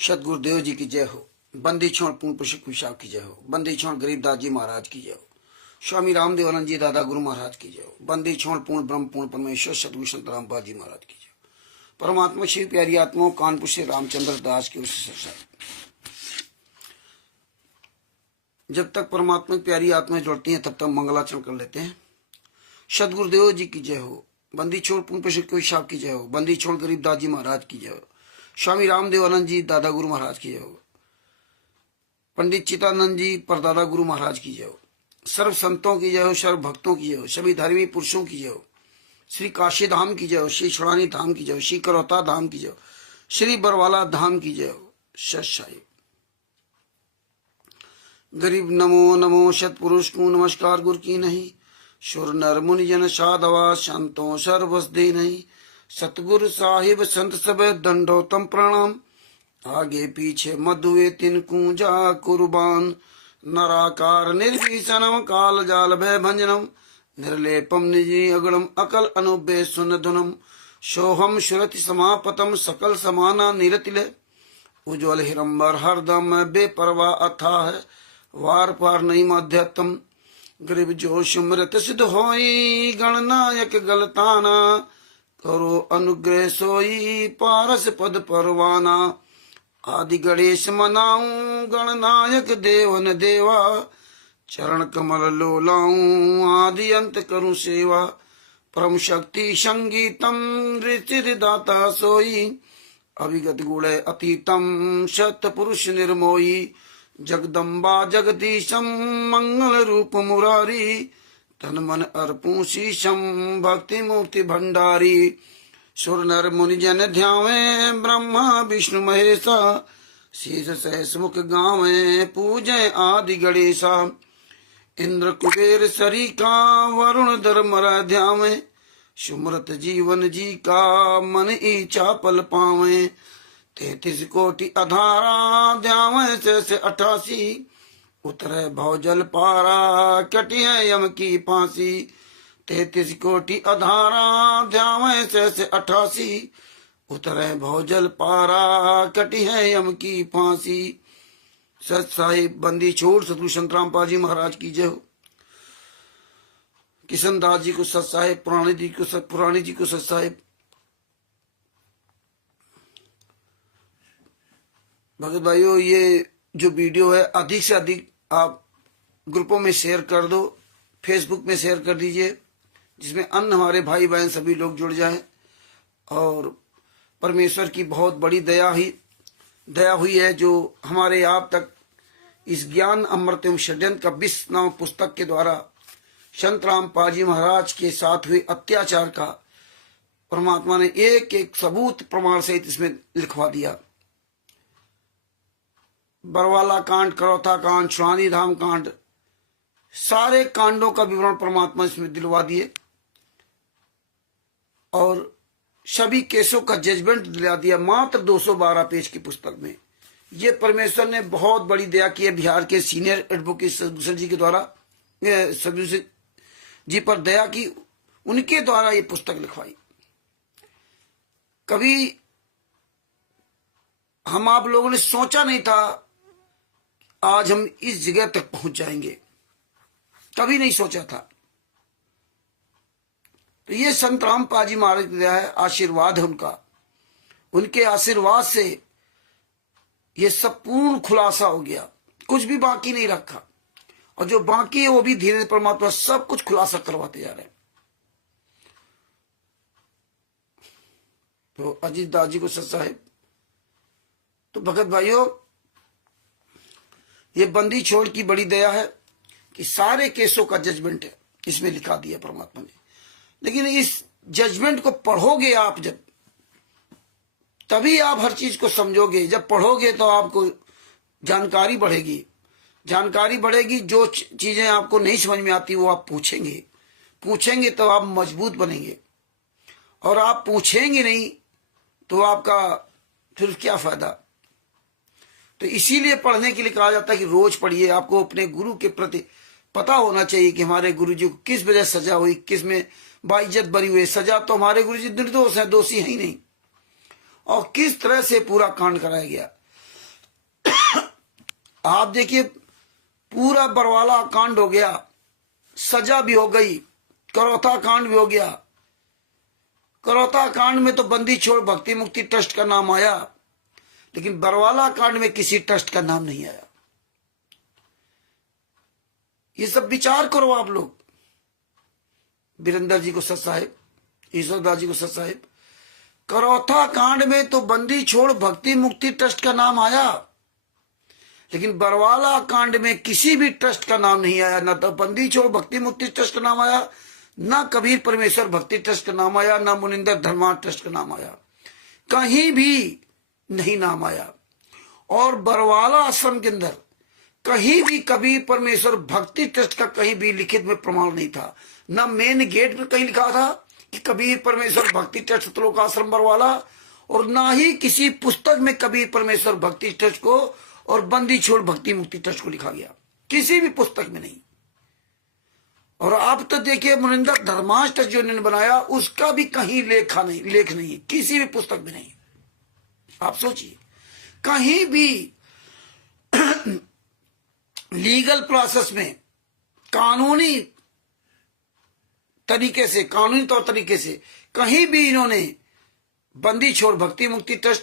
सतगुरुदेव जी की जय हो। बंदी छोड़ पूर्ण प्रशिक्षु साहब की जय हो। बंदी छोड़ गरीबदास जी महाराज की जय हो। स्वामी रामदेव आनंद जी दादा गुरु महाराज की जय हो। बंदी छोड़ पूर्ण ब्रह्म पूर्ण परमेश्वर सतगुरु संत रामपाल जी महाराज की जय हो। परमात्मा श्री प्यारी आत्माओं कानपुर से रामचंद्र दास की जब तक परमात्मा की प्यारी आत्माएं जुड़ती हैं तब तक मंगलाचरण कर लेते हैं। सतगुरुदेव जी की जय हो। बंदी छोड़ पूर्ण प्रशिक्षु साहब की जय हो। बंदी छोड़ गरीबदास जी महाराज की जय हो। स्वामी रामदेव आनंद जी दादा गुरु महाराज की जय हो। पंडित चितानंद जी परदादा गुरु महाराज की जय हो। सर्व संतों की जय हो। सर्व भक्तों की जय हो। सभी धार्मिक पुरुषों की जय हो। श्री काशी धाम की जय हो। श्री छोड़ानी धाम की जय हो। श्री करौता धाम की जय हो। श्री बरवाला धाम की जय हो। सत साहिब गरीब नमो नमो सतपुरुष को नमस्कार गुरु की नहीं। सुर नर मुनि जन साधवा संतों सर्वस दे नहीं। सतगुरु साहिब संत सब दंडोतम प्रणाम। आगे पीछे मधुए तिनकू जा कुर्बान। नराकार निर्भीषणम काल जाल भय भंजनम। निर्लेपम निजी अगणम अकल अनुबे सुन धुनम। सोहम सुरति समापतम सकल समाना निरतिले। उज्ज्वल हिरंबर हरदम बेपरवा अथा है। वार पार नहीं मध्यतम। गरीब जो सुमृत सिद्ध होई गणनायक गलताना। करो अनुग्रह सोई पारस पद परवाना। आदि गणेश मनाऊं गणनायक देवन देवा। चरण कमल लोलाऊं आदि अंत करूं सेवा। परम शक्ति संगीतम ऋचिदाता सोई। अभिगत गुण अतीतम सत पुरुष निर्मोही। जगदम्बा जगदीशम मंगल रूप मुरारी। तन मन अर्पूं शीशम भक्ति मूर्ति भंडारी। सुर नर मुनि जन ध्यावे ब्रह्मा विष्णु महेशा। शीश सहस मुख गावे पूजे आदि गणेशा। इंद्र कुबेर सरीका वरुण धर्म ध्यावे। सुमृत जीवन जी का मन इच्छा पल पावे। 33 कोटि अधारा ध्यावे से 88। उतरे भवजल पारा कटी है यम की फांसी। 33 कोटि अधारा ध्यावे से 88। उतरे भवजल पारा कटी है यम की फांसी। सत साहिब बंदी छोड़ सतगुरु संत रामपाल जी महाराज की जय हो। किशन दास जी को सत साहिब। पुरानी जी को सत साहिब। भगत भाइयों ये जो वीडियो है अधिक से अधिक आप ग्रुपों में शेयर कर दो। फेसबुक में शेयर कर दीजिए जिसमें अन्य हमारे भाई बहन सभी लोग जुड़ जाएं। और परमेश्वर की बहुत बड़ी दया हुई है जो हमारे आप तक इस ज्ञान अमृत एवं षड्यंत्र का 20 नाम पुस्तक के द्वारा संत रामपाल जी महाराज के साथ हुए अत्याचार का परमात्मा ने एक एक सबूत प्रमाण सहित इसमें लिखवा दिया। बरवाला कांड, करौता कांड, छोड़ानी धाम कांड, सारे कांडों का विवरण परमात्मा इसमें दिलवा दिए और सभी केसों का जजमेंट दिला दिया मात्र 212 पेज की पुस्तक में। ये परमेश्वर ने बहुत बड़ी दया की है। बिहार के सीनियर एडवोकेट सदगुरु जी के द्वारा सदगुरु जी पर दया की, उनके द्वारा ये पुस्तक लिखवाई। कभी हम आप लोगों ने सोचा नहीं था आज हम इस जगह तक पहुंच जाएंगे, कभी नहीं सोचा था। तो ये संत रामपाल जी महाराज की दया है, आशीर्वाद है उनका। उनके आशीर्वाद से ये सब पूर्ण खुलासा हो गया, कुछ भी बाकी नहीं रखा। और जो बाकी है वो भी धीरे धीरे परमात्मा सब कुछ खुलासा करवाते जा रहे हैं। तो अजीत दास जी को सत साहिब। तो भगत भाइयों ये बंदी छोड़ की बड़ी दया है कि सारे केसों का जजमेंट है इसमें लिखा दिया परमात्मा ने। लेकिन इस जजमेंट को पढ़ोगे आप जब, तभी आप हर चीज को समझोगे। जब पढ़ोगे तो आपको जानकारी बढ़ेगी। जो चीजें आपको नहीं समझ में आती वो आप पूछेंगे तो आप मजबूत बनेंगे। और आप पूछेंगे नहीं तो आपका फिर क्या फायदा। तो इसीलिए पढ़ने के लिए कहा जाता है कि रोज पढ़िए। आपको अपने गुरु के प्रति पता होना चाहिए कि हमारे गुरु जी को किस वजह सजा हुई, किस में बाइज्जत बरी हुई। सजा तो हमारे गुरु जी निर्दोष है, दोषी है ही नहीं। और किस तरह से पूरा कांड कराया गया। आप देखिए पूरा बरवाला कांड हो गया, सजा भी हो गई, करौता कांड भी हो गया। करौता कांड में तो बंदी छोड़ भक्ति मुक्ति ट्रस्ट का नाम आया, लेकिन बरवाला कांड में किसी ट्रस्ट का नाम नहीं आया। ये सब विचार करो आप लोग। वीरेंद्र जी को सत साहिब, ईश्वरदास जी को सत साहिब। करौथा कांड में तो बंदी छोड़ भक्ति मुक्ति ट्रस्ट का नाम आया, लेकिन बरवाला कांड में किसी भी ट्रस्ट का नाम नहीं आया। न तो बंदी छोड़ भक्ति मुक्ति ट्रस्ट का नाम आया, न कबीर परमेश्वर भक्ति ट्रस्ट का नाम आया, न मुनिंदर धर्मा ट्रस्ट का नाम आया, कहीं भी नहीं नाम आया। और बरवाला आश्रम के अंदर कहीं भी कबीर परमेश्वर भक्ति ट्रस्ट का कहीं भी लिखित में प्रमाण नहीं था। न मेन गेट पर कहीं लिखा था कि कबीर परमेश्वर भक्ति ट्रस्ट त्रिलोक आश्रम बरवाला, और ना ही किसी पुस्तक में कबीर परमेश्वर भक्ति ट्रस्ट को और बंदी छोड़ भक्ति मुक्ति ट्रस्ट को लिखा गया, किसी भी पुस्तक में नहीं। और आप तो देखिए मुनिंदर धर्माश ट्रस्ट जो इन्होंने बनाया उसका भी कहीं लेख नहीं, किसी भी पुस्तक में नहीं। आप सोचिए, कहीं भी लीगल प्रोसेस में कानूनी तौर तरीके से कहीं भी इन्होंने बंदी छोड़ भक्ति मुक्ति ट्रस्ट,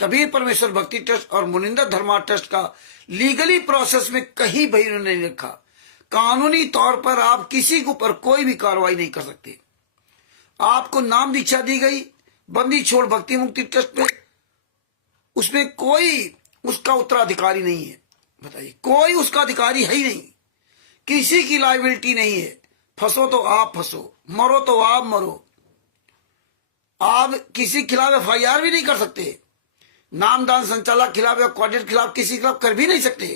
कबीर परमेश्वर भक्ति ट्रस्ट और मुनिंदर धर्मा ट्रस्ट का लीगली प्रोसेस में कहीं भी इन्होंने नहीं रखा। कानूनी तौर पर आप किसी के ऊपर कोई भी कार्रवाई नहीं कर सकते। आपको नाम दीक्षा दी गई बंदी छोड़ भक्ति मुक्ति ट्रस्ट में, उसमें कोई उसका उत्तराधिकारी नहीं है। बताइए, कोई उसका अधिकारी है ही नहीं, किसी की लायबिलिटी नहीं है। फंसो तो आप फंसो, मरो तो आप मरो। आप किसी के खिलाफ FIR भी नहीं कर सकते, नामदान संचालक खिलाफ या कोऑर्डिनेटर खिलाफ किसी के खिलाफ कर भी नहीं सकते।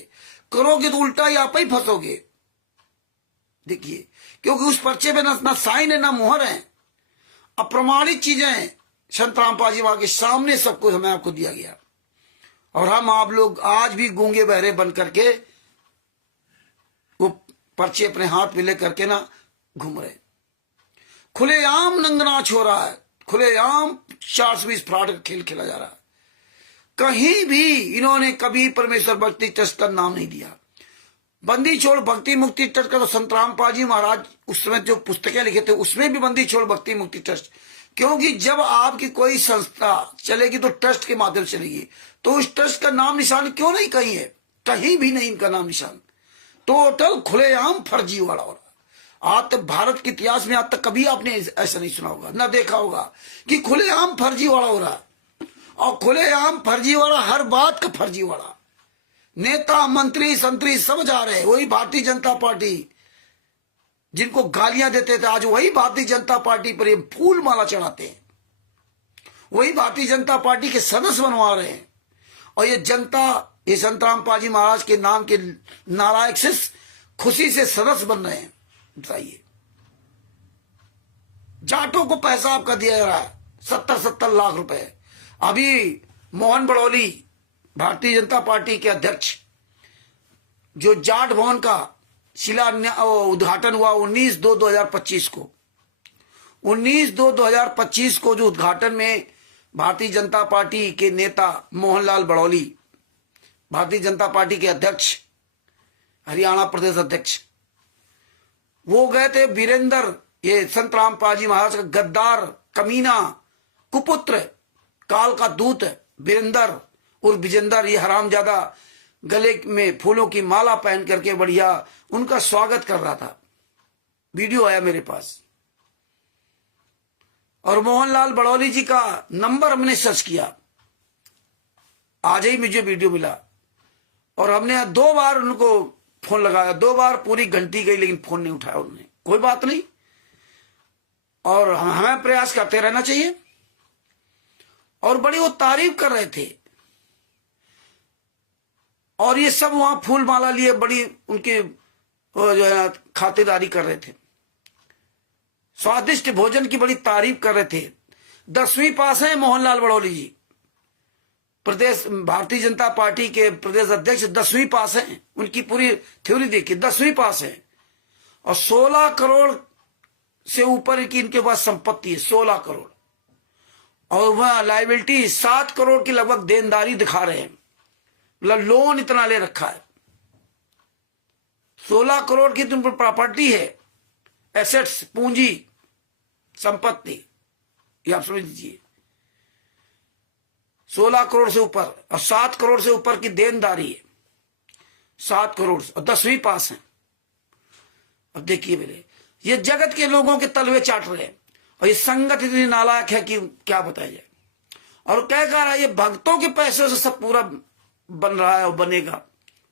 करोगे तो उल्टा ही आप ही फंसोगे। देखिए, क्योंकि उस पर्चे पे ना साइन है ना मुहर है, अप्रमाणित चीजें हैं। संत रामपाल जी वहां के सामने सब कुछ हमें आपको दिया गया, और हम आप लोग आज भी गूंगे बहरे बन करके वो पर्चे अपने हाथ में ले करके ना घूम रहे। खुलेआम नंगनाच हो रहा है, खुलेआम 420 फ्रॉड का खेल खेला जा रहा है। कहीं भी इन्होंने कबीर परमेश्वर भक्ति ट्रस्ट का नाम नहीं दिया। बंदी छोड़ भक्ति मुक्ति ट्रस्ट का तो संत रामपाल जी महाराज उस समय जो पुस्तकें लिखे थे उसमें भी बंदी छोड़ भक्ति मुक्ति ट्रस्ट, क्योंकि जब आपकी कोई संस्था चलेगी तो ट्रस्ट के माध्यम से चलेगी, तो उस ट्रस्ट का नाम निशान क्यों नहीं कहीं है? कहीं भी नहीं इनका नाम निशान। टोटल खुलेआम फर्जी वाला हो रहा। आज तक भारत के इतिहास में आज तक कभी आपने ऐसा नहीं सुना होगा, ना देखा होगा कि खुलेआम फर्जी वाला हो रहा। और खुलेआम फर्जी वाला, हर बात का फर्जी वाला। नेता मंत्री संतरी सब जा रहे हैं। वही भारतीय जनता पार्टी जिनको गालियां देते थे, आज वही भारतीय जनता पार्टी पर ये फूल माला चढ़ाते हैं। वही भारतीय जनता पार्टी के सदस्य बनवा रहे हैं। और ये जनता, ये संत रामपाल जी महाराज के नाम के नालायक से खुशी से सदस्य बन रहे हैं। बताइए, जाटों को पैसा आपका दिया जा रहा है 70-70 लाख रुपए। अभी मोहन बड़ौली भारतीय जनता पार्टी के अध्यक्ष, जो जाट भवन का उद्घाटन हुआ 19/2/2025 को, 19/2/2025 को जो उद्घाटन में भारतीय जनता पार्टी के नेता मोहनलाल बड़ौली, भारतीय जनता पार्टी के अध्यक्ष, हरियाणा प्रदेश अध्यक्ष, वो गए थे। वीरेंद्र, ये संत रामपाल जी महाराज का गद्दार कमीना कुपुत्र, काल का दूत वीरेंद्र और विजेंदर, ये हरामजादा गले में फूलों की माला पहन करके बढ़िया उनका स्वागत कर रहा था। वीडियो आया मेरे पास, और मोहनलाल बड़ौली जी का नंबर हमने सर्च किया, आज ही मुझे वीडियो मिला। और हमने 2 बार उनको फोन लगाया, 2 बार पूरी घंटी गई, लेकिन फोन नहीं उठाया उन्होंने। कोई बात नहीं, और हमें प्रयास करते रहना चाहिए। और बड़ी वो तारीफ कर रहे थे, और ये सब वहां फूल माला लिए बड़ी उनकी जो है खातिरदारी कर रहे थे, स्वादिष्ट भोजन की बड़ी तारीफ कर रहे थे। 10वीं पास है मोहनलाल बड़ौली जी, प्रदेश भारतीय जनता पार्टी के प्रदेश अध्यक्ष 10वीं पास हैं। उनकी पूरी थ्योरी देखिए, 10वीं पास है। और 16 करोड़ से ऊपर की इनके पास संपत्ति है, 16 करोड़। और वह लायबिलिटी 7 करोड़ की लगभग देनदारी दिखा रहे हैं। मतलब लोन इतना ले रखा है, 16 करोड़ की तुम पर प्रॉपर्टी है, एसेट्स, पूंजी, संपत्ति, ये आप समझ लीजिए। 16 करोड़ से ऊपर और 7 करोड़ से ऊपर की देनदारी है, 7 करोड़ और 10वीं पास है। अब देखिए मेरे, ये जगत के लोगों के तलवे चाट रहे हैं और ये संगत इतनी नालायक है कि क्या बताया जाए। और कह रहा है ये भक्तों के पैसों से सब पूरा बन रहा है और बनेगा,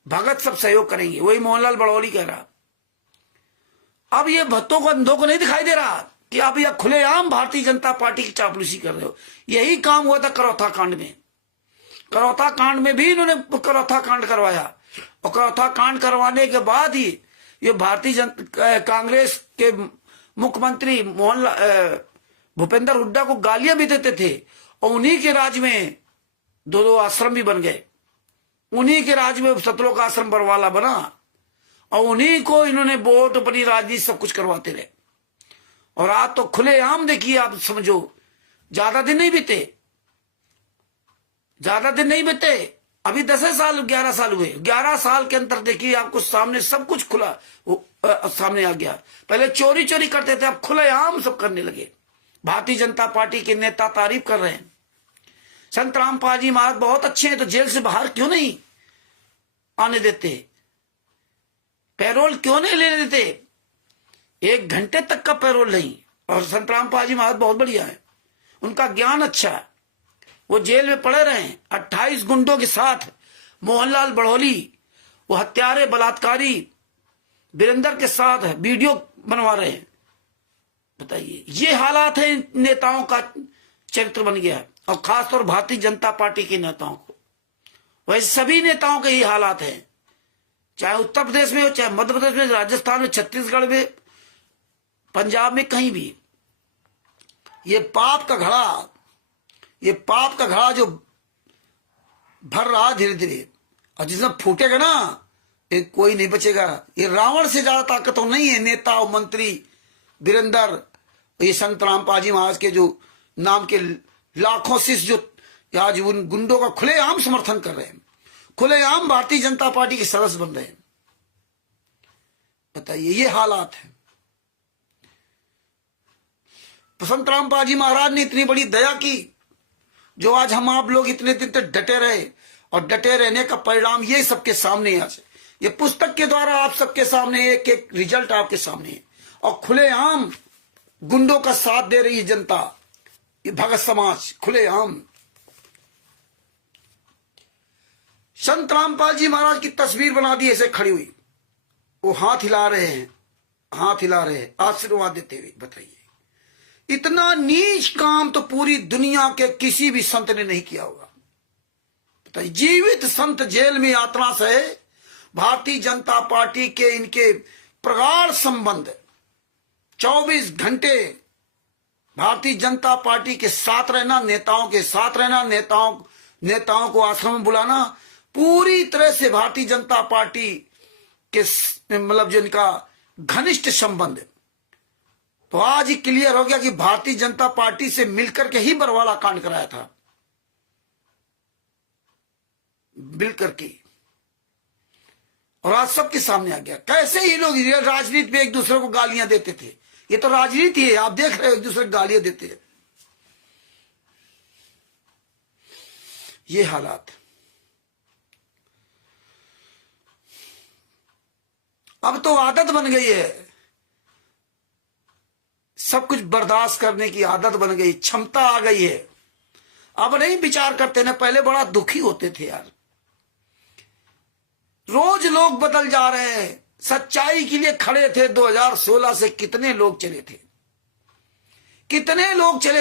भगत सब सहयोग करेंगे, वही मोहनलाल बड़ौली कह रहा। अब ये भक्तों को, अंधों को नहीं दिखाई दे रहा कि आप यह खुलेआम भारतीय जनता पार्टी की चापलूसी कर रहे हो। यही काम हुआ था करौथा कांड में। करौथा कांड में भी इन्होंने करौथा कांड करवाया और करौथा कांड करवाने के बाद ही ये भारतीय जनता कांग्रेस के मुख्यमंत्री भूपेंद्र हुड्डा को गालियां भी देते थे और उन्हीं के राज में 2 आश्रम भी बन गए, उन्हीं के राज में सतलोक आश्रम बरवाला बना और उन्हीं को इन्होंने वोट, अपनी राजनीति, सब कुछ करवाते रहे। और आज तो खुलेआम देखिए, आप समझो ज्यादा दिन नहीं बीते, अभी 10 साल 11 साल हुए, 11 साल के अंतर देखिए आपको सामने सब कुछ खुला सामने आ गया। पहले चोरी चोरी करते थे, अब खुलेआम सब करने लगे। भारतीय जनता पार्टी के नेता तारीफ कर रहे हैं, संत रामपाल जी महाराज बहुत अच्छे हैं, तो जेल से बाहर क्यों नहीं आने देते, पैरोल क्यों नहीं लेने देते, 1 घंटे तक का पैरोल नहीं। और संत रामपाल जी महाराज बहुत बढ़िया है, उनका ज्ञान अच्छा है, वो जेल में पड़े रहे हैं 28 गुंडों के साथ, मोहनलाल बड़ौली वो हत्यारे बलात्कारी वीरेंद्र के साथ वीडियो बनवा रहे हैं। बताइए, ये हालात है, नेताओं का चरित्र बन गया है, और खासतौर भारतीय जनता पार्टी के नेताओं को। वैसे सभी नेताओं के ये हालात हैं, चाहे उत्तर प्रदेश में हो, चाहे मध्य प्रदेश में, राजस्थान में, छत्तीसगढ़ में, पंजाब में, कहीं भी। ये पाप का घड़ा जो भर रहा धीरे धीरे, और जिसमें फूटेगा ना, ये कोई नहीं बचेगा। ये रावण से ज्यादा ताकत तो नहीं है नेता और मंत्री वीरेंद्र, ये संत रामपाल जी महाराज के जो नाम के लाखों शिष्य जो आज उन गुंडों का खुलेआम समर्थन कर रहे हैं, खुलेआम भारतीय जनता पार्टी के सदस्य बन रहे हैं। बताइए, ये हालात है। संत रामपाल जी महाराज ने इतनी बड़ी दया की, जो आज हम आप लोग इतने दिन तक डटे रहे, और डटे रहने का परिणाम ये सबके सामने आज, ये पुस्तक के द्वारा आप सबके सामने एक एक रिजल्ट आपके सामने है। और खुलेआम गुंडों का साथ दे रही है जनता, ये भगत समाज खुलेआम। संत रामपाल जी महाराज की तस्वीर बना दी ऐसे खड़ी हुई, वो हाथ हिला रहे हैं, आशीर्वाद देते हुए। बताइए, इतना नीच काम तो पूरी दुनिया के किसी भी संत ने नहीं किया होगा। बताइए, जीवित संत जेल में यातना से भारतीय जनता पार्टी के इनके प्रगाढ़ संबंध, 24 घंटे भारतीय जनता पार्टी के साथ रहना, नेताओं के साथ रहना, नेताओं को आश्रम में बुलाना, पूरी तरह से भारतीय जनता पार्टी के मतलब जिनका घनिष्ठ संबंध। तो आज ही क्लियर हो गया कि भारतीय जनता पार्टी से मिलकर के ही बरवाला कांड कराया था, मिलकर के। और आज सबके सामने आ गया कैसे ये लोग राजनीति में एक दूसरे को गालियां देते थे। ये तो राजनीति है, आप देख रहे हो, एक दूसरे को गालियां देते हैं। ये हालात अब तो आदत बन गई है, सब कुछ बर्दाश्त करने की आदत बन गई, क्षमता आ गई है। अब नहीं विचार करते ना, पहले बड़ा दुखी होते थे यार। रोज लोग बदल जा रहे हैं, सच्चाई के लिए खड़े थे। 2016 से कितने लोग चले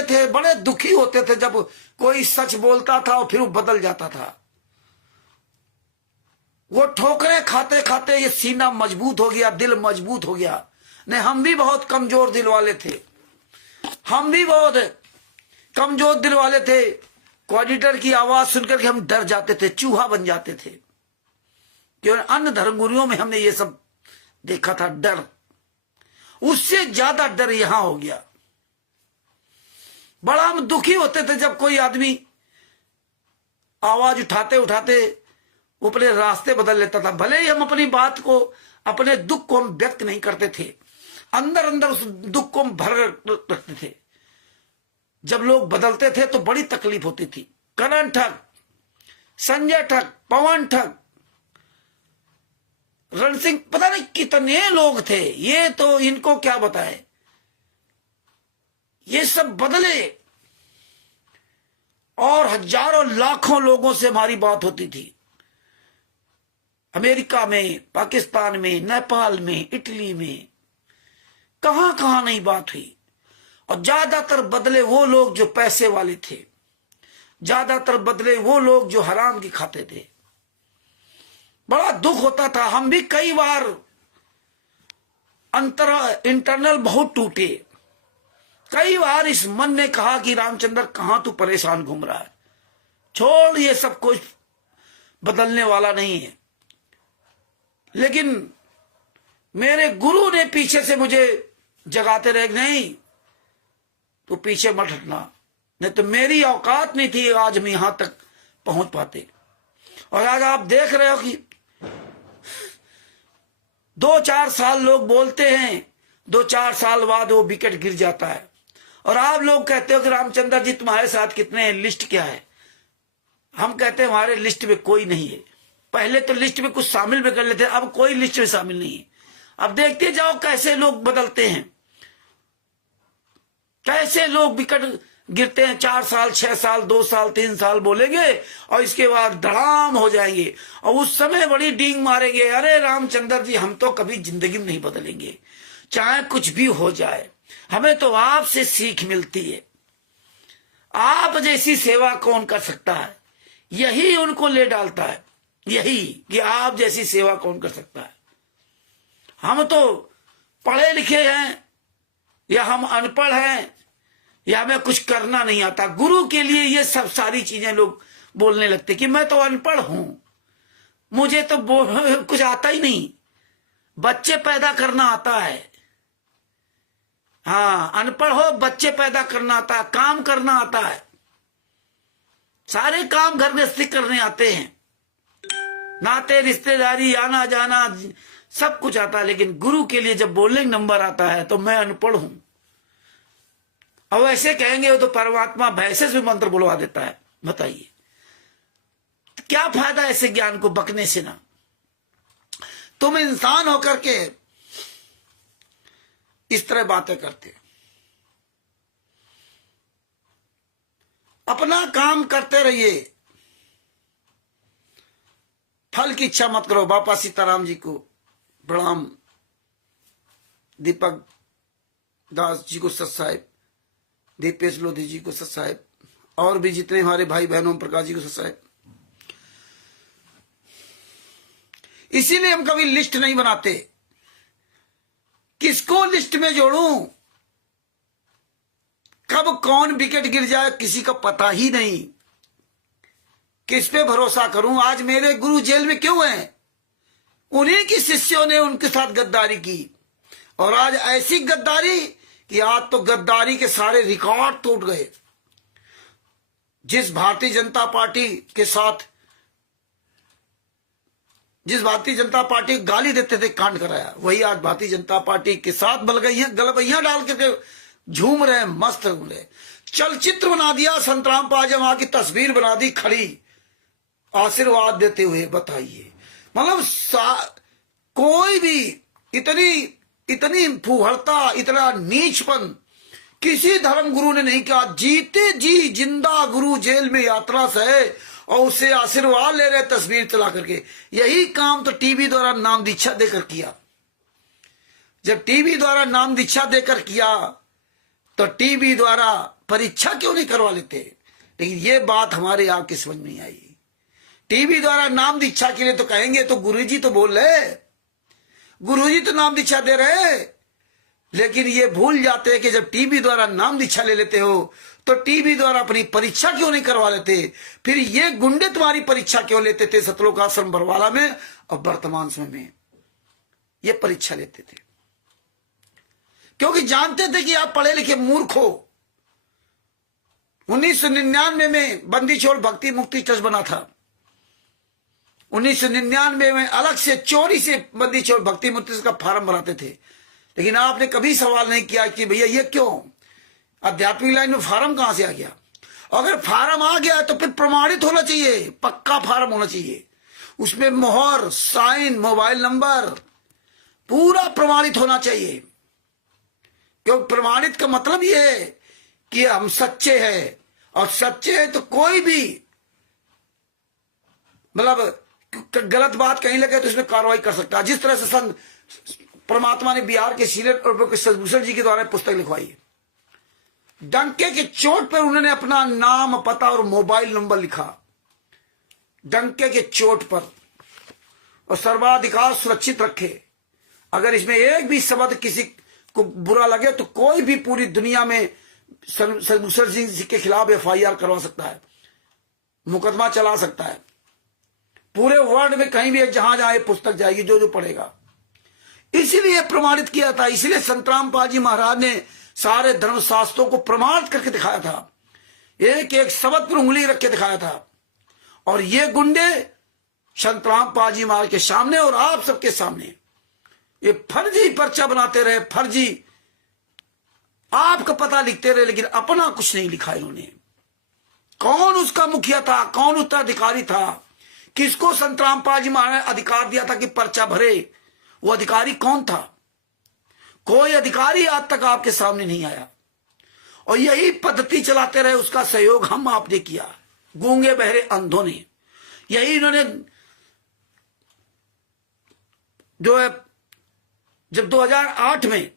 थे, बड़े दुखी होते थे जब कोई सच बोलता था और फिर वो बदल जाता था। वो ठोकरें खाते खाते ये सीना मजबूत हो गया, दिल मजबूत हो गया। नहीं, हम भी बहुत कमजोर दिल वाले थे, कोऑर्डिनेटर की आवाज सुनकर के हम डर जाते थे, चूहा बन जाते थे। क्यों? अन्य धर्मगुरुओं में हमने ये सब देखा था, डर। उससे ज्यादा डर यहां हो गया। बड़ा हम दुखी होते थे जब कोई आदमी आवाज उठाते वो अपने रास्ते बदल लेता था। भले ही हम अपनी बात को, अपने दुख को हम व्यक्त नहीं करते थे, अंदर अंदर उस दुख को हम भर रखते थे। जब लोग बदलते थे तो बड़ी तकलीफ होती थी। करण ठग, संजय ठग, पवन ठग, रण सिंह, पता नहीं कितने लोग थे। ये तो इनको क्या बताए, ये सब बदले और हजारों लाखों लोगों से हमारी बात होती थी। अमेरिका में, पाकिस्तान में, नेपाल में, इटली में, कहां कहां नहीं बात हुई। और ज्यादातर बदले वो लोग जो पैसे वाले थे, ज्यादातर बदले वो लोग जो हराम की खाते थे। बड़ा दुख होता था। हम भी कई बार इंटरनल बहुत टूटे। कई बार इस मन ने कहा कि रामचंद्र कहां तू परेशान घूम रहा है, छोड़, ये सब कुछ बदलने वाला नहीं है। लेकिन मेरे गुरु ने पीछे से मुझे जगाते रहे, नहीं तो पीछे मत हटना, नहीं तो मेरी औकात नहीं थी आज हम यहां तक पहुंच पाते। और आज आप देख रहे हो कि 2-4 साल लोग बोलते हैं, 2-4 साल बाद वो विकेट गिर जाता है। और आप लोग कहते हो कि रामचंद्र जी तुम्हारे साथ कितने हैं, लिस्ट क्या है। हम कहते हैं हमारे लिस्ट में कोई नहीं है। पहले तो लिस्ट में कुछ शामिल भी कर लेते, अब कोई लिस्ट में शामिल नहीं है। अब देखते जाओ कैसे लोग बदलते हैं, कैसे लोग विकेट गिरते हैं। 4 साल, 6 साल, 2 साल, 3 साल बोलेंगे और इसके बाद धड़ाम हो जाएंगे। और उस समय बड़ी डींग मारेंगे, अरे रामचंद्र जी हम तो कभी जिंदगी में नहीं बदलेंगे, चाहे कुछ भी हो जाए, हमें तो आपसे सीख मिलती है। आप जैसी सेवा कौन कर सकता है, यही उनको ले डालता है, यही कि आप जैसी सेवा कौन कर सकता है। हम तो पढ़े लिखे हैं या हम अनपढ़ हैं या हमें कुछ करना नहीं आता। गुरु के लिए ये सब सारी चीजें लोग बोलने लगते कि मैं तो अनपढ़ हूं, मुझे तो कुछ आता ही नहीं। बच्चे पैदा करना आता है, हाँ, अनपढ़ हो, बच्चे पैदा करना आता है, काम करना आता है, सारे काम घर गृहस्थी करने आते हैं, नाते रिश्तेदारी आना जाना सब कुछ आता है। लेकिन गुरु के लिए जब बोलने नंबर आता है तो मैं अनपढ़ हूं। अब ऐसे कहेंगे तो परमात्मा भैंसे से मंत्र बुलवा देता है। बताइए तो क्या फायदा ऐसे ज्ञान को बकने से ना। तुम इंसान होकर के इस तरह बातें करते, अपना काम करते रहिए, फल की इच्छा मत करो। बापा सीताराम जी को प्रणाम, दीपक दास जी को सत साहिब, दीपेश लोधी जी को सत साहिब, और भी जितने हमारे भाई बहनों, प्रकाश जी को सत साहिब। इसीलिए हम कभी लिस्ट नहीं बनाते। किसको लिस्ट में जोड़ूं, कब कौन विकेट गिर जाए किसी का पता ही नहीं। किस पे भरोसा करूं। आज मेरे गुरु जेल में क्यों हैं, उन्हीं की शिष्यों ने उनके साथ गद्दारी की। और आज ऐसी गद्दारी कि आज तो गद्दारी के सारे रिकॉर्ड टूट गए। जिस भारतीय जनता पार्टी के साथ, जिस भारतीय जनता पार्टी गाली देते थे, कांड कराया, वही आज भारतीय जनता पार्टी के साथ गलबैया डाल करके झूम रहे, मस्त घूम रहे। चलचित्र बना दिया, संतराम पाजमा की तस्वीर बना दी खड़ी, आशीर्वाद देते हुए। बताइए, मतलब कोई भी इतनी फूहड़ता, इतना नीचपन किसी धर्म गुरु ने नहीं किया। जीते जी जिंदा गुरु जेल में यात्रा से और उससे आशीर्वाद ले रहे तस्वीर चला करके। यही काम तो टीवी द्वारा नाम दीक्षा देकर किया। जब टीवी द्वारा नाम दीक्षा देकर किया तो टीवी द्वारा परीक्षा क्यों नहीं करवा लेते। लेकिन ये बात हमारे आपकी समझ में नहीं आई। टीवी द्वारा नाम दीक्षा के लिए तो कहेंगे तो गुरुजी तो बोल रहे, गुरुजी तो नाम दीक्षा दे रहे, लेकिन ये भूल जाते हैं कि जब टीवी द्वारा नाम दीक्षा ले लेते हो तो टीवी द्वारा अपनी परीक्षा क्यों नहीं करवा लेते। फिर ये गुंडे तुम्हारी परीक्षा क्यों लेते थे सतलोक आश्रम बरवाला में, और वर्तमान समय में ये परीक्षा लेते थे क्योंकि जानते थे कि आप पढ़े लिखे मूर्ख हो। 1999 में बंदी छोड़ भक्ति मुक्ति ट्रस्ट बना था। 1999 में अलग से चोरी से बंदी छोड़ भक्ति मुक्ति का फार्म भराते थे, लेकिन आपने कभी सवाल नहीं किया कि भैया ये क्यों, आध्यात्मिक लाइन में फार्म कहां से आ गया। अगर फार्म आ गया तो फिर प्रमाणित होना चाहिए, पक्का फार्म होना चाहिए, उसमें मोहर, साइन, मोबाइल नंबर पूरा प्रमाणित होना चाहिए। क्योंकि प्रमाणित का मतलब ये है कि हम सच्चे हैं, और सच्चे हैं तो कोई भी मतलब गलत बात कहीं लगे तो इसमें कार्रवाई कर सकता है। जिस तरह से संत परमात्मा ने बिहार के सीनियर और सदभूषण जी के द्वारा पुस्तक लिखवाई है, डंके के चोट पर उन्होंने अपना नाम, पता और मोबाइल नंबर लिखा, डंके के चोट पर, और सर्वाधिकार सुरक्षित रखे। अगर इसमें एक भी शब्द किसी को बुरा लगे तो कोई भी पूरी दुनिया में सदभूषण सिंह के खिलाफ FIR करवा सकता है, मुकदमा चला सकता है। पूरे वर्ल्ड में कहीं भी जहां जहां ये पुस्तक जाएगी, जो जो पढ़ेगा। इसीलिए प्रमाणित किया था, इसलिए संत रामपाल जी महाराज ने सारे धर्मशास्त्रों को प्रमाणित करके दिखाया था, एक एक शब्द पर उंगली रख के दिखाया था। और ये गुंडे संत रामपाल जी महाराज के सामने और आप सबके सामने ये फर्जी पर्चा बनाते रहे, फर्जी आपका पता लिखते रहे, लेकिन अपना कुछ नहीं लिखा इन्होंने। कौन उसका मुखिया था, कौन उत्तराधिकारी था, किसको संत रामपाल जी महाराज ने अधिकार दिया था कि पर्चा भरे, वो अधिकारी कौन था? कोई अधिकारी आज तक आपके सामने नहीं आया। और यही पद्धति चलाते रहे, उसका सहयोग हम आपने किया, गूंगे बहरे अंधों ने। यही इन्होंने जो है, जब 2008 में,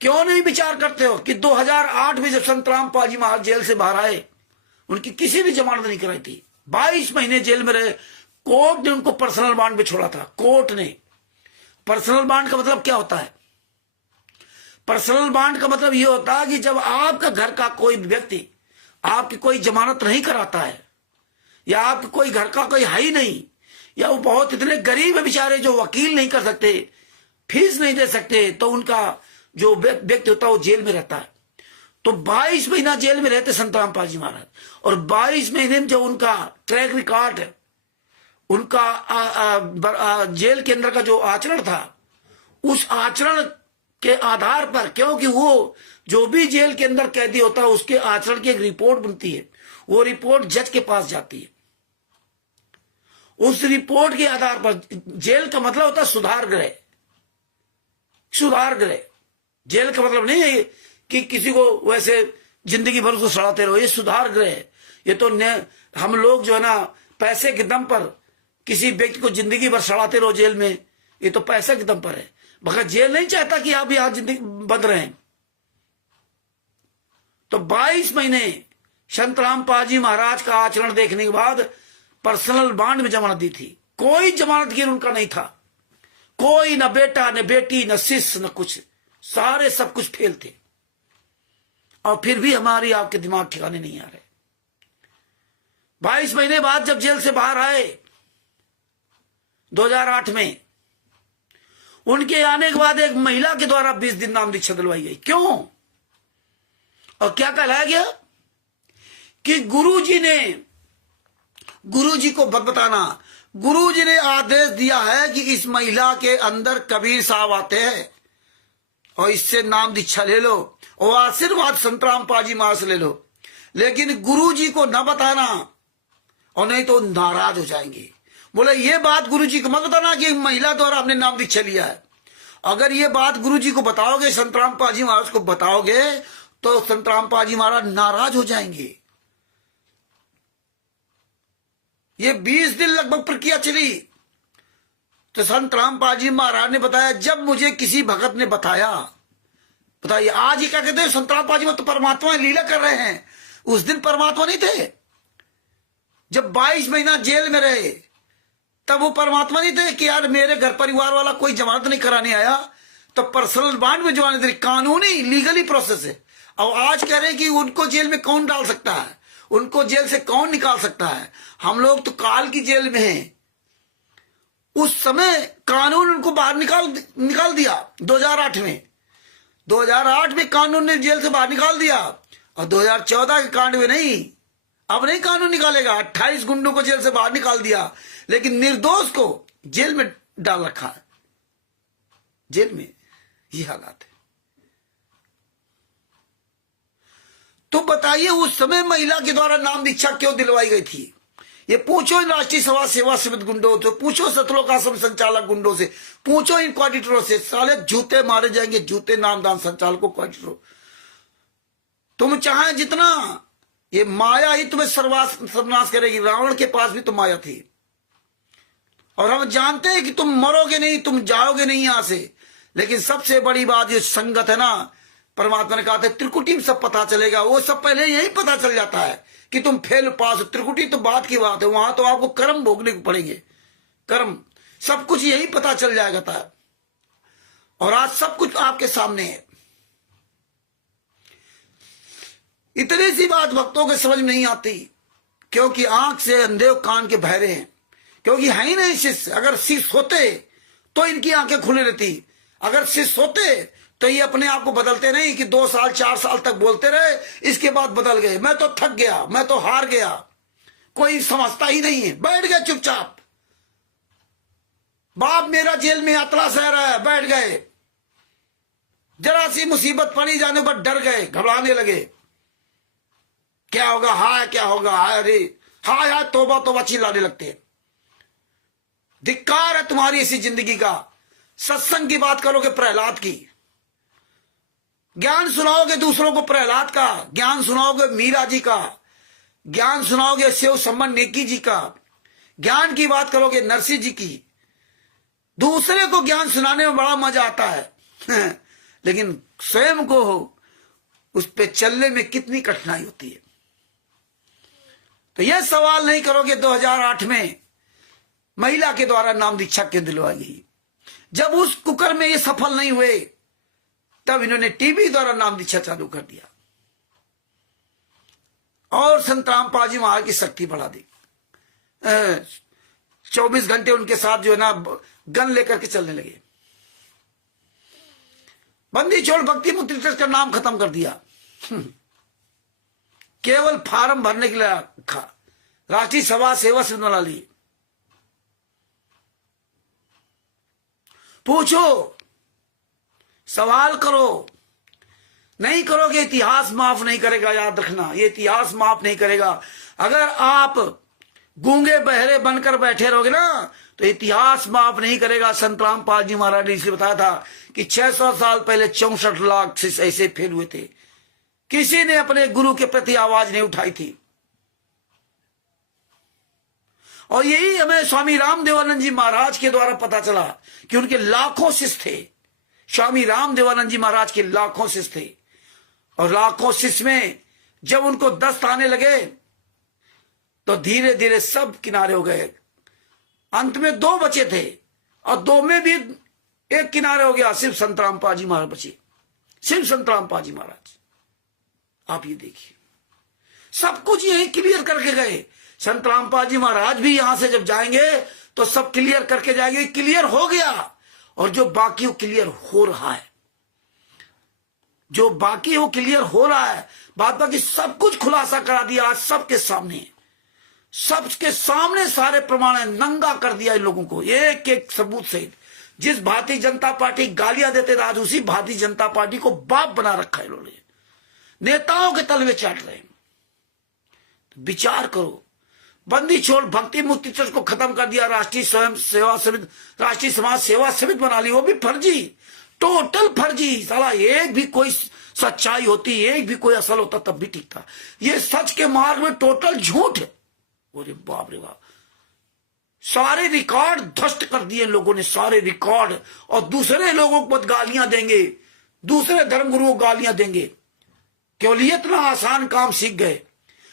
क्यों नहीं विचार करते हो कि 2008 में जब संत रामपाल जी महाराज जेल से बाहर आए, उनकी किसी ने जमानत नहीं कराई थी, 22 महीने जेल में रहे, कोर्ट ने उनको पर्सनल बॉन्ड पे छोड़ा था। कोर्ट ने, पर्सनल बॉन्ड का मतलब क्या होता है? पर्सनल बॉन्ड का मतलब यह होता है कि जब आपका घर का कोई व्यक्ति आपकी कोई जमानत नहीं कराता है, या आपके कोई घर का कोई है ही नहीं, या वो बहुत इतने गरीब है बेचारे जो वकील नहीं कर सकते, फीस नहीं दे सकते, तो उनका जो व्यक्ति होता है वो जेल में रहता है। तो 22 महीना जेल में रहते संत रामपाल जी महाराज, और 22 महीने में जो उनका ट्रैक रिकॉर्ड, उनका जेल के अंदर का जो आचरण था, उस आचरण के आधार पर, क्योंकि वो जो भी जेल के अंदर कैदी होता है उसके आचरण की एक रिपोर्ट बनती है, वो रिपोर्ट जज के पास जाती है। उस रिपोर्ट के आधार पर, जेल का मतलब होता है सुधार गृह। सुधार गृह, जेल का मतलब नहीं है कि किसी को वैसे जिंदगी भर उसको सड़ाते रहो, ये सुधार गृह है। ये तो हम लोग जो है ना, पैसे के दम पर किसी व्यक्ति को जिंदगी भर सड़ाते रहो जेल में, ये तो पैसे के दम पर है। मगर जेल नहीं चाहता कि आप यहां जिंदगी बंद रहे। तो 22 महीने संत रामपाल जी महाराज का आचरण देखने के बाद पर्सनल बॉन्ड में जमानत दी थी। कोई जमानतगीर उनका नहीं था, कोई, न बेटा न बेटी न शिष्य न कुछ, सारे सब कुछ फेल थे। और फिर भी हमारी आपके दिमाग ठिकाने नहीं आ रहे। 22 महीने बाद जब जेल से बाहर आए 2008 में, उनके आने के बाद एक महिला के द्वारा 20 दिन नाम दीक्षा दिलवाई गई। क्यों और क्या कहलाया गया कि गुरुजी को बताना, गुरुजी ने आदेश दिया है कि इस महिला के अंदर कबीर साहब आते हैं और इससे नाम दीक्षा ले लो और आशीर्वाद संत रामपाल जी महाराज से ले लो, लेकिन गुरुजी को न बताना और नहीं तो नाराज हो जाएंगे। बोले ये बात गुरुजी को मत बताना कि महिला द्वारा आपने नाम दीक्षा लिया है। अगर ये बात गुरुजी को बताओगे, संत रामपाल जी महाराज को बताओगे, तो संत रामपाल जी महाराज नाराज हो जाएंगे। ये 20 दिन लगभग प्रक्रिया चली। तो संत रामपाल जी महाराज ने बताया, जब मुझे किसी भगत ने बताया, बताइए आज ही क्या कहते हैं, संत रामपाल जी तो परमात्मा लीला कर रहे हैं। उस दिन परमात्मा नहीं थे। जब 22 महीना जेल में रहे तब वो परमात्मा नहीं थे कि यार मेरे घर परिवार वाला कोई जमानत नहीं कराने आया तो पर्सनल बॉन्ड में जमानत दे, कानूनी लीगली प्रोसेस है। अब आज कह रहे हैं कि उनको जेल में कौन डाल सकता है, उनको जेल से कौन निकाल सकता है। हम लोग तो काल की जेल में हैं। उस समय कानून उनको बाहर निकाल दिया 2008 में। 2008 में कानून ने जेल से बाहर निकाल दिया और 2014 के कांड में नहीं, अब नहीं कानून निकालेगा। 28 गुंडों को जेल से बाहर निकाल दिया, लेकिन निर्दोष को जेल में डाल रखा है। जेल में ये हालात है। तो बताइए उस समय महिला के द्वारा नाम दीक्षा क्यों दिलवाई गई थी? ये पूछो इन राष्ट्रीय समाज सेवा समिति गुंडों से, पूछो सतलोक आश्रम संचालक गुंडों से, पूछो इन क्वाडिटरों से। साले जूते मारे जाएंगे, जूते नामदान संचालकों क्वाडिटरों। तुम चाहे जितना, ये माया ही तुम्हें सर्वनाश करेगी। रावण के पास भी तो माया थी, और हम जानते हैं कि तुम मरोगे नहीं, तुम जाओगे नहीं यहां से। लेकिन सबसे बड़ी बात ये संगत है ना, परमात्मा ने कहा था त्रिकुटी में सब पता चलेगा। वो सब पहले यही पता चल जाता है कि तुम फेल पास हो। त्रिकुटी तो बात की बात है, वहां तो आपको कर्म भोगने को पड़ेंगे। कर्म सब कुछ यही पता चल जाएगा था। और आज सब कुछ आपके सामने है। इतनी सी बात भक्तों के समझ में नहीं आती, क्योंकि आंख से अंधे और कान के बहरे हैं। क्योंकि है ही नहीं शिष्य। अगर शिष्य होते तो इनकी आंखें खुली रहती। अगर शिष्य होते तो ये अपने आप को बदलते नहीं कि 2 साल 4 साल तक बोलते रहे, इसके बाद बदल गए। मैं तो थक गया, मैं तो हार गया, कोई समझता ही नहीं है, बैठ गए चुपचाप। बाप मेरा जेल में यात्रा सह रहा है, बैठ गए। जरा सी मुसीबत पड़ी जाने पर डर गए, घबराने लगे। क्या होगा, हाय क्या होगा, हाय अरे हाय हाय तोबा तोबा चिल्लाने लगते हैं। धिक्कार है तुम्हारी इसी जिंदगी का। सत्संग की बात करोगे प्रहलाद की, ज्ञान सुनाओगे दूसरों को प्रहलाद का, ज्ञान सुनाओगे मीरा जी का, ज्ञान सुनाओगे शिव सम्मन नेकी जी का, ज्ञान की बात करोगे नरसिंह जी की। दूसरे को ज्ञान सुनाने में बड़ा मजा आता है लेकिन स्वयं को उस पे चलने में कितनी कठिनाई होती है। तो यह सवाल नहीं करोगे 2008 में महिला के द्वारा नाम दीक्षा क्यों दिलवाई गई। जब उस कुकर में ये सफल नहीं हुए, तब इन्होंने टीवी द्वारा नाम दीक्षा चालू कर दिया और संत रामपाल जी महाराज की शक्ति बढ़ा दी। 24 घंटे उनके साथ जो है ना गन लेकर के चलने लगे। बंदी छोड़ भक्ति मुक्ति ट्रस्ट का नाम खत्म कर दिया, केवल फार्म भरने के लिए रखा। राष्ट्रीय समाज सेवा समिति बना ली। पूछो, सवाल करो। नहीं करोगे इतिहास माफ नहीं करेगा, याद रखना, ये इतिहास माफ नहीं करेगा। अगर आप गूंगे बहरे बनकर बैठे रहोगे ना तो इतिहास माफ नहीं करेगा। संत रामपाल जी महाराज ने इसलिए बताया था कि 600 साल पहले 64 लाख शिष्य ऐसे फेल हुए थे, किसी ने अपने गुरु के प्रति आवाज नहीं उठाई थी। और यही हमें स्वामी रामदेवानंद जी महाराज के द्वारा पता चला कि उनके लाखों शिष्य थे। स्वामी रामदेवानंद जी महाराज के लाखों शिष्य थे, और लाखों शिष्य में जब उनको दस्त आने लगे तो धीरे धीरे सब किनारे हो गए। अंत में 2 बचे थे, और 2 में भी एक किनारे हो गया, सिर्फ संत रामपाल जी महाराज बचे, सिर्फ संत रामपाल जी महाराज। आप ये देखिए, सब कुछ यही क्लियर करके गए। संत रामपाल जी महाराज भी यहां से जब जाएंगे तो सब क्लियर करके जाएंगे। क्लियर हो गया, और जो बाकी वो क्लियर हो रहा है, जो बाकी वो क्लियर हो रहा है। बात बाकी सब कुछ खुलासा करा दिया आज सबके सामने, सबके सामने सारे प्रमाण नंगा कर दिया इन लोगों को एक एक सबूत सहित। जिस भारतीय जनता पार्टी गालियां देते थे, आज उसी भारतीय जनता पार्टी को बाप बना रखा है इन्होंने, नेताओं के तलवे चाट रहे हैं। तो विचार करो। बंदी छोड़ भक्ति मुक्ति ट्रस्ट को खत्म कर दिया, राष्ट्रीय स्वयं सेवा समिति, राष्ट्रीय समाज सेवा समिति बना ली, वो भी फर्जी, टोटल फर्जी। साला एक भी कोई सच्चाई होती, एक भी कोई असल होता तब भी ठीक था। ये सच के मार्ग में टोटल झूठ है। अरे बाप रे बाप, सारे रिकॉर्ड ध्वस्त कर दिए लोगों ने, सारे रिकॉर्ड। और दूसरे लोगों को गालियां देंगे, दूसरे धर्मगुरुओं को गालियां देंगे, केवल ये इतना आसान काम सीख गए।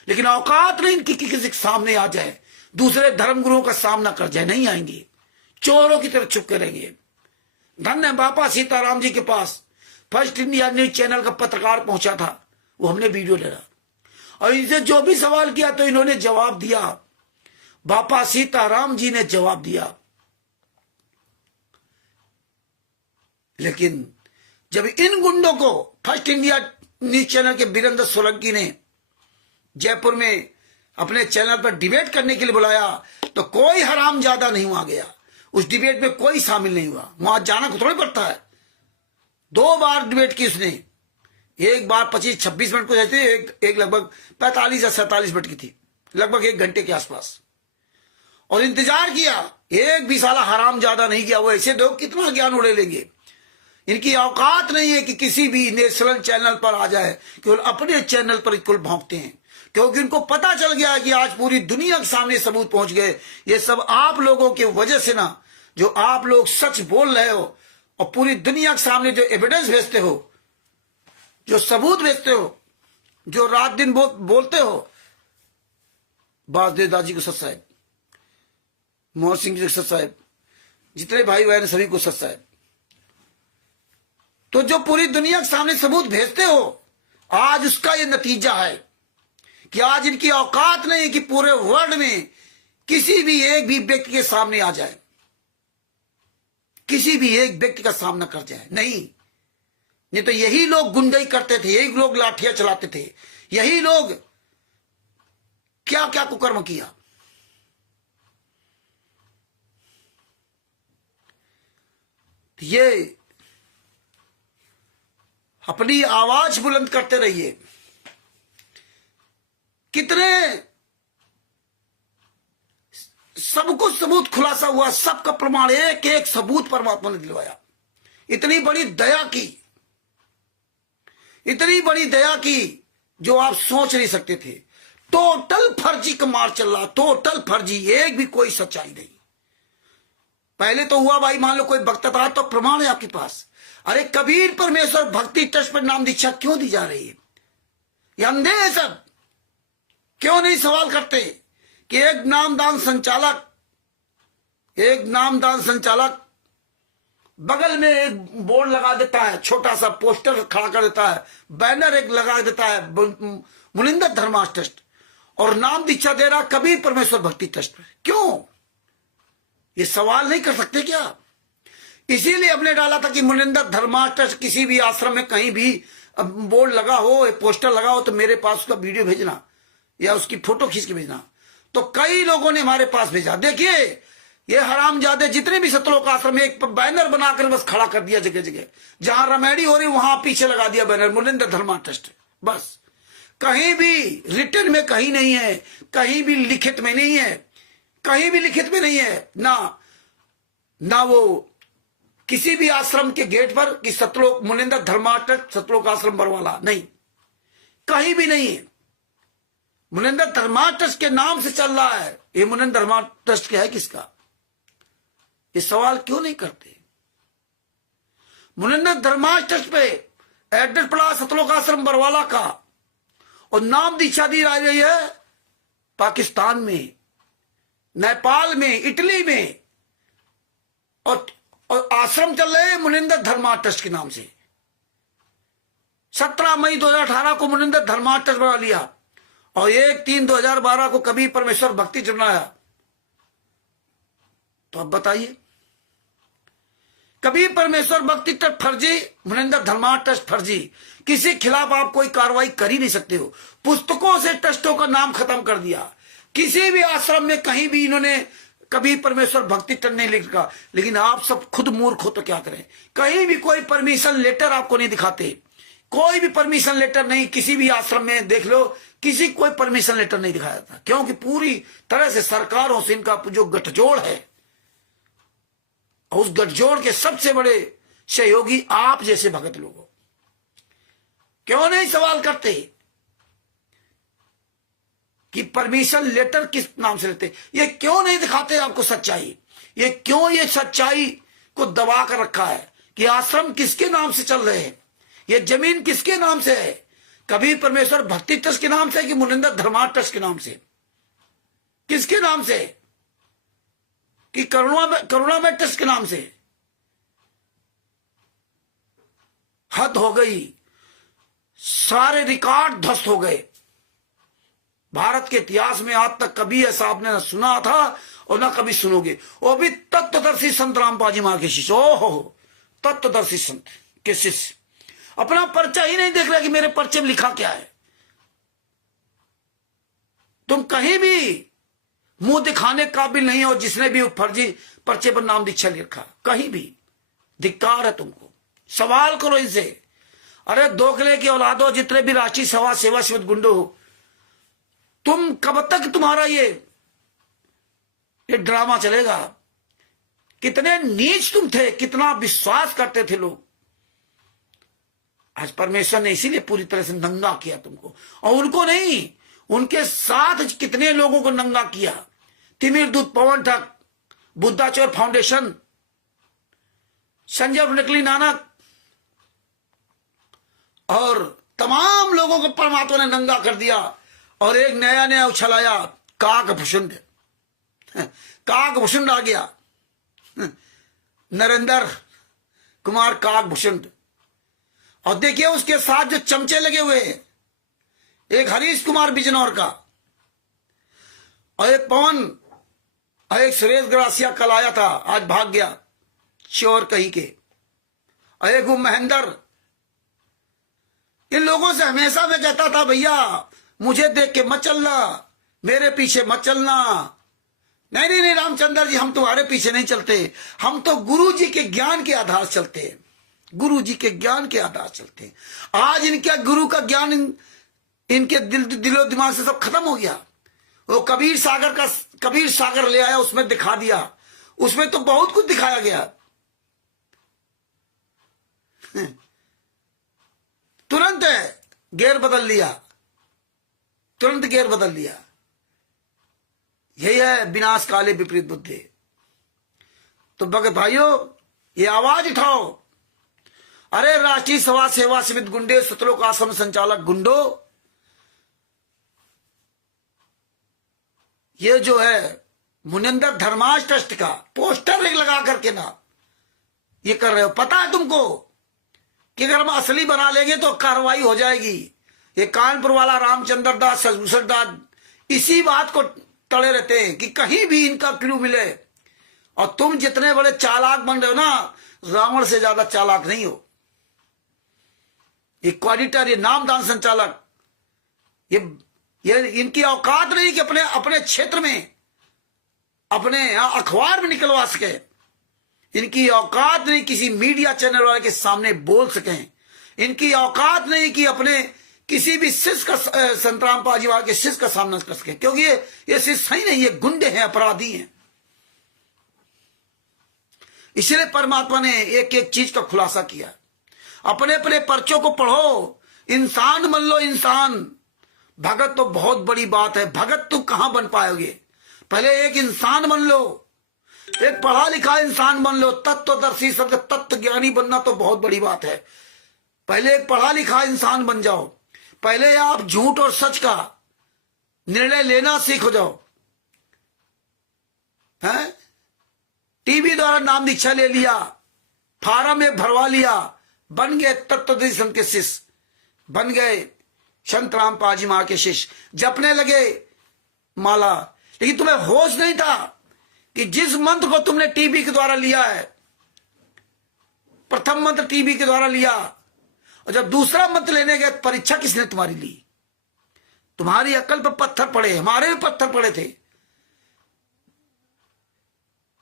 लेकिन औकात नहीं इनकी किसी के सामने आ जाए, दूसरे धर्मगुरुओं का सामना कर जाए, नहीं आएंगे, चोरों की तरह चुप करेंगे। धन्य है बापा सीताराम जी के पास फर्स्ट इंडिया न्यूज चैनल का पत्रकार पहुंचा था, वो हमने वीडियो ले रहा, और इनसे जो भी सवाल किया तो इन्होंने जवाब दिया। बापा सीताराम जी ने जवाब दिया। लेकिन जब इन गुंडों को फर्स्ट इंडिया न्यूज चैनल के वीरेंद्र सोलंकी ने जयपुर में अपने चैनल पर डिबेट करने के लिए बुलाया, तो कोई हरामजादा नहीं वहां गया, उस डिबेट में कोई शामिल नहीं हुआ। वहां जाना को थोड़ी पड़ता है। 2 बार डिबेट की उसने, एक बार 25-26 मिनट को जाती, एक लगभग 45 या 47 मिनट की थी, लगभग 1 घंटे के आसपास। और इंतजार किया, एक भी साला हरामजादा नहीं किया। वो ऐसे लोग कितना ज्ञान उड़े लेंगे, इनकी औकात नहीं है कि किसी भी नेशनल चैनल पर आ जाए, केवल अपने चैनल पर कुल भौंकते हैं, क्योंकि उनको पता चल गया कि आज पूरी दुनिया के सामने सबूत पहुंच गए। ये सब आप लोगों की वजह से ना, जो आप लोग सच बोल रहे हो और पूरी दुनिया के सामने जो एविडेंस भेजते हो, जो सबूत भेजते हो, जो रात दिन बोलते हो, बासदेव दाजी को सच साहब, मोहन सिंह जी को सच साहब, जितने भाई बहन सभी को सच साहब, तो जो पूरी दुनिया के सामने सबूत भेजते हो, आज उसका ये नतीजा है कि आज इनकी औकात नहीं है कि पूरे वर्ल्ड में किसी भी एक भी व्यक्ति के सामने आ जाए, किसी भी एक व्यक्ति का सामना कर जाए। नहीं तो यही लोग गुंडाई करते थे, यही लोग लाठियां चलाते थे, यही लोग क्या क्या कुकर्म किया। ये अपनी आवाज बुलंद करते रहिए। कितने सबको सबूत खुलासा हुआ, सबका प्रमाण, एक एक सबूत परमात्मा ने दिलवाया। इतनी बड़ी दया की, इतनी बड़ी दया की जो आप सोच नहीं सकते थे। टोटल फर्जी का मार चल रहा, टोटल फर्जी, एक भी कोई सच्चाई नहीं। पहले तो हुआ भाई, मान लो कोई वक्ता था तो प्रमाण है आपके पास। अरे कबीर परमेश्वर भक्ति ट्रस्ट पर नाम दीक्षा क्यों दी जा रही है? ये अंधे हैं सब, क्यों नहीं सवाल करते कि एक नामदान संचालक बगल में एक बोर्ड लगा देता है, छोटा सा पोस्टर खड़ा कर देता है, बैनर एक लगा देता है, मुनिंदर धर्मार्थ ट्रस्ट, और नाम दीक्षा दे रहा कबीर परमेश्वर भक्ति ट्रस्ट पर। क्यों? ये सवाल नहीं कर सकते क्या? इसीलिए हमने डाला था कि मुनिंदर धर्मार्थ ट्रस्ट किसी भी आश्रम में कहीं भी बोर्ड लगा हो, पोस्टर लगा हो, तो मेरे पास उसका वीडियो भेजना या उसकी फोटो खींच के भेजना। तो कई लोगों ने हमारे पास भेजा। देखिए ये हरामजादे जितने भी सतलोक आश्रम में एक बैनर बनाकर बस खड़ा कर दिया, जगह जगह जहां रमेडी हो रही वहां पीछे लगा दिया बैनर मुनिंदर धर्मार्थ ट्रस्ट। बस कहीं भी रिटर्न में कहीं नहीं है, कहीं भी लिखित में नहीं है, कहीं भी लिखित में नहीं है, ना वो किसी भी आश्रम के गेट पर कि सतलोक मुनिंदर धर्मार्थ ट्रस्ट सतलोक आश्रम बरवाला, नहीं, कहीं भी नहीं है। मुनिंदर धर्मार्थ ट्रस्ट के नाम से चल रहा है। ये मुनिंदर धर्मार्थ ट्रस्ट क्या है, किसका? ये सवाल क्यों नहीं करते? मुनिंदर धर्मार्थ ट्रस्ट पे एड्रेस पड़ा सतलोक आश्रम बरवाला का, और नाम दीक्षा दी जा रही है पाकिस्तान में, नेपाल में, इटली में, और आश्रम चल रहे हैं मुनिंदर धर्मार्थ ट्रस्ट के नाम से। 17 मई 2018 को मुनिंदर धर्मार्थ ट्रस्ट बना लिया, और 1/3/2012 को कबीर परमेश्वर भक्ति ट्रस्ट बनाया। तो अब बताइए, कबीर परमेश्वर भक्ति ट्रस्ट फर्जी, मुनिंदर धर्मार्थ ट्रस्ट फर्जी, किसी खिलाफ आप कोई कार्रवाई कर ही नहीं सकते हो। पुस्तकों से ट्रस्टों का नाम खत्म कर दिया। किसी भी आश्रम में कहीं भी इन्होंने कबीर परमेश्वर भक्ति ट्रस्ट नहीं लिखा। लेकिन आप सब खुद मूर्ख हो तो क्या करें? कहीं भी कोई परमिशन लेटर आपको नहीं दिखाते, कोई भी परमिशन लेटर नहीं। किसी भी आश्रम में देख लो, किसी कोई परमिशन लेटर नहीं दिखाया जाता, क्योंकि पूरी तरह से सरकारों से इनका जो गठजोड़ है, उस गठजोड़ के सबसे बड़े सहयोगी आप जैसे भगत लोग हो। क्यों नहीं सवाल करते कि परमिशन लेटर किस नाम से लेते? ये क्यों नहीं दिखाते आपको सच्चाई? ये क्यों ये सच्चाई को दबा कर रखा है कि आश्रम किसके नाम से चल रहे हैं, ये जमीन किसके नाम से है? कबीर परमेश्वर भक्ति ट्रस्ट के नाम से कि मुनिंदर धर्मार्थ ट्रस्ट के नाम से? किसके नाम से? कि करुणामय ट्रस्ट के नाम से? हद हो गई, सारे रिकॉर्ड ध्वस्त हो गए। भारत के इतिहास में आज तक कभी ऐसा आपने न सुना था और न कभी सुनोगे। वो भी तत्वदर्शी संत रामपाल मां के शिष्य, ओहो तत्वदर्शी संत के शिष्य, अपना पर्चा ही नहीं देख रहा कि मेरे पर्चे में लिखा क्या है। तुम कहीं भी मुंह दिखाने काबिल नहीं हो। जिसने भी फर्जी पर्चे पर नाम दीक्षा ले रखा, कहीं भी धिक्कार है तुमको। सवाल करो इनसे। अरे दोगले की औलादो, जितने भी राष्ट्रीय सभा सेवा समिति गुंडो हो, तुम कब तक तुम्हारा ये ड्रामा चलेगा? कितने नीच तुम थे, कितना विश्वास करते थे लोग। आज परमेश्वर ने इसीलिए पूरी तरह से नंगा किया तुमको, और उनको नहीं, उनके साथ कितने लोगों को नंगा किया। तिमिर दूत, पवन ठग, बुद्धाचोर फाउंडेशन, संजय नकली नानक और तमाम लोगों को परमात्मा ने नंगा कर दिया। और एक नया उछलाया, काकभूषुंड। काकभूषुंड आ गया, नरेंद्र कुमार काकभूषुंड। और देखिए उसके साथ जो चमचे लगे हुए हैं, एक हरीश कुमार बिजनौर का, और एक पवन, और एक सुरेश ग्रासिया कल आया था, आज भाग गया चोर कहीं के, और एक वो महेंद्र। इन लोगों से हमेशा मैं कहता था, भैया मुझे देख के मत चलना, मेरे पीछे मत चलना। नहीं नहीं नहीं रामचंद्र जी, हम तुम्हारे पीछे नहीं चलते, हम तो गुरु जी के ज्ञान के आधार चलते हैं, गुरु जी के ज्ञान के आधार चलते हैं। आज इनके गुरु का ज्ञान इनके दिलो दिमाग से सब खत्म हो गया। वो कबीर सागर ले आया, उसमें दिखा दिया, उसमें तो बहुत कुछ दिखाया गया। तुरंत गेयर बदल लिया, तुरंत गेयर बदल लिया। यही है विनाश काले विपरीत बुद्धि। तो भगत भाइयों, ये आवाज उठाओ। अरे राष्ट्रीय सभा सेवा समिति गुंडे, सतलोक आश्रम संचालक गुंडो, ये जो है मुनिंदर धर्माज ट्रस्ट का पोस्टर एक लगा करके ना ये कर रहे हो। पता है तुमको कि अगर हम असली बना लेंगे तो कार्रवाई हो जाएगी। ये कानपुर वाला रामचंद्र दास, सजभूषण दास इसी बात को तड़े रहते हैं कि कहीं भी इनका क्लू मिले। और तुम जितने बड़े चालाक बन रहे हो ना, रावण से ज्यादा चालाक नहीं हो। ये ऑडिटर, ये नामदान संचालक, ये इनकी औकात नहीं कि अपने क्षेत्र में, अपने अखबार में निकलवा सके। इनकी औकात नहीं किसी मीडिया चैनल वाले के सामने बोल सकें। इनकी औकात नहीं कि अपने किसी भी शिष्य का, संतराम पाजीवाल के शिष्य का सामना कर सके, क्योंकि ये शिष्य सही नहीं, ये गुंडे हैं, अपराधी हैं। इसलिए परमात्मा ने एक एक चीज का खुलासा किया। अपने अपने पर्चों को पढ़ो, इंसान बन लो, इंसान। भगत तो बहुत बड़ी बात है, भगत तुम कहां बन पाओगे? पहले एक इंसान बन लो, एक पढ़ा लिखा इंसान बन लो। तत्वदर्शी शब्द तत्व ज्ञानी बनना तो बहुत बड़ी बात है। पहले एक पढ़ा लिखा इंसान बन जाओ। पहले आप झूठ और सच का निर्णय लेना सीख जाओ। हैं? टीवी द्वारा नाम दीक्षा ले लिया, फार्म में भरवा लिया, बन गए तत्वदर्शी संत के शिष्य, बन गए संत रामपाल जी मां के शिष्य, जपने लगे माला। लेकिन तुम्हें होश नहीं था कि जिस मंत्र को तुमने टीवी के द्वारा लिया है, प्रथम मंत्र टीवी के द्वारा लिया, और जब दूसरा मंत्र लेने गए, परीक्षा किसने तुम्हारी ली? तुम्हारी अकल पर पत्थर पड़े, हमारे भी पत्थर पड़े थे।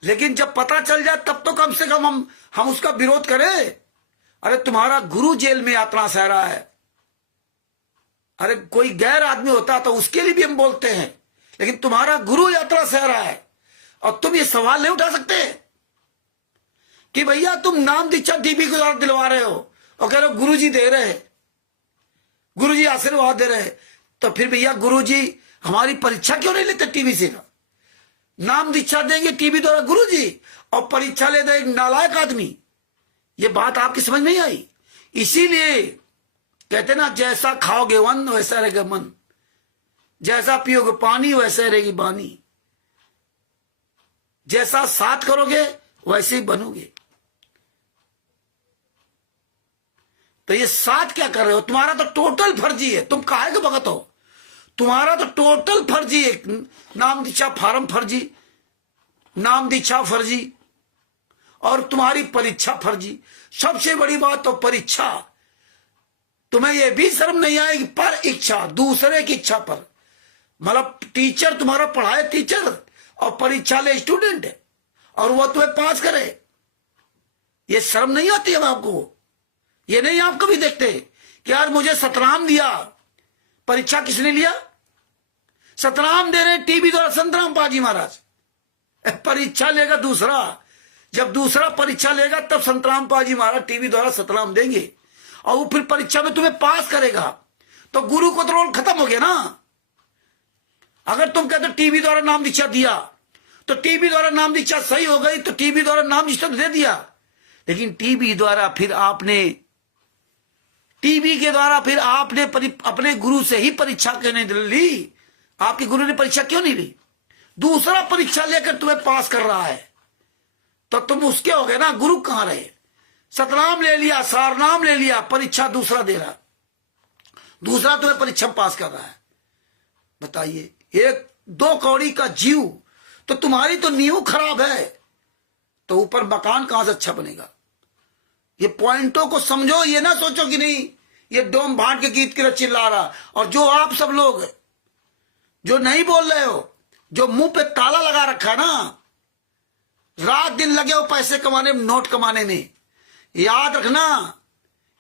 लेकिन जब पता चल जाए तब तो कम से कम हम उसका विरोध करें। अरे तुम्हारा गुरु जेल में यातना सह रहा है। अरे कोई गैर आदमी होता तो उसके लिए भी हम बोलते हैं, लेकिन तुम्हारा गुरु यात्रा सह रहा है और तुम ये सवाल नहीं उठा सकते कि भैया तुम नाम दीक्षा टीवी के द्वारा दिलवा रहे हो और कह रहे हो गुरुजी दे रहे हैं, गुरुजी आशीर्वाद दे रहे हैं। तो फिर भैया गुरुजी हमारी परीक्षा क्यों नहीं लेते टीवी से? नाम दीक्षा देंगे टीवी द्वारा गुरुजी, और परीक्षा ले दे एक नालायक आदमी। ये बात आपकी समझ नहीं आई। इसीलिए कहते ना, जैसा खाओगे वन वैसा रहेगा मन, जैसा पियोगे पानी वैसा रहेगी बानी, जैसा साथ करोगे वैसे ही बनोगे। तो ये साथ क्या कर रहे हो? तुम्हारा तो टोटल फर्जी है। तुम काहे के भगत हो? तुम्हारा तो टोटल फर्जी है। नाम दीक्षा फार्म फर्जी, नाम दीक्षा फर्जी, और तुम्हारी परीक्षा फर्जी। सबसे बड़ी बात तो परीक्षा। तुम्हें यह भी शर्म नहीं आएगी पर इच्छा, दूसरे की इच्छा पर मतलब टीचर तुम्हारा पढ़ाए टीचर और परीक्षा ले स्टूडेंट, और वो तुम्हें पास करे। ये शर्म नहीं आती है आपको? ये नहीं आप कभी देखते कि यार मुझे सतराम दिया, परीक्षा किसने लिया? सतराम दे रहे टीवी द्वारा संतराम पाजी महाराज। परीक्षा लेगा दूसरा, जब दूसरा परीक्षा लेगा तब संतराम पाजी महाराज टीवी द्वारा सतराम देंगे, और वो फिर परीक्षा में तुम्हें पास करेगा। तो गुरु को तो रोल खत्म हो गया ना। अगर तुम कहते टीवी द्वारा नाम दीक्षा दिया तो टीवी द्वारा नाम दीक्षा सही हो गई, तो टीवी द्वारा नाम दीक्षा दे दिया, लेकिन टीवी द्वारा फिर आपने टीवी के द्वारा फिर आपने अपने गुरु से ही परीक्षा क्यों नहीं ली? आपके गुरु ने परीक्षा क्यों नहीं ली? दूसरा परीक्षा लेकर तुम्हें पास कर रहा है, तो तुम उसके हो गए ना। गुरु कहां रहे? सतनाम ले लिया, सारनाम ले लिया, परीक्षा दूसरा दे रहा, दूसरा तुम्हें परीक्षा पास कर रहा है। बताइए, एक दो कौड़ी का जीव, तो तुम्हारी तो नींव खराब है, तो ऊपर मकान कहां से अच्छा बनेगा? ये पॉइंटों को समझो। ये ना सोचो कि नहीं ये डोम भाट के गीत की तरह चिल्ला रहा। और जो आप सब लोग जो नहीं बोल रहे हो, जो मुंह पे ताला लगा रखा ना, रात दिन लगे हो पैसे कमाने में, नोट कमाने में, याद रखना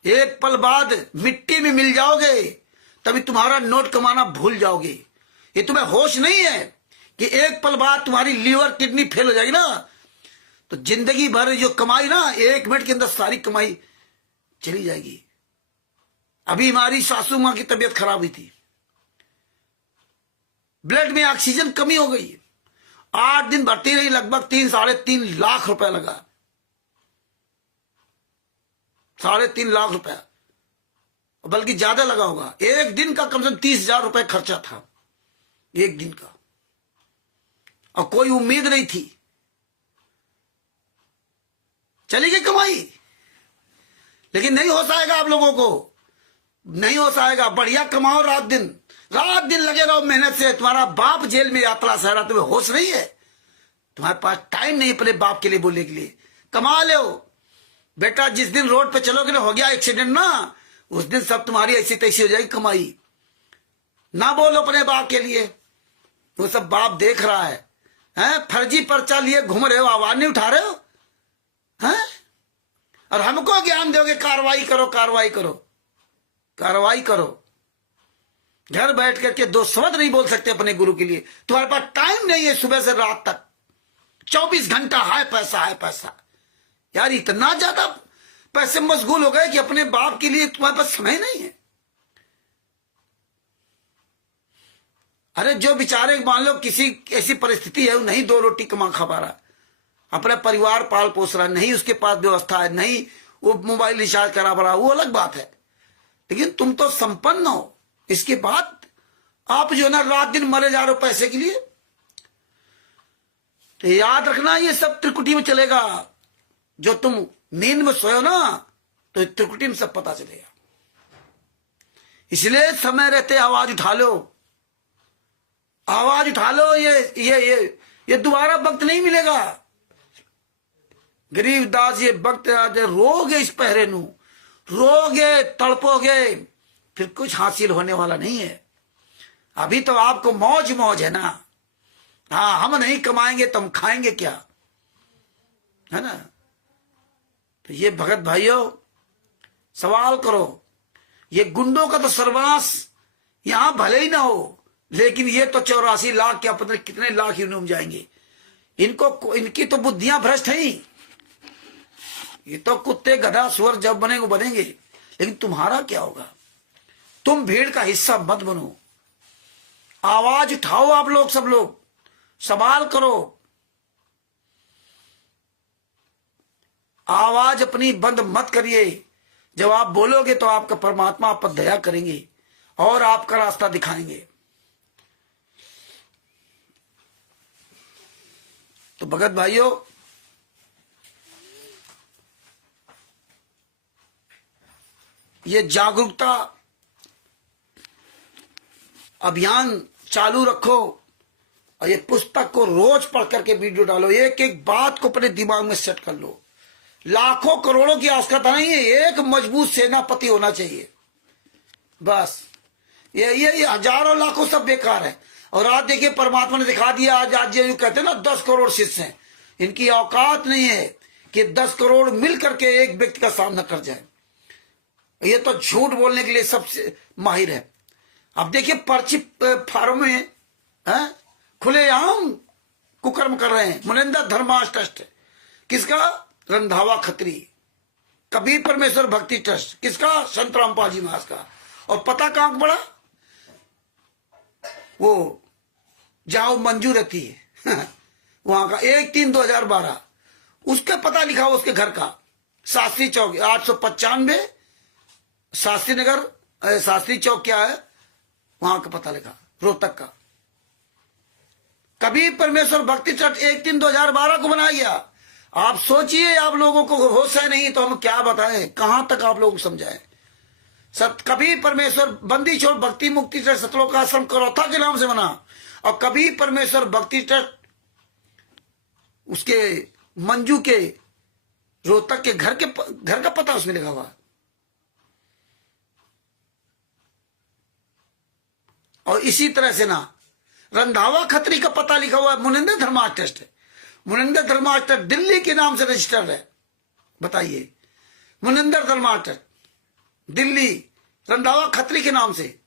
एक पल बाद मिट्टी में मिल जाओगे, तभी तुम्हारा नोट कमाना भूल जाओगे। ये तुम्हें होश नहीं है कि एक पल बाद तुम्हारी लीवर किडनी फेल हो जाएगी ना, तो जिंदगी भर जो कमाई ना, 1 मिनट के अंदर सारी कमाई चली जाएगी। अभी हमारी सासू मां की तबीयत खराब हुई थी, ब्लड में ऑक्सीजन कमी हो गई, 8 दिन भर्ती रही, लगभग 3-3.5 लाख रुपया लगा। 3.5 लाख रुपया, बल्कि ज्यादा लगा होगा। एक दिन का कम से कम 30,000 रुपए खर्चा था, एक दिन का, और कोई उम्मीद नहीं थी। चली गई कमाई, लेकिन नहीं हो पाएगा आप लोगों को, नहीं हो पाएगा। बढ़िया कमाओ, रात दिन लगे रहो मेहनत से। तुम्हारा बाप जेल में यात्रा सह रहा, तुम्हें होश नहीं है? तुम्हारे पास टाइम नहीं अपने बाप के लिए बोलने के लिए। कमा लो बेटा, जिस दिन रोड पे चलोगे ना, हो गया एक्सीडेंट ना, उस दिन सब तुम्हारी ऐसी तैसी हो जाएगी कमाई। ना बोलो अपने बाप के लिए, वो सब बाप देख रहा है। फर्जी पर्चा लिए घूम रहे हो, आवाज नहीं उठा रहे हो हैं? और हमको ज्ञान दोगे कार्रवाई करो, कार्रवाई करो, कार्रवाई करो। घर बैठ करके 2 शब्द नहीं बोल सकते अपने गुरु के लिए। तुम्हारे पास टाइम नहीं है सुबह से रात तक, 24 घंटा हाय पैसा, हाय पैसा। यार इतना ज्यादा पैसे मशगूल हो गए कि अपने बाप के लिए तुम्हारे पास समय नहीं है। अरे जो बेचारे मान लो किसी ऐसी परिस्थिति है, नहीं 2 रोटी कमा खा पा रहा, अपना परिवार पाल पोस रहा, नहीं उसके पास व्यवस्था है, नहीं वो मोबाइल रिचार्ज करा पा रहा, वो अलग बात है। लेकिन तुम तो संपन्न हो, इसके बाद आप जो ना रात दिन मरे जा रहे हो पैसे के लिए। तो याद रखना, ये सब त्रिकुटी में चलेगा। जो तुम नींद में सोए ना, तो त्रिकुटी में सब पता चलेगा। इसलिए समय रहते आवाज उठा लो, आवाज उठा लो। ये दोबारा वक्त नहीं मिलेगा। गरीबदास ये वक्त आज रोगे, इस पहरे नू रोगे, तड़पोगे, फिर कुछ हासिल होने वाला नहीं है। अभी तो आपको मौज मौज है ना। हाँ, हम नहीं कमाएंगे तो हम खाएंगे क्या, है ना? तो ये भगत भाइयों, सवाल करो। ये गुंडों का तो सर्वनाश यहां भले ही ना हो, लेकिन ये तो 84 लाख क्या पता कितने लाख ही उन्हें जाएंगे। इनकी तो बुद्धियां भ्रष्ट हैं। ये तो कुत्ते गधा सुअर जब बनेंगे बनेंगे, लेकिन तुम्हारा क्या होगा? तुम भीड़ का हिस्सा मत बनो। आवाज उठाओ, आप लोग सब लोग सवाल करो। आवाज अपनी बंद मत करिए। जब आप बोलोगे तो आपका परमात्मा आप पर दया करेंगे और आपका रास्ता दिखाएंगे। तो भगत भाइयों, ये जागरूकता अभियान चालू रखो, और ये पुस्तक को रोज पढ़ करके वीडियो डालो। एक एक बात को अपने दिमाग में सेट कर लो। लाखों करोड़ों की आवश्यकता नहीं है, एक मजबूत सेनापति होना चाहिए बस। ये हजारों लाखों सब बेकार है। और आज देखिए परमात्मा ने दिखा दिया, आज ये कहते हैं ना 10 करोड़ शिष्य हैं, इनकी औकात नहीं है कि 10 करोड़ मिल करके एक व्यक्ति का सामना कर जाए। ये तो झूठ बोलने के लिए सबसे माहिर है। अब देखिए पर्ची फार्म में खुलेआम कुकर्म कर रहे हैं। मुनिंदर धर्माश ट्रस्ट किसका? रंधावा खत्री। कबीर परमेश्वर भक्ति ट्रस्ट किसका? संत रामपाल जी महाराज का। और पता कहां पड़ा? वो जहां मंजू रहती है वहां का 1/3/2012 उसका पता लिखा हुआ, उसके घर का, शास्त्री चौक 895 शास्त्री नगर, शास्त्री चौक क्या है वहां का पता लिखा, रोहतक का। कबीर परमेश्वर भक्ति ट्रस्ट 1/3/2012 को बनाया गया। आप सोचिए, आप लोगों को होश है नहीं तो हम क्या बताएं, कहां तक आप लोगों को समझाएं। कबीर परमेश्वर बंदी छोड़ भक्ति मुक्ति ट्रस्ट सतलोक आश्रम करौथा के नाम से बना, और कबीर परमेश्वर भक्ति ट्रस्ट उसके मंजू के रोहतक के घर का पता उसमें लिखा हुआ। और इसी तरह से ना रंधावा खत्री का पता लिखा हुआ है, मुनिंदर धर्माश ट्रस्ट है। मुनिंदर धर्माश ट्रस्ट दिल्ली के नाम से रजिस्टर्ड है। बताइए, मुनिंदर धर्माश ट्रस्ट दिल्ली रंधावा खत्री के नाम से,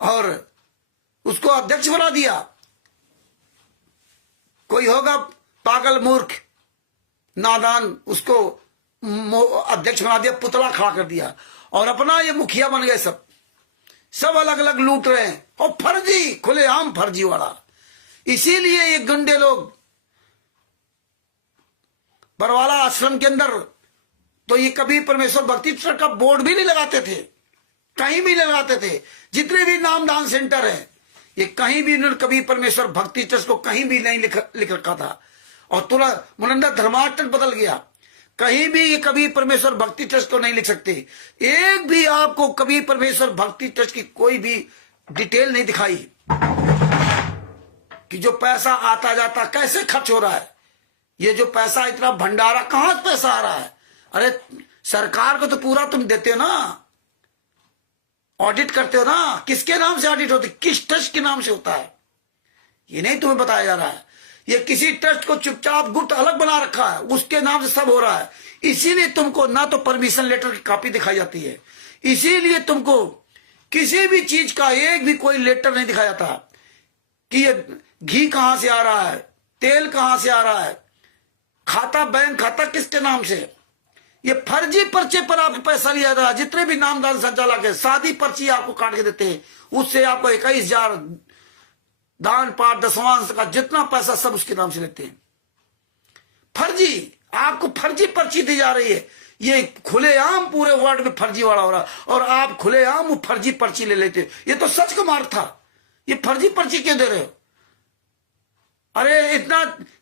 और उसको अध्यक्ष बना दिया। कोई होगा पागल मूर्ख नादान, उसको अध्यक्ष बना दिया, पुतला खड़ा कर दिया, और अपना ये मुखिया बन गए। सब अलग अलग लूट रहे हैं, और फर्जी, खुलेआम फर्जी वाला। इसीलिए ये गुंडे लोग बरवाला आश्रम के अंदर तो ये कबीर परमेश्वर भक्ति ट्रस्ट का बोर्ड भी नहीं लगाते थे, कहीं भी नहीं लगाते थे। जितने भी नामदान सेंटर है, ये कहीं भी इन्होंने कबीर परमेश्वर भक्ति ट्रस्ट को कहीं भी नहीं लिख रखा था। और तुरंत मुनिंदर धर्माश ट्रस्ट बदल गया, कहीं भी ये कबीर परमेश्वर भक्ति ट्रस्ट को नहीं लिख सकते। एक भी आपको कबीर परमेश्वर भक्ति ट्रस्ट की कोई भी डिटेल नहीं दिखाई कि जो पैसा आता जाता कैसे खर्च हो रहा है। ये जो पैसा इतना भंडारा, कहां से पैसा आ रहा है? अरे सरकार को तो पूरा तुम देते हो ना, ऑडिट करते हो ना। किसके नाम से ऑडिट होती, किस ट्रस्ट के नाम से होता है, ये नहीं तुम्हें बताया जा रहा है। ये किसी ट्रस्ट को चुपचाप गुप्त अलग बना रखा है, उसके नाम से सब हो रहा है। इसीलिए तुमको ना तो परमिशन लेटर की कॉपी दिखाई जाती है, इसीलिए तुमको किसी भी चीज का एक भी कोई लेटर नहीं दिखाया जाता कि ये घी कहां से आ रहा है, तेल कहां से आ रहा है, खाता बैंक खाता किसके नाम से। ये फर्जी पर्चे पर आपको पैसा लिया जा रहा है। जितने भी नामदान संचालक है, सादी पर्ची आपको काट के देते हैं, उससे आपको 21,000 दान पाठ दशवांश का जितना पैसा सब उसके नाम से लेते हैं। फर्जी, आपको फर्जी पर्ची दी जा रही है। ये खुलेआम पूरे वर्ल्ड में फर्जी वाला हो रहा है, और आप खुलेआम वो फर्जी पर्ची ले लेते हैं। ये तो सच का मार्ग था, ये फर्जी पर्ची क्यों दे रहे हो? अरे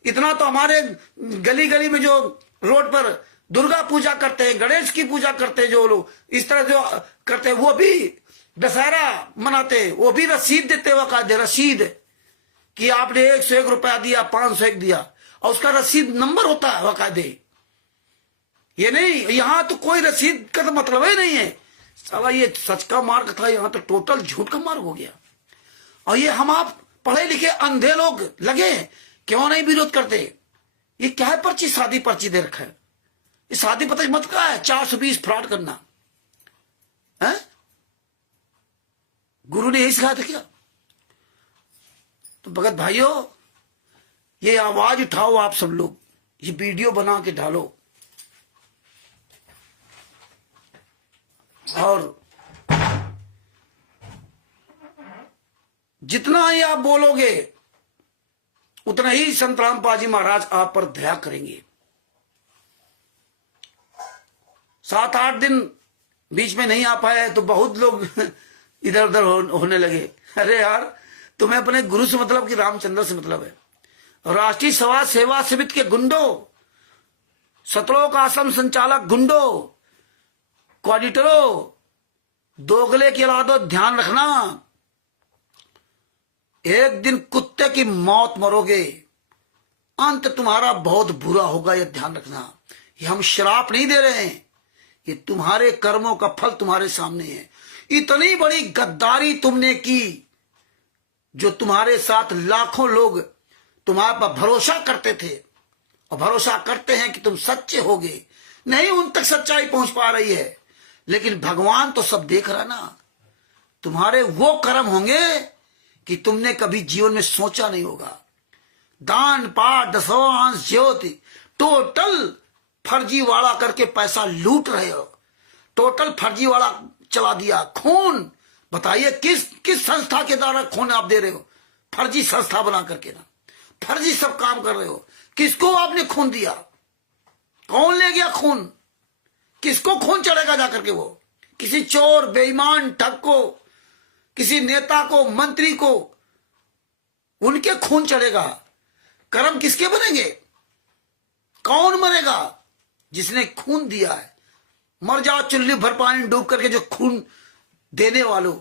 इतना तो हमारे गली गली में जो रोड पर दुर्गा पूजा करते हैं, गणेश की पूजा करते हैं, जो लोग इस तरह जो करते हैं, वो भी दशहरा मनाते हैं, वो भी रसीद देते हैं, वकायदे रसीद कि आपने 101 रुपया दिया, 501 दिया, और उसका रसीद नंबर होता है वकायदे। ये नहीं, यहां तो कोई रसीद का तो मतलब ही नहीं है। साला ये सच का मार्ग था, यहां तो टोटल झूठ का मार्ग हो गया। और ये हम आप पढ़े लिखे अंधे लोग लगे क्यों नहीं विरोध करते? ये क्या है पर्ची, सादी पर्ची दे रखा है। ये सादी पता मत क्या है, 420 फ्रॉड करना है। गुरु ने यही सिखाया था क्या? तो भगत भाइयों, ये आवाज उठाओ आप सब लोग, ये वीडियो बना के डालो, और जितना ही आप बोलोगे उतना ही संत रामपाल जी महाराज आप पर दया करेंगे। 7-8 दिन बीच में नहीं आ पाए तो बहुत लोग इधर उधर होने लगे। अरे यार, तुम्हें अपने गुरु से मतलब कि रामचंद्र से मतलब है। राष्ट्रीय समाज सेवा समिति के गुंडों, सतलोक आश्रम संचालक गुंडों, कोऑर्डिनेटरों, दोगले की औलादों, ध्यान रखना, एक दिन कुत्ते की मौत मरोगे, अंत तुम्हारा बहुत बुरा होगा, यह ध्यान रखना। ये हम श्राप नहीं दे रहे हैं, ये तुम्हारे कर्मों का फल तुम्हारे सामने है। इतनी बड़ी गद्दारी तुमने की, जो तुम्हारे साथ लाखों लोग तुम्हारे पर भरोसा करते थे और भरोसा करते हैं कि तुम सच्चे होगे, नहीं उन तक सच्चाई पहुंच पा रही है, लेकिन भगवान तो सब देख रहा ना। तुम्हारे वो कर्म होंगे कि तुमने कभी जीवन में सोचा नहीं होगा। दान पाठ दशवांश ज्योति टोटल फर्जीवाड़ा करके पैसा लूट रहे हो, टोटल फर्जीवाड़ा चला दिया। खून बताइए किस संस्था के द्वारा खून आप दे रहे हो? फर्जी संस्था बना करके ना, फर्जी सब काम कर रहे हो। किसको आपने खून दिया? कौन ले गया खून? किसको खून चढ़ेगा जाकर के? वो किसी चोर बेईमान ठग को, किसी नेता को, मंत्री को, उनके खून चढ़ेगा। कर्म किसके बनेंगे? कौन मरेगा? जिसने खून दिया है। मर जाओ चुल्ली भर पानी डूब करके, जो खून देने वालों,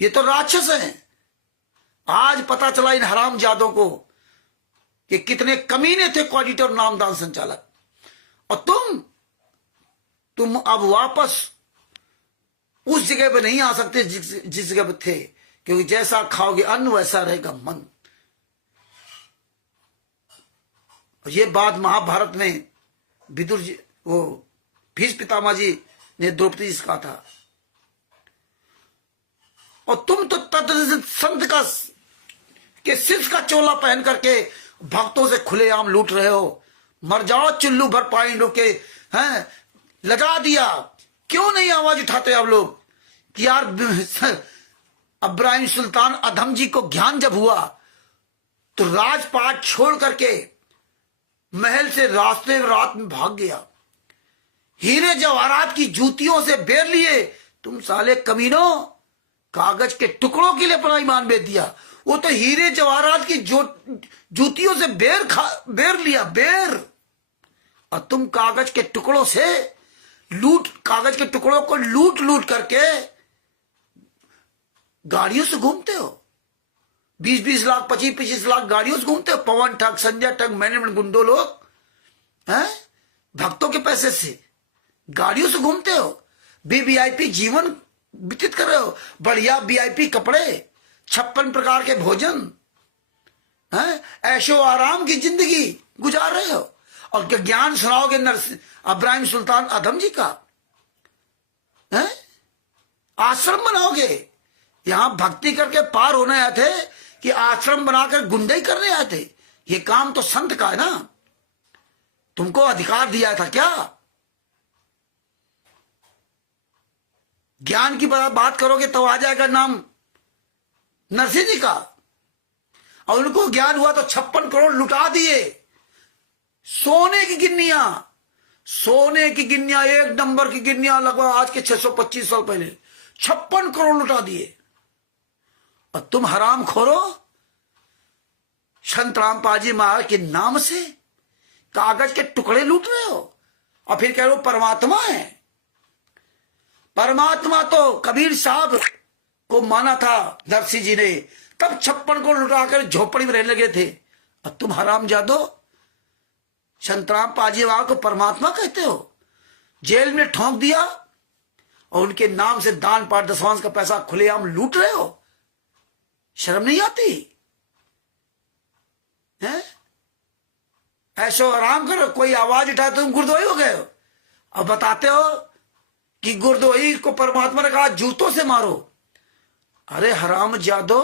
ये तो राक्षस हैं। आज पता चला इन हरामजादों को कि कितने कमीने थे कोऑर्डिनेटर नामदान संचालक। और तुम अब वापस उस जगह पे नहीं आ सकते जिस जगह पे थे, क्योंकि जैसा खाओगे अन्न वैसा रहेगा मन। और ये बात महाभारत में विदुर जी, वो भीष्म पितामह जी ने द्रौपदी जी से कहा था। और तुम तो संत के सिर्फ का चोला पहन करके भक्तों से खुलेआम लूट रहे हो। मर जाओ चुल्लू भर पानी डूब के, हैं? लगा दिया। क्यों नहीं आवाज उठाते आप लोग कि यार इब्राहिम सुल्तान अधम जी को ज्ञान जब हुआ तो राजपाट छोड़ करके महल से रास्ते रात में भाग गया। हीरे जवाहरात की जूतियों से बेर लिए। तुम साले कमीनों, कागज के टुकड़ों के लिए अपना ईमान बेच दिया। वो तो हीरे जवाहरात की जूतियों से बेर लिया, बेर। और तुम कागज के टुकड़ों से कागज के टुकड़ों को लूट करके गाड़ियों से घूमते हो। 20-20 लाख 25-25 लाख गाड़ियों से घूमते हो। पवन ठग, संजय ठग, मैनेजमेंट गुंडो लोग हैं, भक्तों के पैसे से गाड़ियों से घूमते हो। वीवीआईपी जीवन व्यतीत कर रहे हो। बढ़िया वीआईपी कपड़े, 56 प्रकार के भोजन, हैं, ऐशो आराम की जिंदगी गुजार रहे हो। और क्या ज्ञान सुनाओगे इब्राहिम सुल्तान अधम जी का? हैं? आश्रम बनाओगे? यहां भक्ति करके पार होने आए थे कि आश्रम बनाकर गुंडई करने आए थे? ये काम तो संत का है ना। तुमको अधिकार दिया था क्या? ज्ञान की बात करोगे तो आ जाएगा नाम नरसिंह जी का। और उनको ज्ञान हुआ तो 56 करोड़ लुटा दिए। सोने की गिन्नियां, एक नंबर की गिन्नियां, लगभग आज के 625 साल पहले 56 करोड़ लुटा दिए। और तुम हराम खोरो संत रामपाल महाराज के नाम से कागज के टुकड़े लूट रहे हो। और फिर कह रहे हो परमात्मा है। परमात्मा तो कबीर साहब को माना था नरसिंह जी ने, तब 56 करोड़ लुटाकर झोपड़ी में रहने लगे थे। और तुम हराम जादो संतराम पाजीवाल को परमात्मा कहते हो। जेल में ठोंक दिया और उनके नाम से दान पाठ दशवांश का पैसा खुलेआम लूट रहे हो। शर्म नहीं आती है? ऐसो आराम करो, कोई आवाज उठाए तो तुम गुरदोही हो गए हो। और बताते हो कि गुरदोही को परमात्मा ने कहा जूतों से मारो। अरे हराम जादो,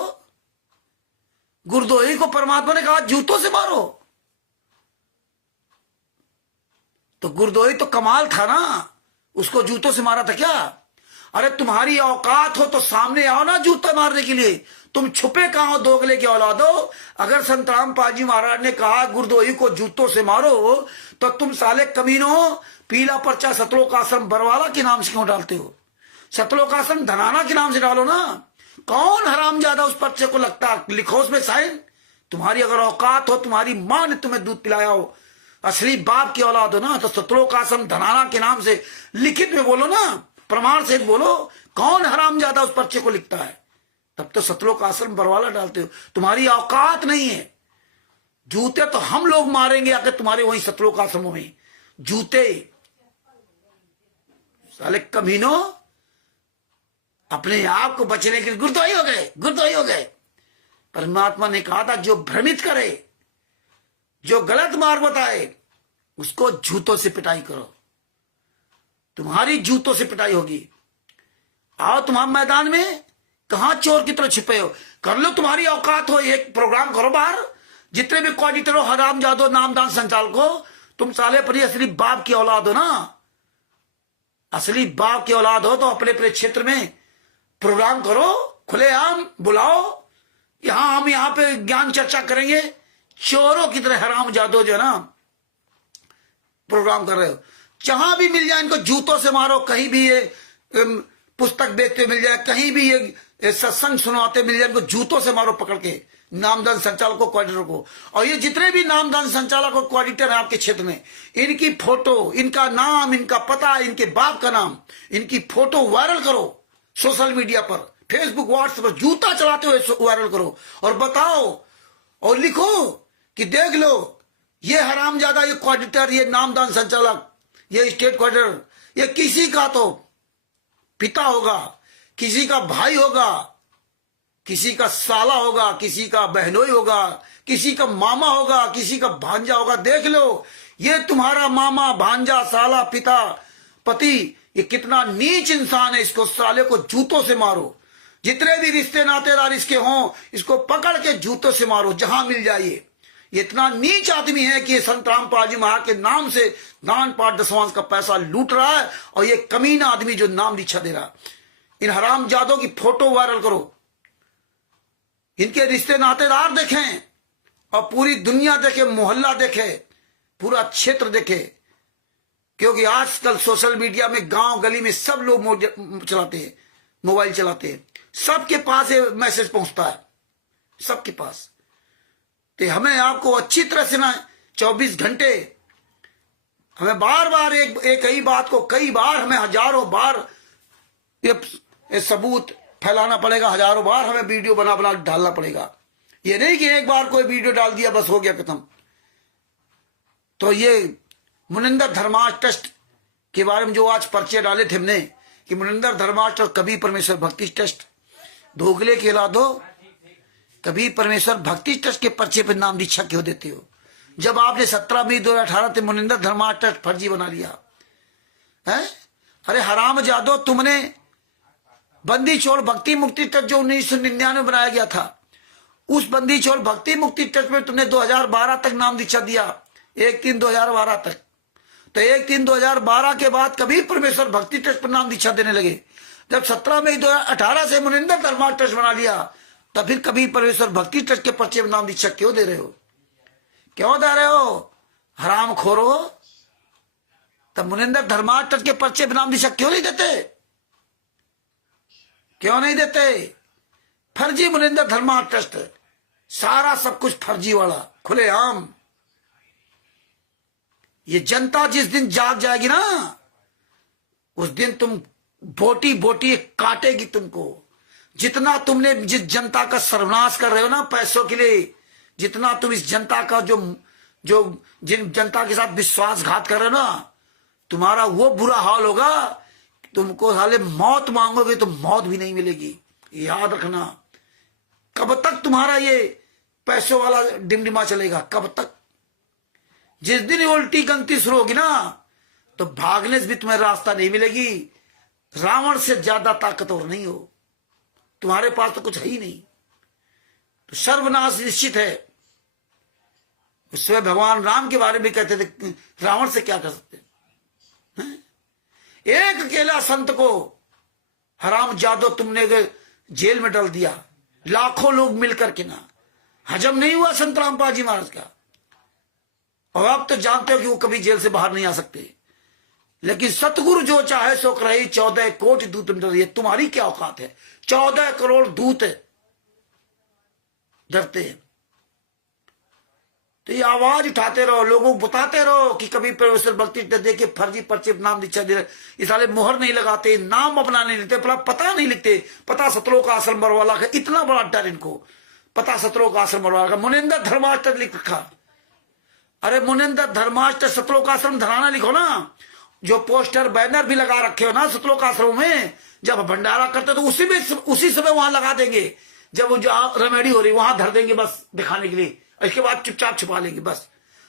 गुरदोही को परमात्मा ने कहा जूतों से मारो। तो गुरदोही तो कमाल था ना, उसको जूतों से मारा था क्या? अरे तुम्हारी औकात हो तो सामने आओ ना जूता मारने के लिए। तुम छुपे कहां हो दोगले के औलादो? अगर संत रामपाल जी महाराज ने कहा गुरदोही को जूतों से मारो, तो तुम साले कमीनों पीला पर्चा सतलोक आश्रम बरवाला के नाम से क्यों डालते हो? सतलोक आश्रम धनाना के नाम से डालो ना। कौन हरामजादा उस पर्चे को लगता? लिखो उसमें साइन। तुम्हारी अगर औकात हो, तुम्हारी मां ने तुम्हें दूध पिलाया हो, असली बाप की औलाद हो ना, तो सतलोक आश्रम धनाना के नाम से लिखित में बोलो ना, प्रमाण से बोलो। कौन हरामजादा उस पर्चे को लिखता है? तब तो सतलोक आश्रम बरवाला डालते हो। तुम्हारी औकात नहीं है। जूते तो हम लोग मारेंगे आकर तुम्हारे वहीं सतलोक आश्रमों में। जूते साले कमीनों, अपने आप को बचने के लिए गुरदोही हो गए। परमात्मा ने कहा था जो भ्रमित करे, जो गलत मार्ग बताए, उसको जूतों से पिटाई करो। तुम्हारी जूतों से पिटाई होगी। आओ तुम्हारे मैदान में, कहां चोर की तरह छिपे हो? कर लो, तुम्हारी औकात हो, एक प्रोग्राम करो बाहर। जितने भी कोऑर्डिनेटर हो, हराम जादो, नामदान संचालक हो, तुम साले पर असली बाप की औलाद हो ना। असली बाप की औलाद हो तो अपने अपने क्षेत्र में प्रोग्राम करो, खुलेआम बुलाओ। हम यहां पे ज्ञान चर्चा करेंगे। चोरों की तरह हराम जादो जो है ना प्रोग्राम कर रहे हो, जहां भी मिल जाए इनको जूतों से मारो। कहीं भी ये पुस्तक बेचते मिल जाए, कहीं भी ये सत्संग सुनवाते मिल जाए, इनको जूतों से मारो पकड़ के, नामदान संचालकों, कोऑर्डिनेटर को। और ये जितने भी नामदान संचालक और कोऑर्डिनेटर है आपके क्षेत्र में, इनकी फोटो, इनका नाम, इनका पता, इनके बाप का नाम, इनकी फोटो वायरल करो सोशल मीडिया पर, फेसबुक, व्हाट्सएप पर, जूता चलाते हुए वायरल करो और बताओ और लिखो कि देख लो ये हरामजादा, ये कोऑर्डिनेटर, ये नामदान संचालक, ये स्टेट कोऑर्डिनेटर, ये किसी का तो पिता होगा, किसी का भाई होगा, किसी का साला होगा, किसी का बहनोई होगा, किसी का मामा होगा, किसी का भांजा होगा। देख लो ये तुम्हारा मामा, भांजा, साला, पिता, पति, ये कितना नीच इंसान है। इसको साले को जूतों से मारो। जितने भी रिश्ते नातेदार इसके हों, इसको पकड़ के जूतों से मारो जहां मिल जाए। ये इतना नीच आदमी है कि संत रामपाल जी महाराज के नाम से दान पाठ दशवांश का पैसा लूट रहा है। और ये कमीना आदमी जो नाम दीक्षा दे रहा, इन हरामजादों की फोटो वायरल करो, इनके रिश्ते नातेदार देखें और पूरी दुनिया देखे, मोहल्ला देखे, पूरा क्षेत्र देखे। क्योंकि आजकल सोशल मीडिया में गांव गली में सब लोग चलाते हैं, मोबाइल चलाते हैं, सबके पास ये मैसेज पहुंचता है, सबके पास। तो हमें आपको अच्छी तरह से ना 24 घंटे हमें बार बार एक ही बात को कई बार, हमें हजारों बार ये सबूत फैलाना पड़ेगा, हजारों बार हमें वीडियो बना बना डालना पड़ेगा। ये नहीं कि एक बार कोई वीडियो डाल दिया बस हो गया खत्म। तो ये मुनिंदर धर्मार्थ ट्रस्ट के बारे में जो आज पर्चे डाले थे हमने कि मुनिंदर धर्मार्थ और कबीर परमेश्वर भक्ति ट्रस्ट, दोगले के दो, कबीर परमेश्वर भक्ति ट्रस्ट के पर्चे पर नाम दीक्षा क्यों देते हो? जब आपने 17 मई 2018 से मुनिंदर धर्मार्थ ट्रस्ट फर्जी बना लिया है। अरे हराम जादो, तुमने बंदी छोड़ भक्ति मुक्ति ट्रस्ट जो 1999 में बनाया गया था, उस बंदी छोड़ भक्ति मुक्ति ट्रस्ट में तुमने 2012 तक नाम दीक्षा दिया, 1/3/2012 तक। तो 1/3/2012 के बाद कबीर परमेश्वर भक्ति ट्रस्ट पर नाम दीक्षा देने लगे। जब 17 मई 2018 से मुनिंदर धर्मार्थ ट्रस्ट बना लिया, तब फिर कबीर परमेश्वर भक्ति ट्रस्ट के पर्चे में नाम दीक्षा क्यों दे रहे हो? क्यों दे रहे हो हराम खोरो? तब मुनिंदर धर्मार्थ ट्रस्ट के पर्चे में नाम दीक्षा क्यों नहीं देते? क्यों नहीं देते? फर्जी मुनिंदर धर्मार्थ ट्रस्ट, सारा सब कुछ फर्जी वाला, खुलेआम। ये जनता जिस दिन जाग जाएगी ना, उस दिन तुम बोटी बोटी काटेगी तुमको। जितना तुमने जिस जनता का सर्वनाश कर रहे हो ना पैसों के लिए, जितना तुम इस जनता का जो जिन जनता के साथ विश्वासघात कर रहे हो ना, तुम्हारा वो बुरा हाल होगा। तुमको साले मौत मांगोगे तो मौत भी नहीं मिलेगी, याद रखना। कब तक तुम्हारा ये पैसों वाला डिमडिमा चलेगा? कब तक? जिस दिन उल्टी गंती शुरू होगी ना, तो भागने से भी तुम्हें रास्ता नहीं मिलेगी। रावण से ज्यादा ताकतवर नहीं हो, तुम्हारे पास तो कुछ है ही नहीं, तो सर्वनाश निश्चित है। उसमें भगवान राम के बारे में कहते थे रावण से क्या कर सकते हैं? एक अकेला संत को हराम जादो तुमने जेल में डाल दिया, लाखों लोग मिलकर के ना, हजम नहीं हुआ संत रामपाल जी महाराज का। और आप तो जानते हो कि वो कभी जेल से बाहर नहीं आ सकते। लेकिन सतगुरु जो चाहे सो करे, 14 कोटि दूत डरिए। तुम्हारी क्या औकात है? 14 करोड़ दूत डरते हैं। तो ये आवाज उठाते रहो, लोगों को बताते रहो कि कभी परमेश्वर भक्ति देखिए फर्जी पर्चे नाम दीक्षा दे रहे। इस साले मोहर नहीं लगाते, नाम अपना नहीं लिखते, पता नहीं लिखते। पता सतलोक आश्रम बरवाला का, इतना बड़ा डर इनको। पता सतलोक आश्रम बरवाला का, मुनिंदर धर्मार्थ लिख रखा। अरे मुनिंदर धर्मार्थ सतलोक आश्रम धराना लिखो ना। जो पोस्टर बैनर भी लगा रखे हो ना सतलोक आश्रम में, जब भंडारा करते तो उसी समय वहां लगा देंगे जब वो जो रेमेडी हो रही वहां धर देंगे बस दिखाने के लिए, इसके बाद चुपचाप छुपा लेंगे बस।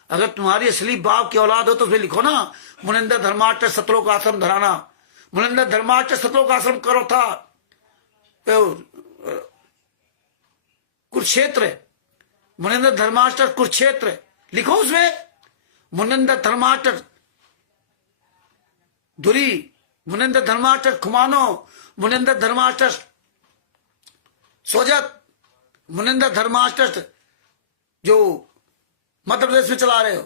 अगर तुम्हारी असली बाप की औलाद हो तो फिर लिखो ना, मुनिंदर धर्माष्ट सतलोक आश्रम धराना। मुनिंदर धर्माष्ट सतलोक आश्रम करो था कुरुक्षेत्र, मुनिंदर धर्माष्ट कुरुक्षेत्र लिखो उसमें, मुनिंदर धर्माष्ट धुरी, मुनिंदर धर्माष्ट खुमानो, मुनिंदर धर्माष्ट सोजत, मुनिंदर धर्माष्ट जो मध्य प्रदेश में चला रहे हो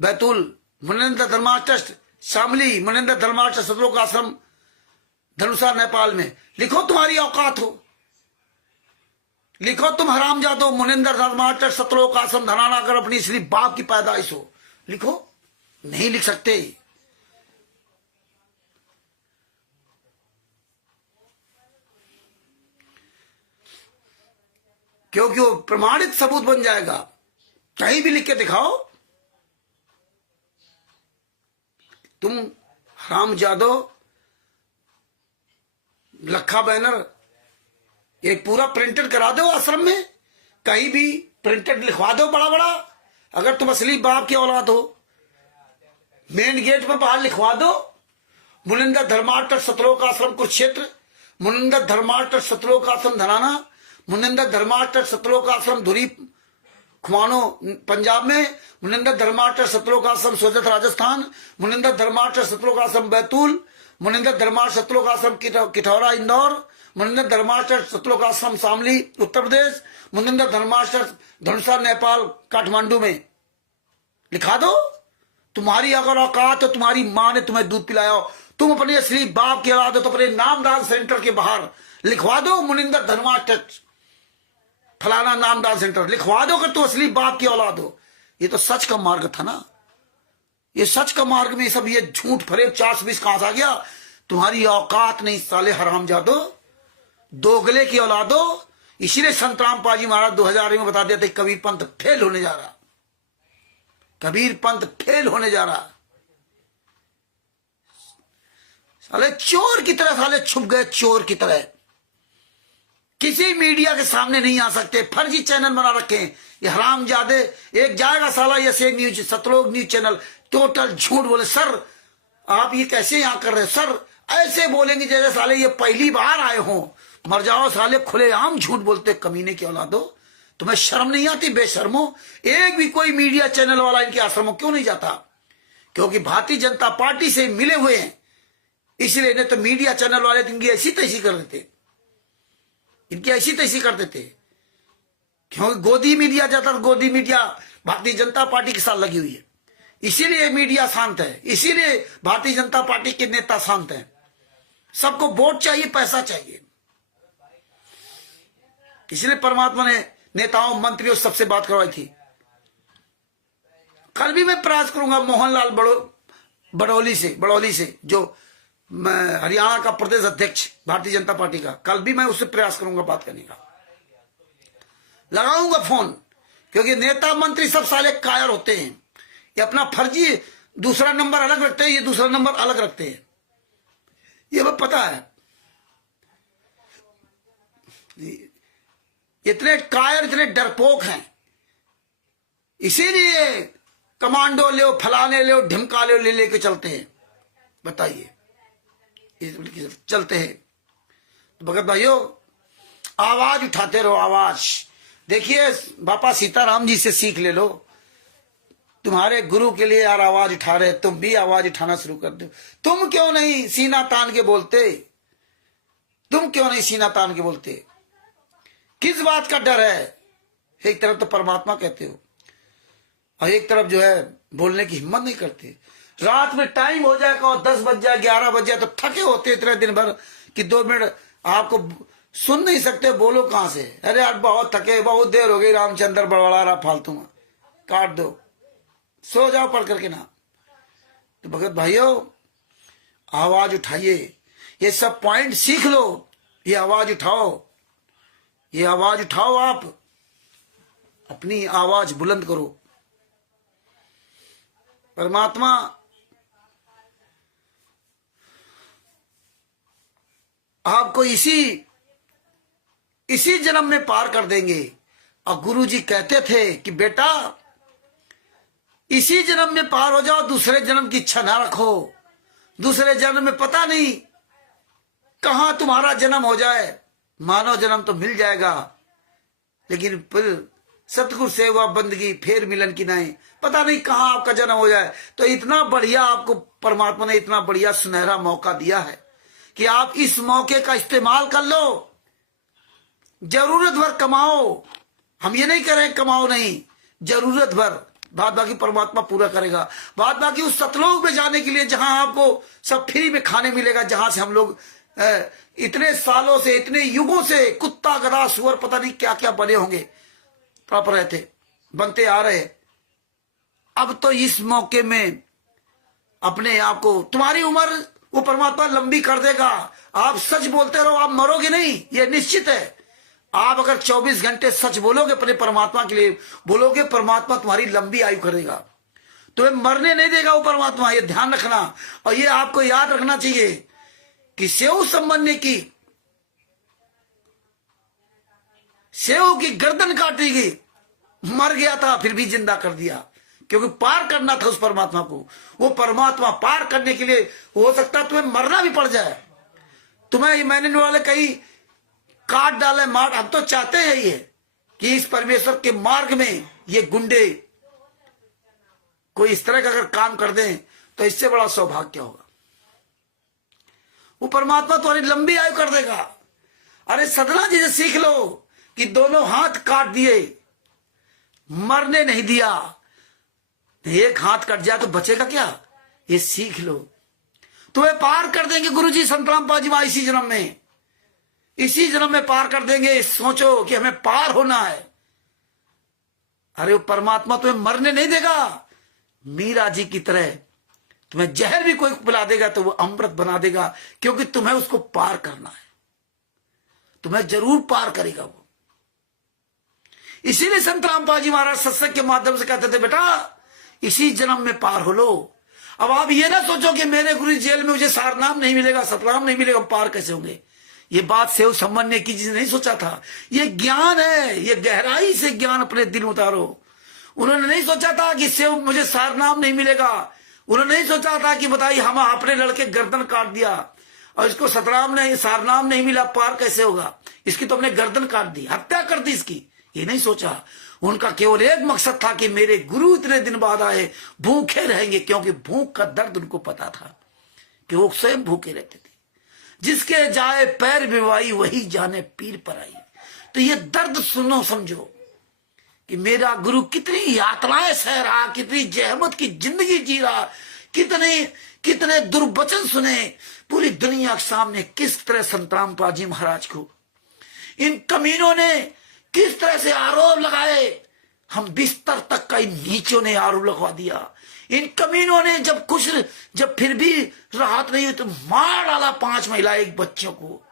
बैतूल, मुनिंदर धर्माष्ट शामली, मुनिंदर धर्माष्ट सतलोक आश्रम धनुषा नेपाल में। लिखो तुम्हारी औकात हो, लिखो तुम हरामजादो, मुनिंदर धर्माष्ट सतलोक आश्रम धराना अगर अपनी इसलिए बाप की पैदाइश हो। लिखो, नहीं लिख सकते। क्योंकि वो प्रमाणित सबूत बन जाएगा, कहीं भी लिख के दिखाओ। तुम हरामजादो, लखा बैनर एक पूरा प्रिंटेड करा दो आश्रम में, कहीं भी प्रिंटेड लिखवा दो बड़ा बड़ा। अगर तुम असली बाप की औलाद हो, मेन गेट पर बाहर लिखवा दो, मुनिंदर धर्माष्ट सतलोक आश्रम कुरुक्षेत्र, मुनिंदर धर्माष्ट सतलोक आश्रम धराना, मुनिंदर धर्माष्ट सतलोक आश्रम धुरी खुमानो पंजाब में, मुनिंदर धर्माष्ट सतलोक आश्रम सोजत राजस्थान, मुनिंदर धर्माष्ट सतलोक आश्रम बैतूल, मुनिंदर धर्माष्ट सतलोक आश्रम किठौरा इंदौर, मुनिंदर धर्माष्ट सतलोक आश्रम शामली उत्तर प्रदेश, मुनिंदर धर्माष्ट धनुषा नेपाल काठमांडू में। लिखा दो। तुम्हारी अगर औकात तो तुम्हारी मां ने तुम्हें दूध पिलाया हो, तुम अपने असली बाप की औलाद हो तो अपने नामदान सेंटर के बाहर लिखवा दो, मुनिंदर धर्माष्ट फलाना नामदान सेंटर लिखवा दो कि तू असली बाप की औलाद हो। ये तो सच का मार्ग था ना, ये सच का मार्ग में सब ये झूठ फरेब 420 कहां से आ गया? तुम्हारी औकात नहीं साले हरामजादो, दोगले की औलादो। इसीलिए संत रामपाल जी महाराज 2000 में बता देते कबीर पंथ फेल होने जा रहा, कबीर पंथ फेल होने जा रहा। साले चोर की तरह साले छुप गए, चोर की तरह किसी मीडिया के सामने नहीं आ सकते, फर्जी चैनल बना रखे हैं ये हरामजादे। एक जाएगा साला ये न्यूज सतलोक न्यूज चैनल, टोटल झूठ बोले। सर आप ये कैसे यहां कर रहे हैं? सर ऐसे बोलेंगे जैसे साले ये पहली बार आए हों। मर जाओ साले, खुलेआम झूठ बोलते कमीने की औलादो। तुम्हें शर्म नहीं आती बेशर्मो? एक भी कोई मीडिया चैनल वाला इनके आश्रमों क्यों नहीं जाता? क्योंकि भारतीय जनता पार्टी से मिले हुए हैं, इसलिए नहीं तो मीडिया चैनल वाले इनकी ऐसी तैसी कर देते, इनकी ऐसी तैसी कर देते। क्योंकि गोदी मीडिया जाता, गोदी मीडिया भारतीय जनता पार्टी के साथ लगी हुई है, इसीलिए मीडिया शांत है, इसीलिए भारतीय जनता पार्टी के नेता शांत हैं। सबको वोट चाहिए, पैसा चाहिए, इसलिए परमात्मा ने नेताओं मंत्रियों सबसे बात करवाई थी। कल भी मैं प्रयास करूंगा मोहनलाल बड़ौली से जो हरियाणा का प्रदेश अध्यक्ष भारतीय जनता पार्टी का, कल भी मैं उससे प्रयास करूंगा बात करने का, लगाऊंगा फोन। क्योंकि नेता मंत्री सब साले कायर होते हैं, ये अपना फर्जी दूसरा नंबर अलग रखते हैं, ये दूसरा नंबर अलग रखते हैं, ये हमें पता है। इतने कायर, इतने डरपोक हैं, इसीलिए कमांडो ले फलाने ले ढिमका ले लेके चलते हैं। बताइए, चलते हैं। तो भगत भाइयों आवाज उठाते रहो, आवाज। देखिए बापा सीताराम जी से सीख ले लो, तुम्हारे गुरु के लिए यार आवाज उठा रहे, तुम भी आवाज उठाना शुरू कर दो। तुम क्यों नहीं सीना तान के बोलते? तुम क्यों नहीं सीना तान के बोलते? किस बात का डर है? एक तरफ तो परमात्मा कहते हो और एक तरफ जो है बोलने की हिम्मत नहीं करते। रात में टाइम हो जाएगा और 10 बज जाए, 11 बज जाए तो थके होते इतने दिन भर कि 2 मिनट आपको सुन नहीं सकते, बोलो कहां से? अरे यार बहुत थके, बहुत देर हो गई, रामचंद्र बड़बड़ा रहा फालतू में, काट दो, सो जाओ पढ़ करके ना। तो भगत भाइयों आवाज उठाइए, ये सब पॉइंट सीख लो, ये आवाज उठाओ, ये आवाज उठाओ, आप अपनी आवाज बुलंद करो। परमात्मा आपको इसी इसी जन्म में पार कर देंगे। और गुरु जी कहते थे कि बेटा इसी जन्म में पार हो जाओ, दूसरे जन्म की इच्छा ना रखो। दूसरे जन्म में पता नहीं कहां तुम्हारा जन्म हो जाए, मानव जन्म तो मिल जाएगा, लेकिन फिर सतगुरु सेवा बंदगी फिर मिलन की नहीं, पता नहीं कहां आपका जन्म हो जाए। तो इतना बढ़िया आपको परमात्मा ने इतना बढ़िया सुनहरा मौका दिया है कि आप इस मौके का इस्तेमाल कर लो, जरूरत भर कमाओ। हम ये नहीं कह रहे कमाओ नहीं, जरूरत भर, बात बाकी परमात्मा पूरा करेगा। बात बाकी उस सतलोक में जाने के लिए जहां आपको सब फ्री में खाने मिलेगा, जहां से हम लोग इतने सालों से, इतने युगों से कुत्ता गधा सुअर पता नहीं क्या क्या बने होंगे, तड़प रहे थे, बनते आ रहे। अब तो इस मौके में अपने आप को, तुम्हारी उम्र वो परमात्मा लंबी कर देगा। आप सच बोलते रहो, आप मरोगे नहीं, ये निश्चित है। आप अगर 24 घंटे सच बोलोगे अपने परमात्मा के लिए बोलोगे, परमात्मा तुम्हारी लंबी आयु करेगा, तुम्हें मरने नहीं देगा वो परमात्मा, ये ध्यान रखना। और ये आपको याद रखना चाहिए कि सेव संबंधी की सेव की गर्दन काटी गई, मर गया था फिर भी जिंदा कर दिया, क्योंकि पार करना था उस परमात्मा को। वो परमात्मा पार करने के लिए हो सकता है तुम्हें मरना भी पड़ जाए। तुम्हें मैंने वाले कई काट डाले मार, हम तो चाहते हैं ये कि इस परमेश्वर के मार्ग में ये गुंडे कोई इस तरह का अगर काम कर दें तो इससे बड़ा सौभाग्य होगा। वो परमात्मा तुम्हारी लंबी आयु कर देगा। अरे सदना जी से सीख लो कि दोनों हाथ काट दिए, मरने नहीं दिया, एक हाथ कट जाए तो बचेगा क्या, ये सीख लो। तुम्हें पार कर देंगे गुरु जी संतराम पाजी मां, इसी जन्म में, इसी जन्म में पार कर देंगे। सोचो कि हमें पार होना है। अरे वो परमात्मा तुम्हें मरने नहीं देगा। मीरा जी की तरह तुम्हें जहर भी कोई पिला देगा तो वो अमृत बना देगा, क्योंकि तुम्हें उसको पार करना है, तुम्हें जरूर पार करेगा वो। इसीलिए संत रामपाल जी महाराज सत्संग के माध्यम से कहते थे बेटा इसी जन्म में पार हो लो। अब आप ये ना सोचो कि मेरे गुरु जेल में मुझे सारनाम नहीं मिलेगा, सतनाम नहीं मिलेगा, पार कैसे होंगे। ये बात सेव संबंध ने की जिसने नहीं सोचा था। ये ज्ञान है, ये गहराई से ज्ञान अपने दिल में उतारो। उन्होंने नहीं सोचा था कि सेव मुझे सारनाम नहीं मिलेगा, उन्होंने नहीं सोचा था कि बताइए हम अपने लड़के गर्दन काट दिया और इसको सतनाम नहीं सारनाम नहीं मिला, पार कैसे होगा। इसकी तो अपने गर्दन काट दी, हत्या कर दी इसकी, ये नहीं सोचा। उनका केवल एक मकसद था कि मेरे गुरु इतने दिन बाद आए, भूखे रहेंगे, क्योंकि भूख का दर्द उनको पता था कि वो स्वयं भूखे रहते थे। जिसके जाए पैर बिवाई वही जाने पीर पर आई। तो ये दर्द सुनो, समझो कि मेरा गुरु कितनी यातनाएं सह रहा, कितनी जहमत की जिंदगी जी रहा, कितने कितने दुर्वचन सुने पूरी दुनिया के सामने। किस तरह संत रामपाल जी महाराज को इन कमीनों ने किस तरह से आरोप लगाए, हम बिस्तर तक का इन नीचों ने आरोप लगवा दिया। इन कमीनों ने जब फिर भी राहत नहीं हुई तो मार डाला 5 महिला 1 बच्चों को।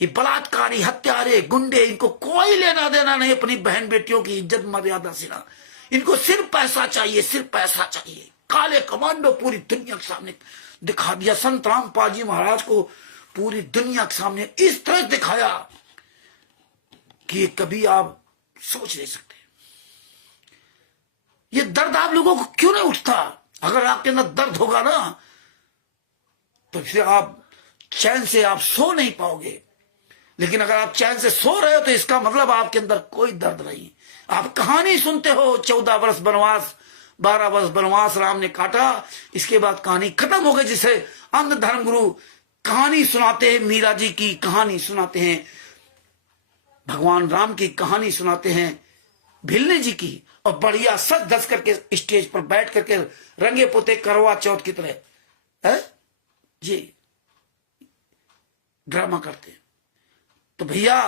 ये बलात्कारी, हत्यारे, गुंडे, इनको कोई लेना देना नहीं अपनी बहन बेटियों की इज्जत मर्यादा से ना। इनको सिर्फ पैसा चाहिए, सिर्फ पैसा चाहिए। काले कमांडो पूरी दुनिया के सामने दिखा दिया। संत रामपाल जी महाराज को पूरी दुनिया के सामने इस तरह दिखाया कि कभी आप सोच नहीं सकते। ये दर्द आप लोगों को क्यों नहीं उठता? अगर आपके अंदर दर्द होगा ना तो फिर आप चैन से आप सो नहीं पाओगे। लेकिन अगर आप चैन से सो रहे हो तो इसका मतलब आपके अंदर कोई दर्द नहीं। आप कहानी सुनते हो, 14 वर्ष वनवास, 12 वर्ष वनवास राम ने काटा, इसके बाद कहानी खत्म हो गई। जिसे अन्य धर्म गुरु कहानी सुनाते हैं, मीरा जी की कहानी सुनाते हैं, भगवान राम की कहानी सुनाते हैं, भिल्ले जी की, और बढ़िया सज धस करके स्टेज पर बैठ करके रंगे पोते करवा चौथ की तरह है जी ड्रामा करते हैं। तो भैया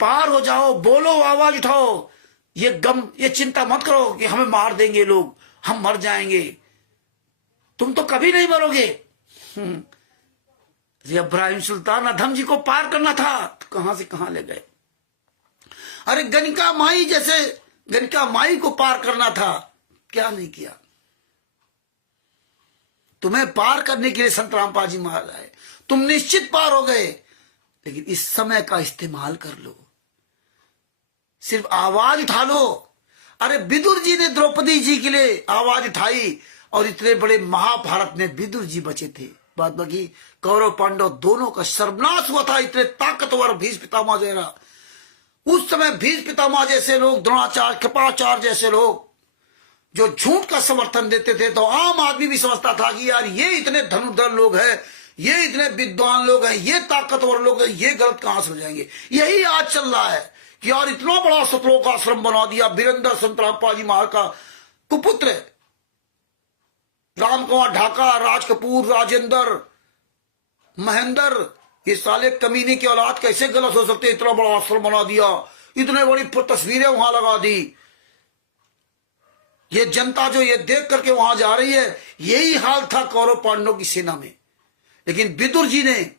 पार हो जाओ, बोलो, आवाज उठाओ, ये चिंता मत करो कि हमें मार देंगे लोग, हम मर जाएंगे। तुम तो कभी नहीं मरोगे। इब्राहिम सुल्तान अधम जी को पार करना था तो कहां से कहां ले गए। अरे गणिका माई जैसे गणिका माई को पार करना था, क्या नहीं किया। तुम्हें पार करने के लिए संत रामपाल जी महाराज आए, तुम निश्चित पार हो गए। लेकिन इस समय का इस्तेमाल कर लो। सिर्फ आवाज उठा लो। अरे विदुर जी ने द्रौपदी जी के लिए आवाज उठाई और इतने बड़े महाभारत में विदुर जी बचे थे। बात बाकी कौरव पांडव दोनों का सर्वनाश हुआ था। इतने ताकतवर भीष्म पितामह जैसा, उस समय भीष्म पितामह जैसे लोग, द्रोणाचार्य, कृपाचार्य जैसे लोग जो झूठ का समर्थन देते थे, तो आम आदमी भी समझता था कि यार ये इतने धनुर्धर लोग हैं, ये इतने विद्वान लोग हैं, ये ताकतवर लोग हैं, ये गलत कहां से हो जाएंगे। यही आज चल रहा है कि यार इतना बड़ा सतलोक आश्रम बना दिया। वीरेंद्र संतरामपाल जी महाराज का कुपुत्र राम कुमार ढाका, राज कपूर, राजेंद्र, महेंद्र, ये साले कमीने की औलाद कैसे गलत हो सकते। इतना बड़ा आश्रम बना दिया, इतने बड़ी तस्वीरें वहां लगा दी। ये जनता जो ये देख करके वहां जा रही है, यही हाल था कौरव पांडवों की सेना में। लेकिन विदुर जी ने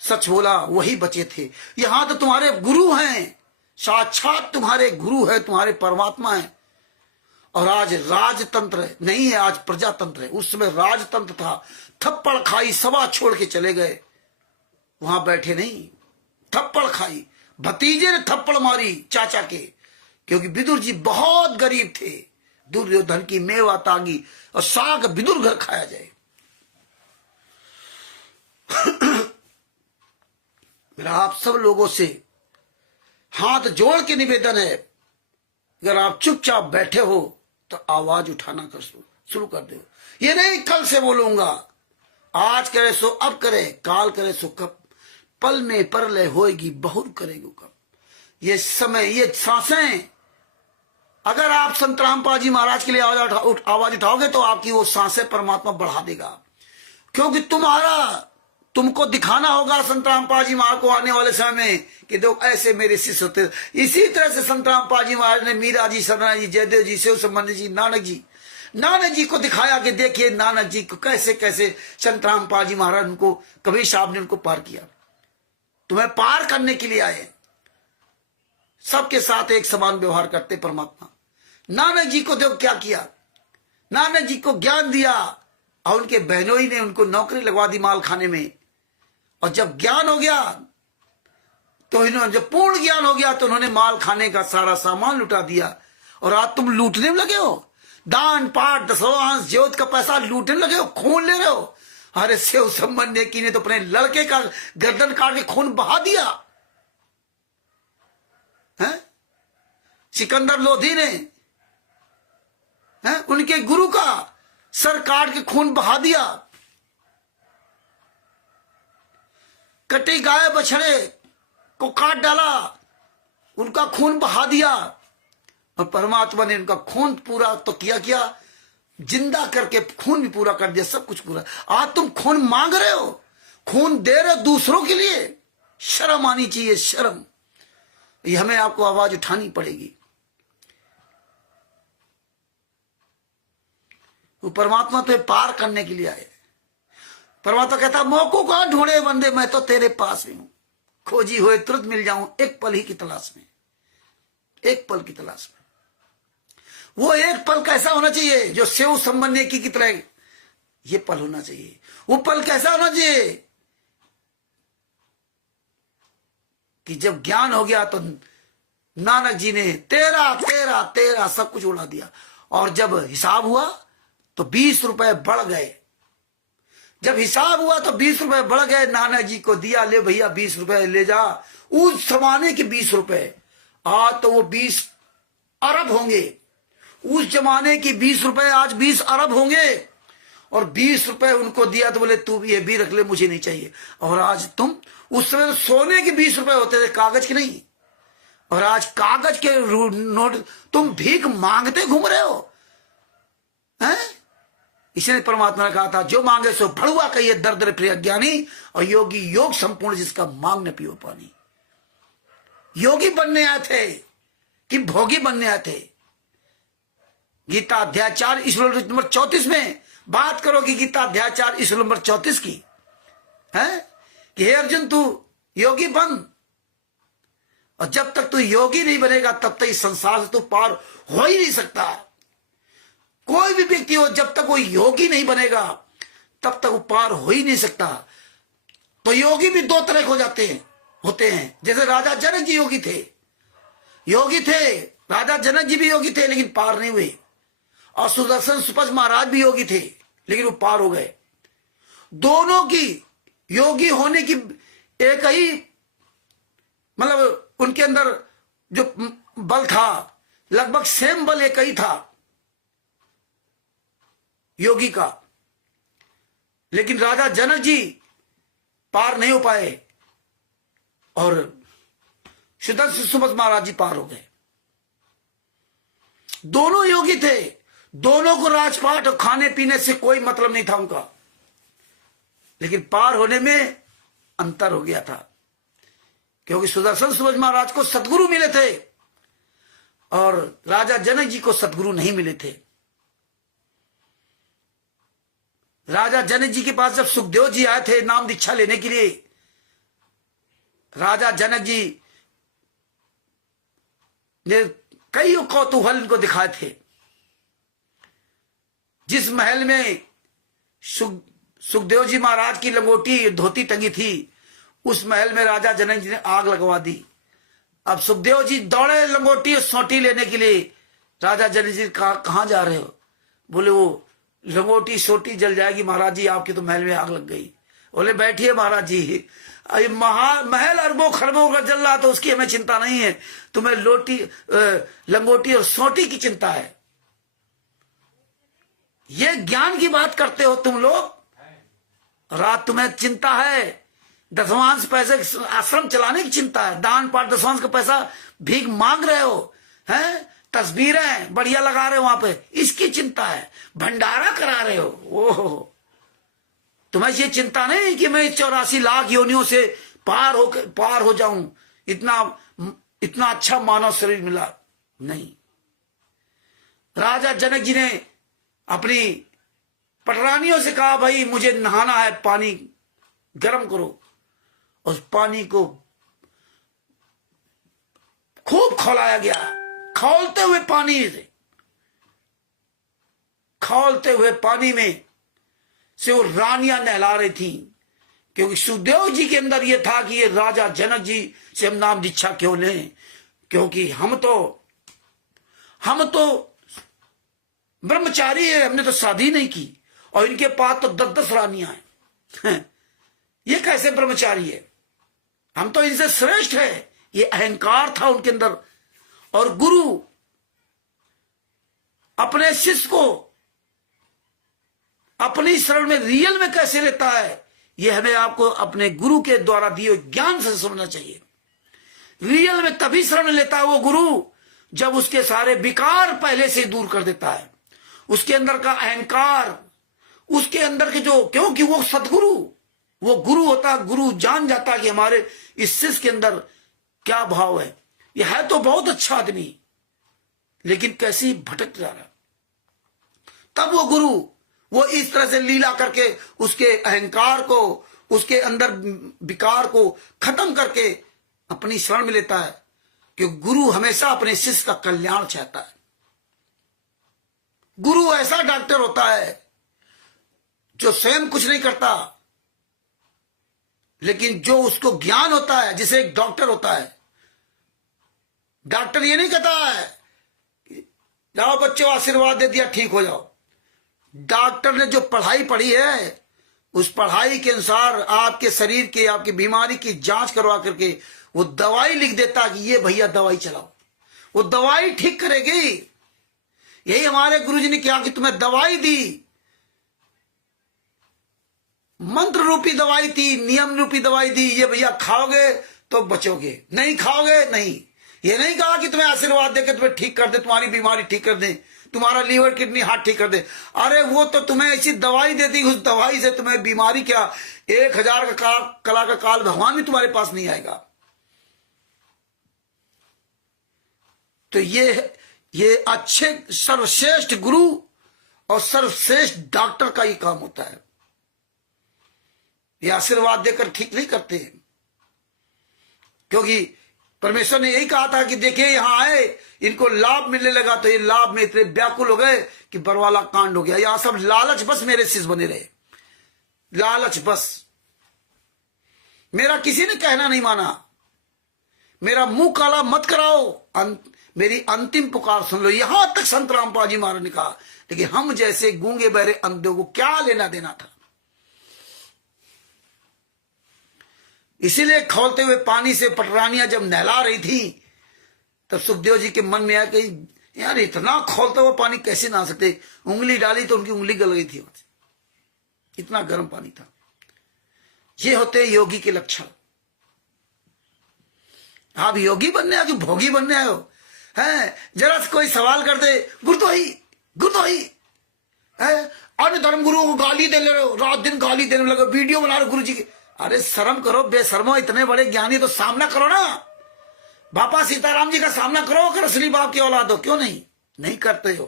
सच बोला, वही बचे थे। यहां तो तुम्हारे गुरु हैं, साक्षात तुम्हारे गुरु है, तुम्हारे परमात्मा है। और आज राजतंत्र नहीं है, आज प्रजातंत्र है। उस समय राजतंत्र था। थप्पड़ खाई, सभा छोड़ के चले गए, वहां बैठे नहीं, थप्पड़ खाई। भतीजे ने थप्पड़ मारी चाचा के, क्योंकि विदुर जी बहुत गरीब थे। दुर्योधन की मेवा तागी और साग विदुर घर खाया जाए। मेरा आप सब लोगों से हाथ जोड़ के निवेदन है, अगर आप चुपचाप बैठे हो तो आवाज उठाना कर शुरू कर दो। ये नहीं कल से बोलूंगा, आज करे सो अब करे, काल करे सो कब, पल में परलय होएगी बहुत करेगी कब। ये समय, ये सांसें, अगर आप संत रामपाल जी महाराज के लिए आवाज उठाओगे तो आपकी वो सांसें परमात्मा बढ़ा देगा। क्योंकि तुमको दिखाना होगा संत रामपाल जी महाराज को आने वाले समय में कि देखो ऐसे मेरे शिष्य होते। इसी तरह से संत रामपाल जी महाराज ने मीरा जी, सरना जी, जयदेव जी, शिव संबंधी जी, नानक जी को दिखाया कि देखिए नानक जी को कैसे कैसे संत रामपाल जी महाराज उनको, कबीर साहब ने उनको पार किया। तुम्हें पार करने के लिए आए, सबके साथ एक समान व्यवहार करते परमात्मा। नानक जी को देखो क्या किया, नानक जी को ज्ञान दिया और उनके बहनोई ने उनको नौकरी लगवा दी माल खाने में। और जब ज्ञान हो गया तो इन्होंने, जब पूर्ण ज्ञान हो गया तो उन्होंने माल खाने का सारा सामान लुटा दिया। और आज तुम लूटने में लगे हो, दान पाठ दशवांश ज्योत का पैसा लूटने लगे हो, खून ले रहे हो। अरे शिव संबंधी की ने तो अपने लड़के का गर्दन काट के खून बहा दिया है। सिकंदर लोधी ने उनके गुरु का सर काट के खून बहा दिया। कटी गाय बछड़े को काट डाला, उनका खून बहा दिया। और परमात्मा ने उनका खून पूरा तो किया, जिंदा करके खून भी पूरा कर दिया, सब कुछ पूरा। आज तुम खून मांग रहे हो, खून दे रहे हो दूसरों के लिए, शर्म आनी चाहिए, शर्म। ये हमें आपको आवाज उठानी पड़ेगी। वो परमात्मा तो पार करने के लिए आए। परमात्मा कहता मौकों कहां ढूंढे बंदे, मैं तो तेरे पास ही हूं, खोजी हुए तुरंत मिल जाऊं, एक पल ही की तलाश में, एक पल की तलाश में। वो एक पल कैसा होना चाहिए जो शिव संबंधी की तरह ये पल होना चाहिए। वो पल कैसा होना चाहिए कि जब ज्ञान हो गया तो नानक जी ने तेरा तेरा तेरा सब कुछ उड़ा दिया। और जब हिसाब हुआ तो 20 रुपए बढ़ गए। जब हिसाब हुआ तो 20 रुपए बढ़ गए, नानक जी को दिया, ले भैया 20 रुपए ले जा। उस जमाने के 20 रुपए आज तो वो 20 अरब होंगे। उस जमाने की 20 रुपए आज 20 अरब होंगे। और 20 रुपए उनको दिया तो बोले तू ये भी रख ले, मुझे नहीं चाहिए। और आज तुम, उस समय तो सोने के 20 रुपए होते थे, कागज के नहीं। और आज कागज के नोट तुम भीख मांगते घूम रहे हो, हैं? इसलिए परमात्मा ने कहा था जो मांगे सो भड़ुआ कहिए दर दर प्रिय ज्ञानी, और योगी योग संपूर्ण जिसका मांग न पियो पानी। योगी बनने आए थे कि भोगी बनने आए थे? गीता अध्याय 4 श्लोक नंबर 34 में बात करो कि गीता अध्याय 4 श्लोक नंबर 34 की है कि हे अर्जुन तू योगी बन। और जब तक तू योगी नहीं बनेगा तब तक इस संसार से तू पार हो ही नहीं सकता। कोई भी व्यक्ति हो, जब तक वो योगी नहीं बनेगा तब तक वो पार हो ही नहीं सकता। तो योगी भी दो तरह के हो जाते हैं, होते हैं। जैसे राजा जनक जी योगी थे, योगी थे, राजा जनक जी भी योगी थे लेकिन पार नहीं हुए, और सुदर्शन सुपज महाराज भी योगी थे लेकिन वो पार हो गए। दोनों की योगी होने की एक ही मतलब उनके अंदर जो बल था, लगभग सेम बल एक ही था योगी का, लेकिन राजा जनक जी पार नहीं हो पाए और सुदर्शन सुपज महाराज जी पार हो गए। दोनों योगी थे, दोनों को राजपाट और खाने पीने से कोई मतलब नहीं था उनका, लेकिन पार होने में अंतर हो गया था, क्योंकि सुदर्शन सुपज महाराज को सदगुरु मिले थे और राजा जनक जी को सदगुरु नहीं मिले थे। राजा जनक जी के पास जब सुखदेव जी आए थे नाम दीक्षा लेने के लिए, राजा जनक जी ने कई कौतूहल इनको दिखाए थे। जिस महल में सुखदेव जी महाराज की लंगोटी धोती टंगी थी, उस महल में राजा जनक जी ने आग लगवा दी। अब सुखदेव जी दौड़े लंगोटी और सोटी लेने के लिए। राजा जनक जी कहां जा रहे हो? बोले वो लंगोटी सोटी जल जाएगी महाराज जी, आपके तो महल में आग लग गई। बोले बैठिए महाराज जी, महल अरबों खरबों का जल रहा तो उसकी हमें चिंता नहीं है, तुम्हें लंगोटी और सोटी की चिंता है। ये ज्ञान की बात करते हो तुम लोग, रात तुम्हें चिंता है, दशमांश पैसे आश्रम चलाने की चिंता है, दान पाठ दशमांश का पैसा भीख मांग रहे हो, हैं तस्वीरें बढ़िया लगा रहे हो वहां पे, इसकी चिंता है, भंडारा करा रहे हो। ओह, तुम्हें ये चिंता नहीं कि मैं 84 लाख योनियों से पार हो जाऊं, इतना अच्छा मानव शरीर मिला नहीं। राजा जनक जी ने अपनी पटरानियों से कहा भाई मुझे नहाना है, पानी गर्म करो। उस पानी को खूब खौलाया गया, खौलते हुए पानी में से वो रानियां नहला रही थी, क्योंकि सुखदेव जी के अंदर ये था कि ये राजा जनक जी से हम नाम दीक्षा क्यों लें, क्योंकि हम तो ब्रह्मचारी है, हमने तो शादी नहीं की, और इनके पास तो 10-10 रानियां हैं। ये कैसे ब्रह्मचारी है? हम तो इनसे श्रेष्ठ है। ये अहंकार था उनके अंदर। और गुरु अपने शिष्य को अपनी शरण में रियल में कैसे लेता है, यह हमें आपको अपने गुरु के द्वारा दिए ज्ञान से समझना चाहिए। रियल में तभी शरण लेता है वो गुरु जब उसके सारे विकार पहले से दूर कर देता है, उसके अंदर का अहंकार, उसके अंदर के जो, क्योंकि वो सदगुरु, वो गुरु होता, गुरु जान जाता कि हमारे इस शिष्य के अंदर क्या भाव है। यह है तो बहुत अच्छा आदमी, लेकिन कैसे भटक जा रहा। तब वो गुरु वो इस तरह से लीला करके उसके अहंकार को, उसके अंदर विकार को खत्म करके अपनी शरण में लेता है, कि गुरु हमेशा अपने शिष्य का कल्याण चाहता है। गुरु ऐसा डॉक्टर होता है जो स्वयं कुछ नहीं करता, लेकिन जो उसको ज्ञान होता है, जिसे एक डॉक्टर होता है। डॉक्टर ये नहीं कहता है जाओ बच्चों आशीर्वाद दे दिया ठीक हो जाओ। डॉक्टर ने जो पढ़ाई पढ़ी है, उस पढ़ाई के अनुसार आपके शरीर के, आपकी बीमारी की जांच करवा करके वो दवाई लिख देता कि ये भैया दवाई चलाओ, वो दवाई ठीक करेगी। यही हमारे गुरुजी ने किया कि तुम्हें दवाई दी, मंत्र रूपी दवाई थी, नियम रूपी दवाई दी, ये भैया खाओगे तो बचोगे, नहीं खाओगे नहीं। ये नहीं कहा कि तुम्हें आशीर्वाद देकर तुम्हें ठीक कर दे, तुम्हारी बीमारी ठीक कर दे, तुम्हारा लीवर किडनी हार्ट ठीक कर दे। अरे वो तो तुम्हें ऐसी दवाई दे दी, उस दवाई से तुम्हें बीमारी क्या 1000 का कला का काल भगवान भी तुम्हारे पास नहीं आएगा। तो ये अच्छे सर्वश्रेष्ठ गुरु और सर्वश्रेष्ठ डॉक्टर का ही काम होता है। ये आशीर्वाद देकर ठीक नहीं करते हैं, क्योंकि परमेश्वर ने यही कहा था कि देखिए यहां आए, इनको लाभ मिलने लगा तो ये लाभ में इतने व्याकुल हो गए कि बरवाला कांड हो गया। यहां सब लालच बस मेरे शिष्य बने रहे, लालच बस, मेरा किसी ने कहना नहीं माना। मेरा मुंह काला मत कराओ, मेरी अंतिम पुकार सुन लो। यहां तक संत रामपाल जी महाराज ने कहा। लेकिन हम जैसे गूंगे बहरे अंधों को क्या लेना देना था। इसीलिए खौलते हुए पानी से पटरानियां जब नहला रही थी, तब सुखदेव जी के मन में आया कि यार इतना खौलता हुआ पानी कैसे नहा सकते। उंगली डाली तो उनकी उंगली गल गई थी, इतना गर्म पानी था। ये होते योगी के लक्षण। आप योगी बनने आए कि भोगी बनने आए हो? हैं, जरा से कोई सवाल कर दे, गुरुद्रोही है, अन्य धर्म गुरुओं को गाली दे ले रहे हो, रात दिन गाली देने लगे, वीडियो बना रहे गुरु जी की। अरे शर्म करो बेशर्मो, इतने बड़े ज्ञानी तो सामना करो ना। बापा सीताराम जी का सामना करो अगर असली बाप की औलाद हो। क्यों नहीं करते हो?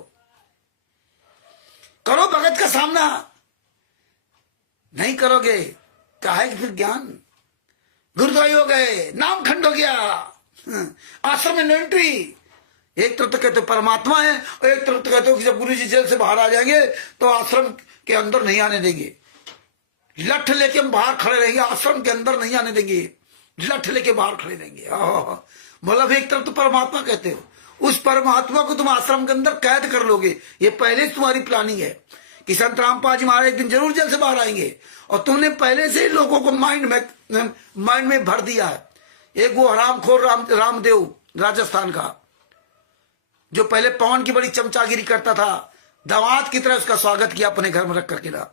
करो भगत का सामना। नहीं करोगे काहे कि फिर ज्ञान गुरुद्रोही हो गए, नाम खंड हो गया, आश्रम में एंट्री। एक तरफ तो कहते हो परमात्मा है, और एक तरफ तो कहते हो कि जब गुरु जी जेल से बाहर आ जाएंगे तो आश्रम के अंदर नहीं आने देंगे। लठ लेके हम बाहर खड़े रहेंगे, आश्रम के अंदर नहीं आने देंगे, लठ लेके बाहर खड़े रहेंगे। मतलब एक तरफ तो परमात्मा कहते हो, उस परमात्मा को तुम आश्रम के अंदर कैद कर लोगे। ये पहले से तुम्हारी प्लानिंग है कि संत रामपाल जी महाराज एक दिन जरूर जेल से बाहर आएंगे, और तुमने पहले से ही लोगों को माइंड में भर दिया है। एक वो हरामखोर रामदेव राजस्थान का, जो पहले पवन की बड़ी चमचागिरी करता था, दामाद की तरह उसका स्वागत किया अपने घर में रख करके ना।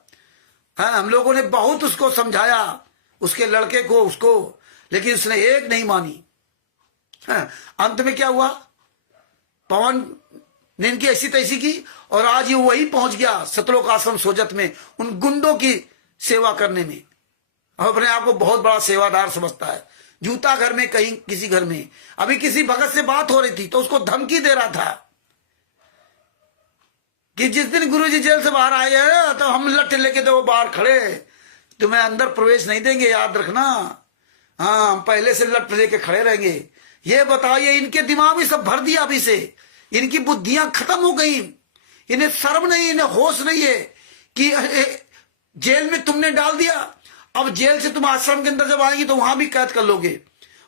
है, हम लोगों ने बहुत उसको समझाया, उसके लड़के को, उसको, लेकिन उसने एक नहीं मानी। अंत में क्या हुआ? पवन ने इनकी ऐसी तैसी की, और आज ये वही पहुंच गया सतलोक आश्रम सोजत में उन गुंडों की सेवा करने में। और अपने आप को बहुत बड़ा सेवादार समझता है। जूता घर में, कहीं किसी घर में। अभी किसी भगत से बात हो रही थी तो उसको धमकी दे रहा था कि जिस दिन गुरुजी जेल से बाहर आए हैं तो हम लठ लेके तो वो बाहर खड़े, तुम्हें अंदर प्रवेश नहीं देंगे, याद रखना। हाँ, हम पहले से लठ लेके खड़े रहेंगे। ये बताइए, इनके दिमाग में सब भर दिया अभी से, इनकी बुद्धियां खत्म हो गई। इन्हें शर्म नहीं, इन्हें होश नहीं है कि जेल में तुमने डाल दिया, अब जेल से तुम आश्रम के अंदर जब आएंगे तो वहां भी कैद कर लोगे।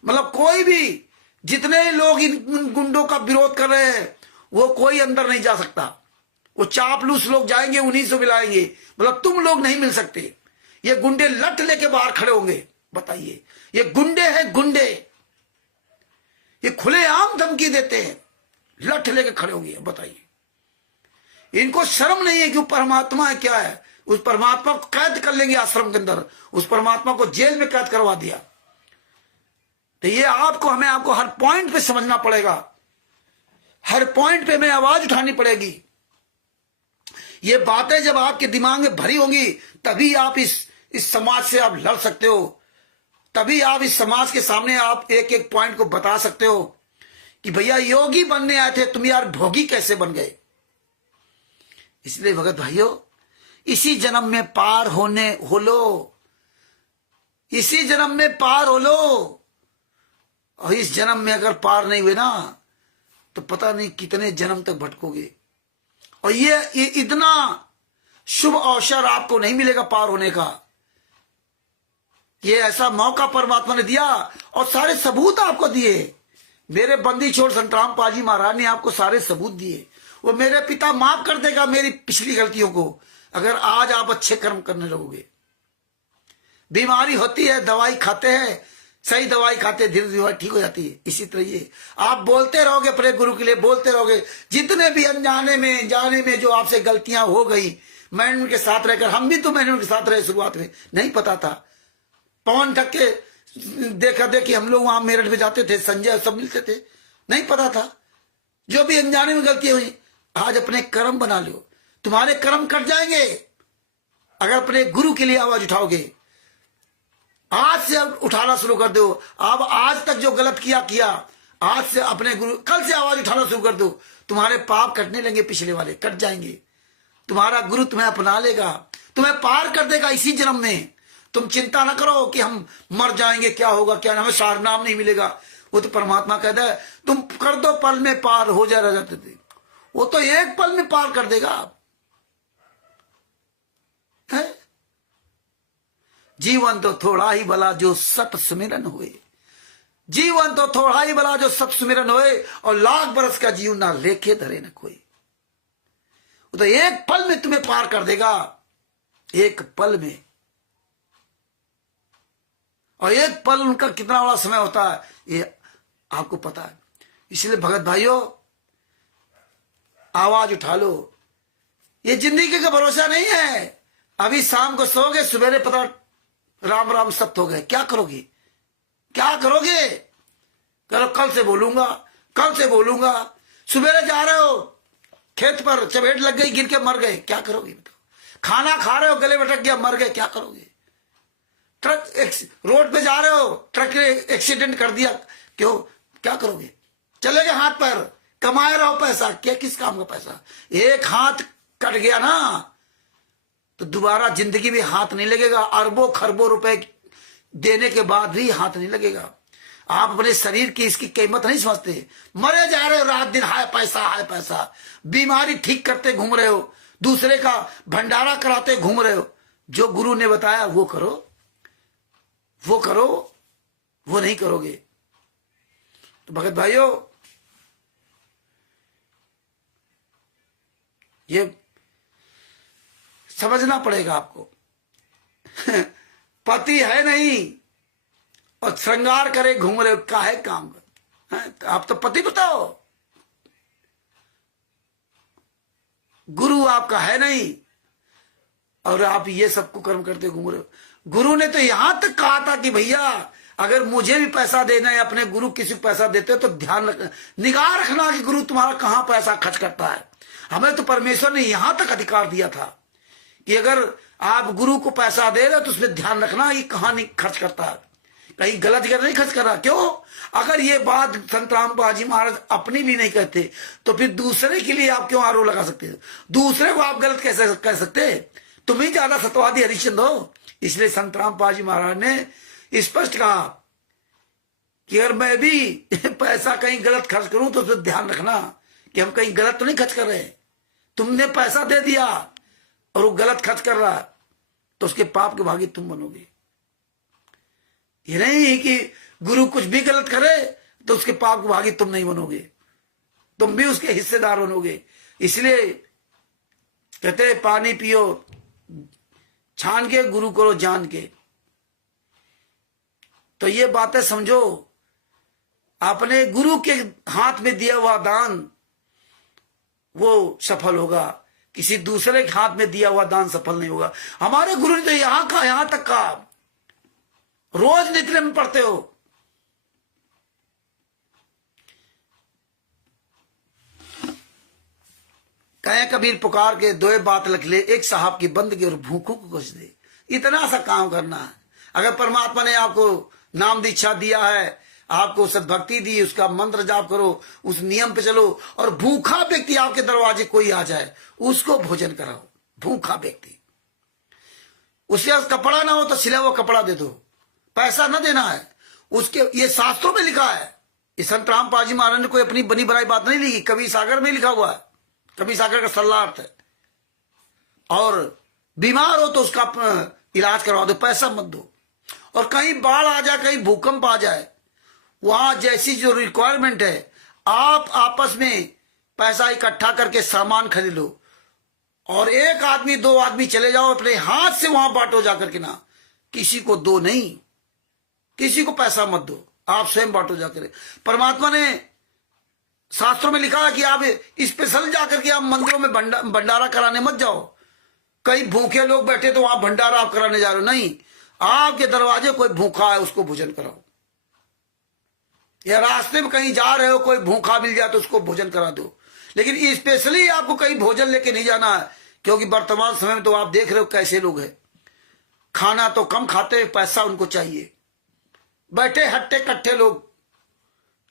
मतलब कोई भी, जितने लोग इन गुंडों का विरोध कर रहे हैं, वो कोई अंदर नहीं जा सकता। वो चापलूस लोग जाएंगे, उन्हीं से मिलाएंगे। मतलब तुम लोग नहीं मिल सकते। ये गुंडे लठ लेके बाहर खड़े होंगे। बताइए, ये गुंडे हैं, गुंडे। ये खुलेआम धमकी देते हैं, लठ लेके खड़े होंगे। बताइए, इनको शर्म नहीं है कि वो परमात्मा है, क्या है? उस परमात्मा को कैद कर लेंगे आश्रम के अंदर, उस परमात्मा को जेल में कैद करवा दिया। तो ये हमें आपको हर पॉइंट पे समझना पड़ेगा, हर पॉइंट पे हमें आवाज उठानी पड़ेगी। ये बातें जब आपके दिमाग में भरी होंगी, तभी आप इस समाज से आप लड़ सकते हो। तभी आप इस समाज के सामने आप एक एक पॉइंट को बता सकते हो कि भैया योगी बनने आए थे, तुम यार भोगी कैसे बन गए। इसलिए भगत भाइयों, इसी जन्म में पार हो लो, इसी जन्म में पार हो लो। और इस जन्म में अगर पार नहीं हुए ना, तो पता नहीं कितने जन्म तक भटकोगे। और ये इतना शुभ अवसर आपको नहीं मिलेगा पार होने का। ये ऐसा मौका परमात्मा ने दिया, और सारे सबूत आपको दिए। मेरे बंदी छोड़ संत रामपाल जी महाराज ने आपको सारे सबूत दिए। वो मेरे पिता माफ कर देगा मेरी पिछली गलतियों को, अगर आज आप अच्छे कर्म करने लगोगे। बीमारी होती है, दवाई खाते हैं, सही दवाई खाते, धीरे धीरे ठीक हो जाती है। इसी तरह ये आप बोलते रहोगे, अपने गुरु के लिए बोलते रहोगे। जितने भी अनजाने में जाने में जो आपसे गलतियां हो गई, मैंने उनके साथ रहकर, हम भी तो मैंने उनके साथ रहे, शुरुआत में नहीं पता था। पवन ठग के देखा देखी हम लोग वहां मेरठ में जाते थे, संजय सब मिलते थे, नहीं पता था। जो भी अनजाने में गलतियां हुई, आज अपने कर्म बना लो, तुम्हारे कर्म कट जाएंगे अगर अपने गुरु के लिए आवाज उठाओगे। आज से अब उठाना शुरू कर दो। अब आज तक जो गलत किया, आज से अपने गुरु, कल से आवाज उठाना शुरू कर दो। तुम्हारे पाप कटने लगे, पिछले वाले कट जाएंगे। तुम्हारा गुरु तुम्हें अपना लेगा, तुम्हें पार कर देगा इसी जन्म में। तुम चिंता ना करो कि हम मर जाएंगे, क्या होगा, क्या हमें सार नाम नहीं मिलेगा। वो तो परमात्मा कहता है तुम कर दो, पल में पार हो जाते थे। वो तो एक पल में पार कर देगा। है? जीवन तो थोड़ा ही भला जो सत सुमिरन हुए। जीवन तो थोड़ा ही भला जो सत सुमिरन होए, और लाख बरस का जीवन ना लेखे धरे न कोई। वो तो एक पल में तुम्हें पार कर देगा, एक पल में। और एक पल उनका कितना बड़ा समय होता है ये आपको पता है। इसलिए भगत भाइयों, आवाज उठा लो। ये जिंदगी का भरोसा नहीं है। अभी शाम को सोओगे, सवेरे पता राम राम सत्य हो गए, क्या करोगे? क्या करोगे? करो कल से बोलूंगा, कल से बोलूंगा। सवेरे जा रहे हो खेत पर, चपेट लग गई, गिर के मर गए, क्या करोगे बताओ? खाना खा रहे हो, गले में अटक गया, मर गए, क्या करोगे? ट्रक रोड पे जा रहे हो, ट्रक ने एक्सीडेंट कर दिया, क्यों? क्या करोगे? चले गए हाथ पैर, कमाए रहो पैसा, क्या किस काम का पैसा? एक हाथ कट गया ना तो दोबारा जिंदगी में हाथ नहीं लगेगा। अरबों खरबों रुपए देने के बाद भी हाथ नहीं लगेगा। आप अपने शरीर की इसकी कीमत नहीं समझते। मरे जा रहे हो रात दिन, हाय पैसा हाय पैसा। बीमारी ठीक करते घूम रहे हो, दूसरे का भंडारा कराते घूम रहे हो। जो गुरु ने बताया वो करो, वो करो, वो नहीं करोगे तो भगत भाइयों, ये समझना पड़ेगा आपको। पति है नहीं और श्रृंगार करे घूम रहे हो, काहे काम कर? आप तो पति बताओ, गुरु आपका है नहीं और आप ये सबको कर्म करते घूम रहे हो। गुरु ने तो यहां तक कहा था कि भैया अगर मुझे भी पैसा देना है, अपने गुरु किसी को पैसा देते हो तो ध्यान रखना, निगाह रखना कि गुरु तुम्हारा कहां पैसा खर्च करता है। हमें तो परमेश्वर ने यहां तक अधिकार दिया था कि अगर आप गुरु को पैसा दे रहे हो तो उसमें ध्यान रखना कि कहां नहीं खर्च करता है, कहीं गलत जगह नहीं खर्च कर रहा। क्यों? अगर ये बात संत रामपाल जी महाराज अपनी भी नहीं कहते तो फिर दूसरे के लिए आप क्यों आरोप लगा सकते हो? दूसरे को आप गलत कैसे कह सकते? तुम ही ज्यादा सत्यवादी हरिश्चंद्र हो। इसलिए संत रामपाल जी महाराज ने स्पष्ट कहा कि अगर मैं भी पैसा कहीं गलत खर्च करूं तो उसमें ध्यान रखना कि हम कहीं गलत तो नहीं खर्च कर रहे। तुमने पैसा दे दिया और वो गलत खर्च कर रहा तो उसके पाप के भागी तुम बनोगे। ये नहीं कि गुरु कुछ भी गलत करे तो उसके पाप के भागी तुम नहीं बनोगे, तुम भी उसके हिस्सेदार बनोगे। इसलिए कहते पानी पियो छान के, गुरु करो जान के। तो ये बातें समझो, अपने गुरु के हाथ में दिया हुआ दान वो सफल होगा, किसी दूसरे के हाथ में दिया हुआ दान सफल नहीं होगा। हमारे गुरु ने तो यहां तक का रोज नित्य में पढ़ते हो। कहे कबीर पुकार के दोए बात लिख ले, एक साहब की बंदगी और भूखों को कुछ दे। इतना सा काम करना है। अगर परमात्मा ने आपको नाम दीक्षा दिया है, आपको सद्भक्ति दी, उसका मंत्र जाप करो, उस नियम पे चलो, और भूखा व्यक्ति आपके दरवाजे कोई आ जाए उसको भोजन कराओ। भूखा व्यक्ति, उसके पास कपड़ा ना हो तो सिला हुआ कपड़ा दे दो, पैसा न देना है उसके। ये शास्त्रों में लिखा है। ये संत रामपाल जी महाराज ने कोई अपनी बनी बनाई बात नहीं लिखी, कवि सागर में लिखा हुआ है। कवि सागर का सल्लार्थ है। और बीमार हो तो उसका इलाज करवा दो, पैसा मत दो। और कहीं बाढ़ आ जाए, कहीं भूकंप आ जाए, वहां जैसी जो रिक्वायरमेंट है आप आपस में पैसा इकट्ठा करके सामान खरीद लो और एक आदमी दो आदमी चले जाओ, अपने हाथ से वहां बांटो जाकर के ना, किसी को दो नहीं, किसी को पैसा मत दो, आप स्वयं बांटो जाकर। परमात्मा ने शास्त्रों में लिखा है कि आप स्पेशल जाकर के आप मंदिरों में भंडारा कराने मत जाओ। कई भूखे लोग बैठे तो वहां भंडारा आप कराने जा रहे हो, नहीं। आपके दरवाजे कोई भूखा है उसको भोजन कराओ, या रास्ते में कहीं जा रहे हो कोई भूखा मिल जाए तो उसको भोजन करा दो। लेकिन स्पेशली आपको कहीं भोजन लेके नहीं जाना है, क्योंकि वर्तमान समय में तो आप देख रहे हो कैसे लोग हैं, खाना तो कम खाते, पैसा उनको चाहिए। बैठे हट्टे कट्टे लोग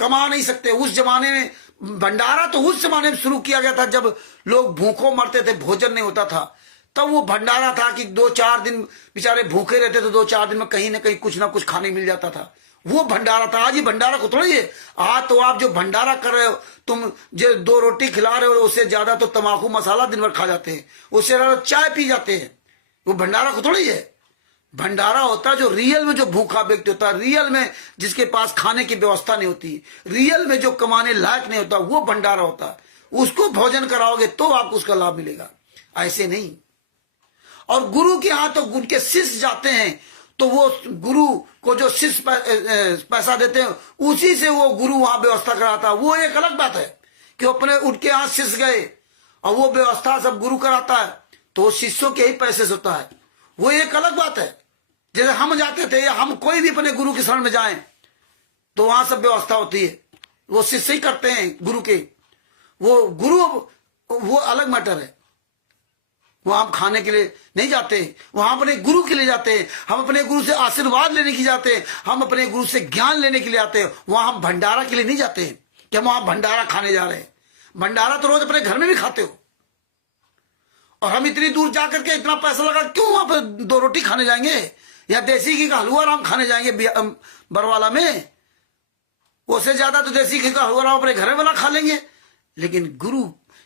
कमा नहीं सकते। उस जमाने में भंडारा तो उस जमाने में शुरू किया गया था जब लोग भूखों मरते थे, भोजन नहीं होता था, तब वो भंडारा था कि 2-4 दिन बेचारे भूखे रहते तो 2-4 दिन में कहीं ना कहीं कुछ ना कुछ खाने मिल जाता था, वो भंडारा था। आज ही भंडारा को थोड़ी है। आज तो आप जो भंडारा कर रहे हो, तुम जो 2 रोटी खिला रहे हो उससे ज्यादा तो तम्बाकू मसाला दिन भर खा जाते हैं, उससे ज्यादा चाय पी जाते हैं, वो भंडारा को थोड़ी है। भंडारा होता है जो रियल में जो भूखा व्यक्ति होता है, रियल में जिसके पास खाने की व्यवस्था नहीं होती, रियल में जो कमाने लायक नहीं होता, वो भंडारा होता है। उसको भोजन कराओगे तो आपको उसका लाभ मिलेगा, ऐसे नहीं। और गुरु के यहां तो उनके शिष्य जाते हैं तो वो गुरु को जो शिष्य पैसा देते हैं उसी से वो गुरु वहां व्यवस्था कराता है। वो एक अलग बात है कि अपने उनके यहां शिष्य गए और वो व्यवस्था सब गुरु कराता है तो वो शिष्यों के ही पैसे से होता है, वो एक अलग बात है। जैसे हम जाते थे या हम कोई भी अपने गुरु के शरण में जाएं तो वहां सब व्यवस्था होती है, वो शिष्य ही करते हैं गुरु के। वो गुरु वो अलग मैटर है। वहां हम खाने के लिए नहीं जाते, वहां अपने गुरु के लिए जाते हैं। हम अपने गुरु से आशीर्वाद लेने के लिए जाते हैं, हम अपने गुरु से ज्ञान लेने के लिए आते हैं। वहां हम भंडारा के लिए नहीं जाते हैं कि हम वहां भंडारा खाने जा रहे हैं। भंडारा तो रोज अपने घर में भी खाते हो, और हम इतनी दूर जाकर के इतना पैसा लगा क्यों वहां पर 2 रोटी खाने जाएंगे या देसी घी का हलवा राम खाने जाएंगे बरवाला में? उससे ज्यादा तो देसी घी का हलवा राम अपने घर में बना खा लेंगे। लेकिन गुरु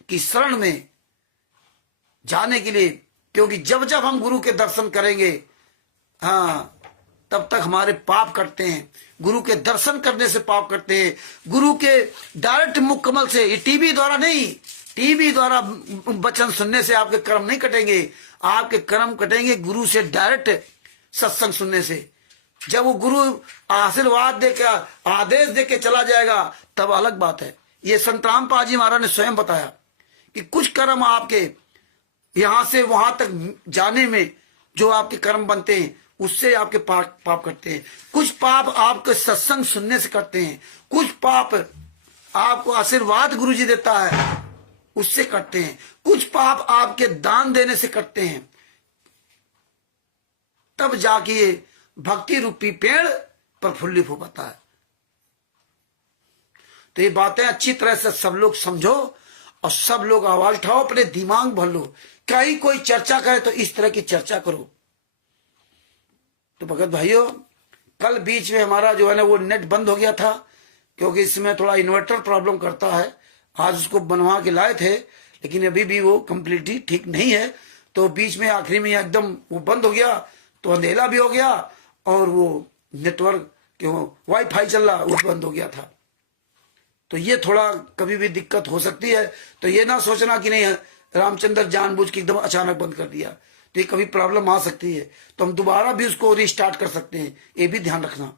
की शरण में जाने के लिए, क्योंकि जब जब हम गुरु के दर्शन करेंगे, हाँ, तब तक हमारे पाप कटते हैं। गुरु के दर्शन करने से पाप कटते हैं। गुरु के डायरेक्ट मुख कमल से, ये टीवी द्वारा नहीं, टीवी द्वारा वचन सुनने से आपके कर्म नहीं कटेंगे। आपके कर्म कटेंगे गुरु से डायरेक्ट सत्संग सुनने से। जब वो गुरु आशीर्वाद देकर आदेश देके चला जाएगा तब अलग बात है। ये संत रामपाल जी महाराज ने स्वयं बताया कि कुछ कर्म आपके यहां से वहां तक जाने में जो आपके कर्म बनते हैं उससे आपके पाप करते हैं। कुछ पाप आपके सत्संग सुनने से करते हैं, कुछ पाप आपको आशीर्वाद गुरु जी देता है उससे करते हैं, कुछ पाप आपके दान देने से करते हैं। तब जाके ये भक्ति रूपी पेड़ प्रफुल्लित हो पाता है। तो ये बातें अच्छी तरह से सब लोग समझो और सब लोग आवाज उठाओ, अपने दिमाग भर लो। कहीं कोई चर्चा करे तो इस तरह की चर्चा करो। तो भगत भाइयों, कल बीच में हमारा जो है ना वो नेट बंद हो गया था, क्योंकि इसमें थोड़ा इन्वर्टर प्रॉब्लम करता है। आज उसको बनवा के लाए थे लेकिन अभी भी वो कंप्लीटली ठीक नहीं है। तो बीच में आखिरी में एकदम वो बंद हो गया, तो अंधेला भी हो गया और वो नेटवर्क क्यों वाईफाई चल रहा वो बंद हो गया था। तो ये थोड़ा कभी भी दिक्कत हो सकती है। तो ये ना सोचना कि नहीं रामचंद्र जानबूझ के एकदम अचानक बंद कर दिया, तो ये कभी प्रॉब्लम आ सकती है। तो हम दोबारा भी उसको रिस्टार्ट कर सकते हैं, ये भी ध्यान रखना।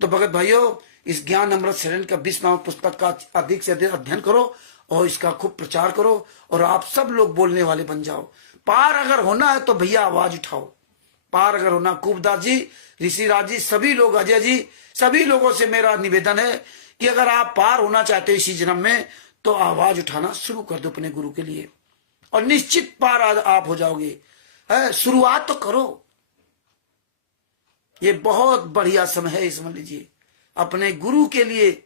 तो भगत भाइयों, इस ज्ञान अमृत शरण का 20 नामक पुस्तक का अधिक से अधिक अध्ययन करो और इसका खूब प्रचार करो और आप सब लोग बोलने वाले बन जाओ। पार अगर होना है तो भैया आवाज उठाओ। पार अगर होना, कुबदास जी, ऋषिराज जी, सभी लोग, अजय जी, सभी लोगों से मेरा निवेदन है कि अगर आप पार होना चाहते हो इसी जन्म में तो आवाज उठाना शुरू कर दो अपने गुरु के लिए और निश्चित पार आप हो जाओगे। शुरुआत तो करो। ये बहुत बढ़िया समय है, समझ लीजिए। अपने गुरु के लिए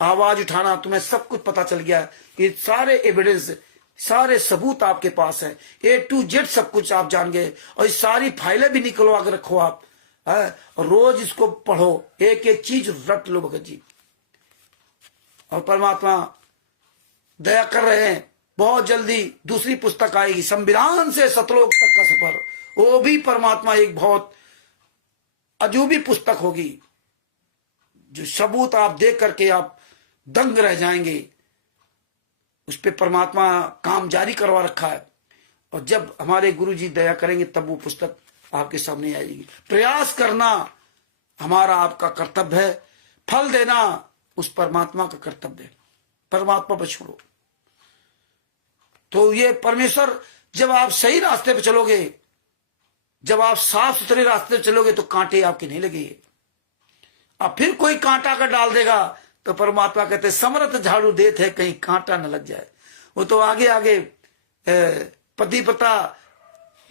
आवाज उठाना। तुम्हें सब कुछ पता चल गया कि सारे एविडेंस, सारे सबूत आपके पास है, A to Z सब कुछ आप जान गए। और ये सारी फाइलें भी निकलवा के रखो आप, और रोज इसको पढ़ो, एक एक चीज रट लो भगत जी। और परमात्मा दया कर रहे हैं, बहुत जल्दी दूसरी पुस्तक आएगी, संविधान से सतलोक तक का सफर। वो भी परमात्मा एक बहुत अजूबी पुस्तक होगी, जो सबूत आप देख करके आप दंग रह जाएंगे। उस पे परमात्मा काम जारी करवा रखा है, और जब हमारे गुरु जी दया करेंगे तब वो पुस्तक आपके सामने आएगी। प्रयास करना हमारा आपका कर्तव्य है, फल देना उस परमात्मा का कर्तव्य है। परमात्मा पर छोड़ो। तो ये परमेश्वर, जब आप सही रास्ते पे चलोगे, जब आप साफ सुथरे रास्ते पे चलोगे तो कांटे आपके नहीं लगेंगे। अब फिर कोई कांटा का डाल देगा तो परमात्मा कहते समर्थ झाड़ू देते है कहीं कांटा न लग जाए। वो तो आगे आगे पति पता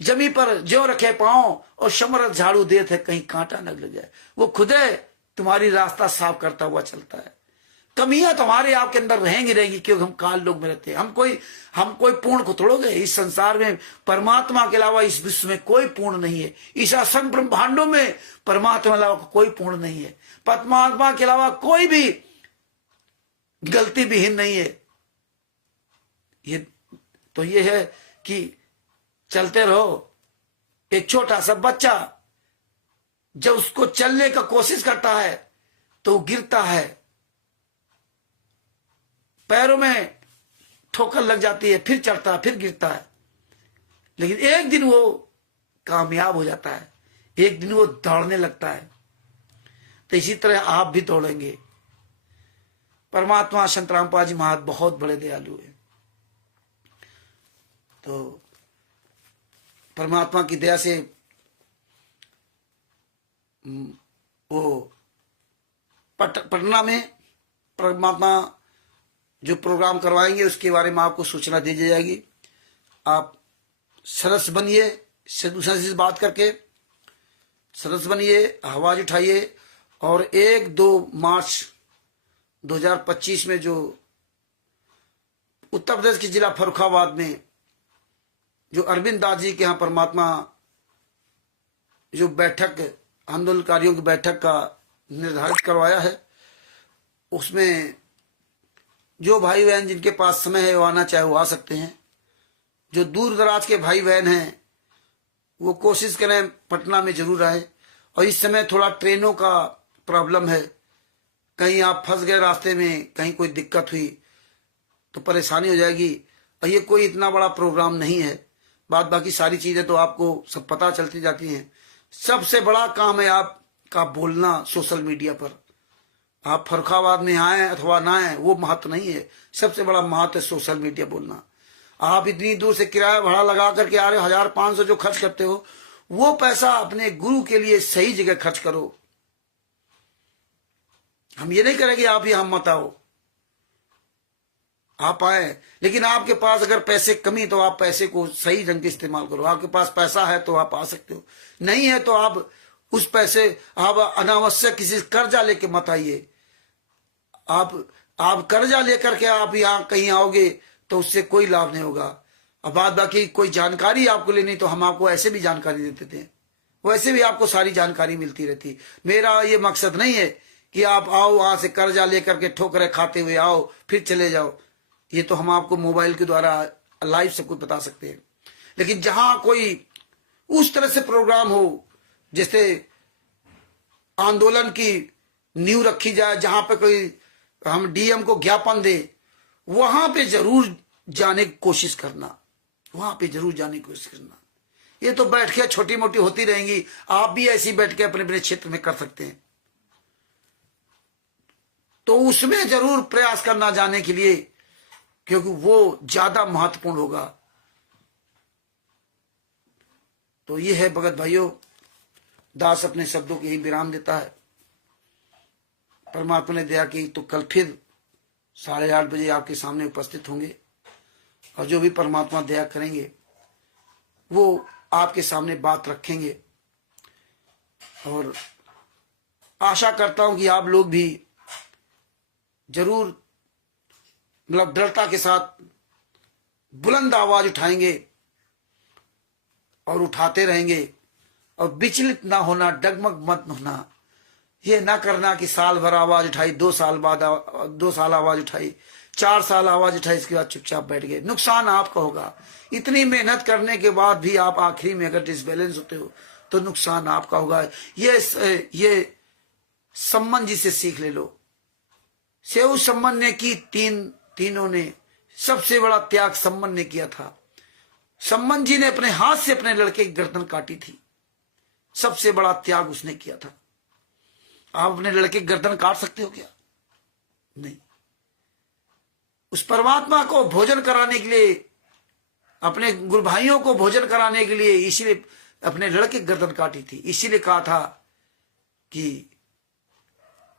जमी पर ज्यों रखे पांव और समर्थ झाड़ू देते है कहीं कांटा न लग जाए। वो खुदे तुम्हारी रास्ता साफ करता हुआ चलता है। कमियां तुम्हारे आपके अंदर रहेंगी क्योंकि हम काल लोग में रहते हैं। हम कोई पूर्ण को तोड़ोगे। इस संसार में परमात्मा के अलावा इस विश्व में कोई पूर्ण नहीं है। इस असंख्य ब्रह्मांडों में परमात्मा के अलावा कोई पूर्ण नहीं है। परमात्मा के अलावा कोई भी गलती विहीन नहीं है। ये है कि चलते रहो। एक छोटा सा बच्चा जब उसको चलने का कोशिश करता है तो वो गिरता है, पैरों में ठोकर लग जाती है, फिर चढ़ता है, फिर गिरता है, लेकिन एक दिन वो कामयाब हो जाता है, एक दिन वो दौड़ने लगता है। तो इसी तरह आप भी दौड़ेंगे। परमात्मा संत रामपाल जी महाराज बहुत बड़े दयालु है। तो परमात्मा की दया से वो पटना में परमात्मा जो प्रोग्राम करवाएंगे उसके बारे में आपको सूचना दी जाएगी। आप सरस बनिए, दूसरे से बात करके सरस बनिए, आवाज उठाइए। और 1-2 मार्च 2025 में जो उत्तर प्रदेश के जिला फर्रुखाबाद में जो अरविंद दास जी के यहाँ परमात्मा जो बैठक, आंदोलनकारियों की बैठक का निर्धारित करवाया है, उसमें जो भाई बहन जिनके पास समय है वो आना चाहे वो आ सकते हैं। जो दूर दराज के भाई बहन हैं वो कोशिश करें पटना में जरूर आए। और इस समय थोड़ा ट्रेनों का प्रॉब्लम है, कहीं आप फंस गए रास्ते में, कहीं कोई दिक्कत हुई तो परेशानी हो जाएगी। और ये कोई इतना बड़ा प्रोग्राम नहीं है, बाकी सारी चीजें तो आपको सब पता चलती जाती हैं। सबसे बड़ा काम है आपका बोलना सोशल मीडिया पर। आप फर्रुखाबाद में आए अथवा ना आए वो महत्व नहीं है, सबसे बड़ा महत्व है सोशल मीडिया बोलना। आप इतनी दूर से किराया भाड़ा लगा करके आ रहे हो, 1500 जो खर्च करते हो वो पैसा अपने गुरु के लिए सही जगह खर्च करो। हम ये नहीं करेंगे आप ही हम मत आओ, आप आए, लेकिन आपके पास अगर पैसे कमी तो आप पैसे को सही ढंग से इस्तेमाल करो। आपके पास पैसा है तो आप आ सकते हो, नहीं है तो आप उस पैसे आप अनावश्यक किसी से कर्जा लेके मत आइए। आप कर्जा लेकर के आप यहाँ कहीं आओगे तो उससे कोई लाभ नहीं होगा। अब बाकी कोई जानकारी आपको लेनी तो हम आपको ऐसे भी जानकारी देते थे, वैसे भी आपको सारी जानकारी मिलती रहती। मेरा ये मकसद नहीं है कि आप आओ वहां से कर्जा लेकर के ठोकरें खाते हुए आओ फिर चले जाओ। ये तो हम आपको मोबाइल के द्वारा लाइव सब कुछ बता सकते हैं। लेकिन जहां कोई उस तरह से प्रोग्राम हो जैसे आंदोलन की नींव रखी जाए, जहां पे कोई हम डीएम को ज्ञापन दे, वहां पे जरूर जाने की कोशिश करना, वहां पे जरूर जाने की कोशिश करना। ये तो बैठकें छोटी मोटी होती रहेंगी, आप भी ऐसी बैठकें अपने अपने क्षेत्र में कर सकते हैं। तो उसमें जरूर प्रयास करना जाने के लिए, क्योंकि वो ज्यादा महत्वपूर्ण होगा। तो ये है भगत भाइयों, दास अपने शब्दों के ही विराम देता है। परमात्मा ने दया की तो कल फिर 8:30 बजे आपके सामने उपस्थित होंगे और जो भी परमात्मा दया करेंगे वो आपके सामने बात रखेंगे। और आशा करता हूं कि आप लोग भी जरूर मतलब दृढ़ता के साथ बुलंद आवाज उठाएंगे और उठाते रहेंगे और विचलित ना होना, डगमग मत होना। ये ना करना कि साल भर आवाज उठाई, 2 साल बाद 2 साल आवाज उठाई, 4 साल आवाज उठाई, इसके बाद चुपचाप बैठ गए। नुकसान आपका होगा। इतनी मेहनत करने के बाद भी आप आखिरी में अगर डिसबैलेंस होते हो तो नुकसान आपका होगा। ये सम्मन जी से सीख ले लो। सेऊ सम्मन ने की, तीनों ने सबसे बड़ा त्याग सम्मन ने किया था। सम्मन जी ने अपने हाथ से अपने लड़के की गर्दन काटी थी, सबसे बड़ा त्याग उसने किया था। आप अपने लड़के की गर्दन काट सकते हो क्या? नहीं। उस परमात्मा को भोजन कराने के लिए, अपने गुरु भाइयों को भोजन कराने के लिए इसीलिए अपने लड़के की गर्दन काटी थी। इसीलिए कहा था कि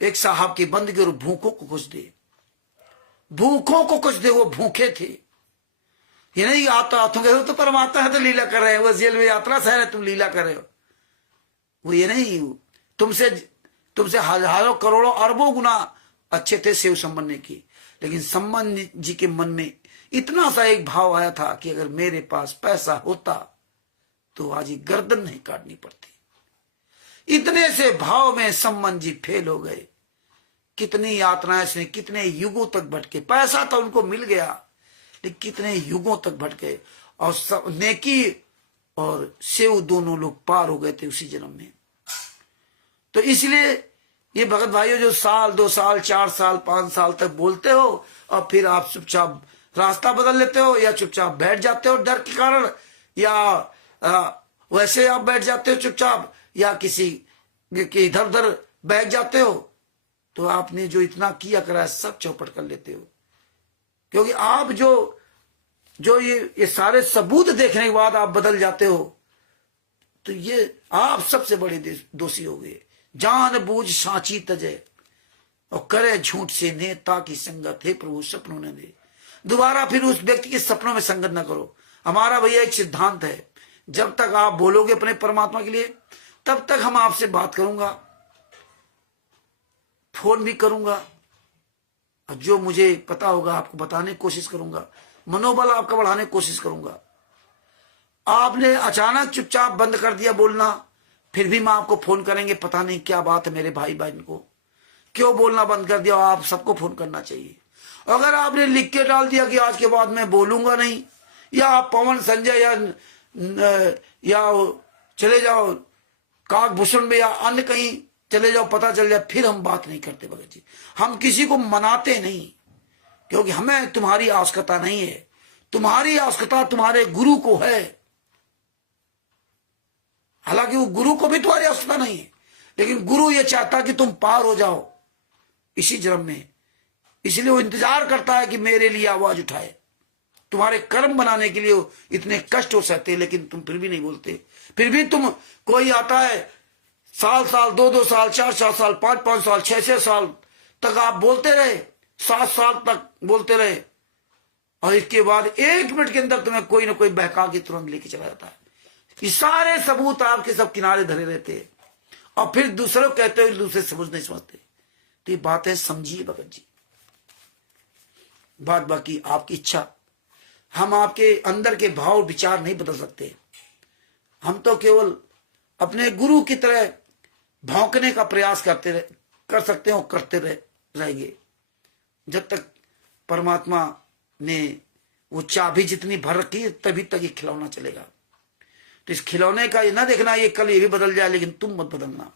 एक साहब की बंद के भूखों को कुछ दे, भूखों को कुछ दे। वो भूखे थे। ये नहीं आता गए तो परमात्मा है तो लीला कर रहे हैं, वो जेल में यात्रा से है तुम लीला कर रहे हो। वो ये नहीं, तुमसे हजारों करोड़ों अरबों गुना अच्छे थे सेव सम्मन ने की। लेकिन सम्मन जी के मन में इतना सा एक भाव आया था कि अगर मेरे पास पैसा होता तो आज ये गर्दन नहीं काटनी पड़ती। इतने से भाव में सम्मन जी फेल हो गए। कितनी यातनाएं से, कितने युगों तक भटके। पैसा तो उनको मिल गया लेकिन कितने युगों तक भटके। और नेकी और सेव दोनों लोग पार हो गए थे उसी जन्म में। तो इसलिए ये भगत भाइयों जो साल 2 साल 4 साल 5 साल तक बोलते हो और फिर आप चुपचाप रास्ता बदल लेते हो या चुपचाप बैठ जाते हो डर के कारण, या वैसे आप बैठ जाते हो चुपचाप, या किसी इधर उधर बैठ जाते हो, तो आपने जो इतना किया करा है सब चौपट कर लेते हो। क्योंकि आप जो ये सारे सबूत देखने के बाद आप बदल जाते हो, तो ये आप सबसे बड़े दोषी हो गए। जान बूझ सांची तजे और करे झूठ से नेता की संगत, है प्रभु सपनों ने दे। दोबारा फिर उस व्यक्ति के सपनों में संगत न करो। हमारा भैया एक सिद्धांत है, जब तक आप बोलोगे अपने परमात्मा के लिए तब तक हम आपसे बात करूंगा, फोन भी करूंगा, और जो मुझे पता होगा आपको बताने की कोशिश करूंगा, मनोबल आपका बढ़ाने की कोशिश करूंगा। आपने अचानक चुपचाप बंद कर दिया बोलना, फिर भी मैं आपको फोन करेंगे, पता नहीं क्या बात है मेरे भाई बहन को, क्यों बोलना बंद कर दिया। आप सबको फोन करना चाहिए। अगर आपने लिख के डाल दिया कि आज के बाद मैं बोलूंगा नहीं, या आप पवन संजय या चले जाओ काकभूषण में या अन्य कहीं चले जाओ, पता चल जाए, फिर हम बात नहीं करते भगत जी। हम किसी को मनाते नहीं, क्योंकि हमें तुम्हारी आवश्यकता नहीं है। तुम्हारी आवश्यकता तुम्हारे गुरु को है। हालांकि वो गुरु को भी तुम्हारी आवश्यकता नहीं है, लेकिन गुरु ये चाहता कि तुम पार हो जाओ इसी जन्म में। इसलिए वो इंतजार करता है कि मेरे लिए आवाज उठाए। तुम्हारे कर्म बनाने के लिए वो इतने कष्ट हो सकते हैं, लेकिन तुम फिर भी नहीं बोलते। फिर भी तुम, कोई आता है साल 2 साल 4 साल 5 साल 6 साल तक आप बोलते रहे, 7 साल तक बोलते रहे, और इसके बाद 1 मिनट के अंदर तुम्हें कोई ना कोई बहका के तुरंत लेके चला जाता है। ये सारे सबूत आपके सब किनारे धरे रहते हैं, और फिर दूसरों कहते हो दूसरे सबूत नहीं समझते। तो ये बात है, समझिए भगत जी। बात बाकी आपकी इच्छा। हम आपके अंदर के भाव विचार नहीं बदल सकते। हम तो केवल अपने गुरु की तरह भौंकने का प्रयास कर सकते हैं और करते रहेंगे जब तक परमात्मा ने वो चाबी जितनी भर रखी है तभी तक ये खिलौना चलेगा। तो इस खिलौने का ये ना देखना ये कल ये भी बदल जाए, लेकिन तुम मत बदलना।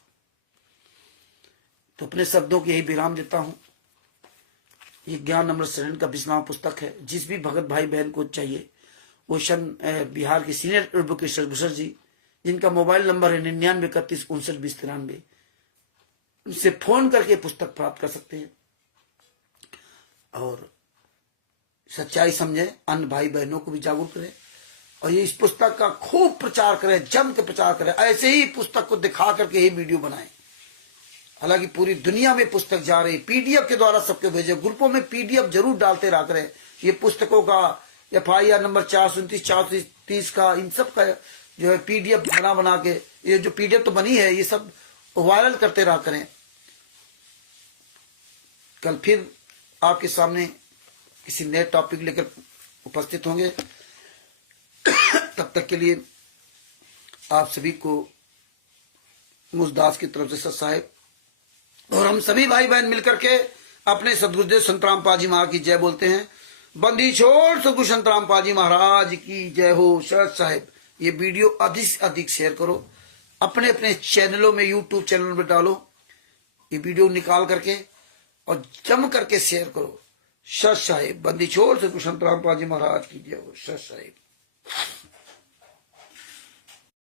तो अपने शब्दों के यही विराम देता हूं। ये ज्ञान अमृत शरण का 20वां पुस्तक है। जिस भी भगत भाई बहन को चाहिए, वो बिहार के सीनियर एडवोकेट भूषण जी, जिनका मोबाइल नंबर है 9931592093, उनसे फोन करके पुस्तक प्राप्त कर सकते हैं और सच्चाई समझे, अन्य भाई बहनों को भी जागरूक करें, और ये इस पुस्तक का खूब प्रचार करें, जम के प्रचार करें। ऐसे ही पुस्तक को दिखा करके ही वीडियो बनाएं। हालांकि पूरी दुनिया में पुस्तक जा रही, पीडीएफ के द्वारा सबके भेजे। ग्रुपों में पीडीएफ जरूर डालते रहा करें। ये पुस्तकों का FIR नंबर 429 430 का, इन सब का जो है पीडीएफ बना के, ये जो पीडीएफ तो बनी है, ये सब वायरल करते रहा करें। कल फिर आपके सामने किसी नए टॉपिक लेकर उपस्थित होंगे। तब तक के लिए आप सभी को मुझदास की तरफ से सत साहेब और हम सभी भाई बहन मिलकर के अपने सदगुरुदेव संत रामपाल जी महाराज की जय बोलते हैं। बंदी छोड़ सदगुरु संत रामपाल जी महाराज की जय हो। शरद साहेब, ये वीडियो अधिक से अधिक शेयर करो, अपने अपने चैनलों में, यूट्यूब चैनल में डालो ये वीडियो निकाल करके, और जम करके शेयर करो। शरद साहेब, बंदी छोड़ सदगुरु संत रामपाल जी महाराज की जय हो। शरद साहेब।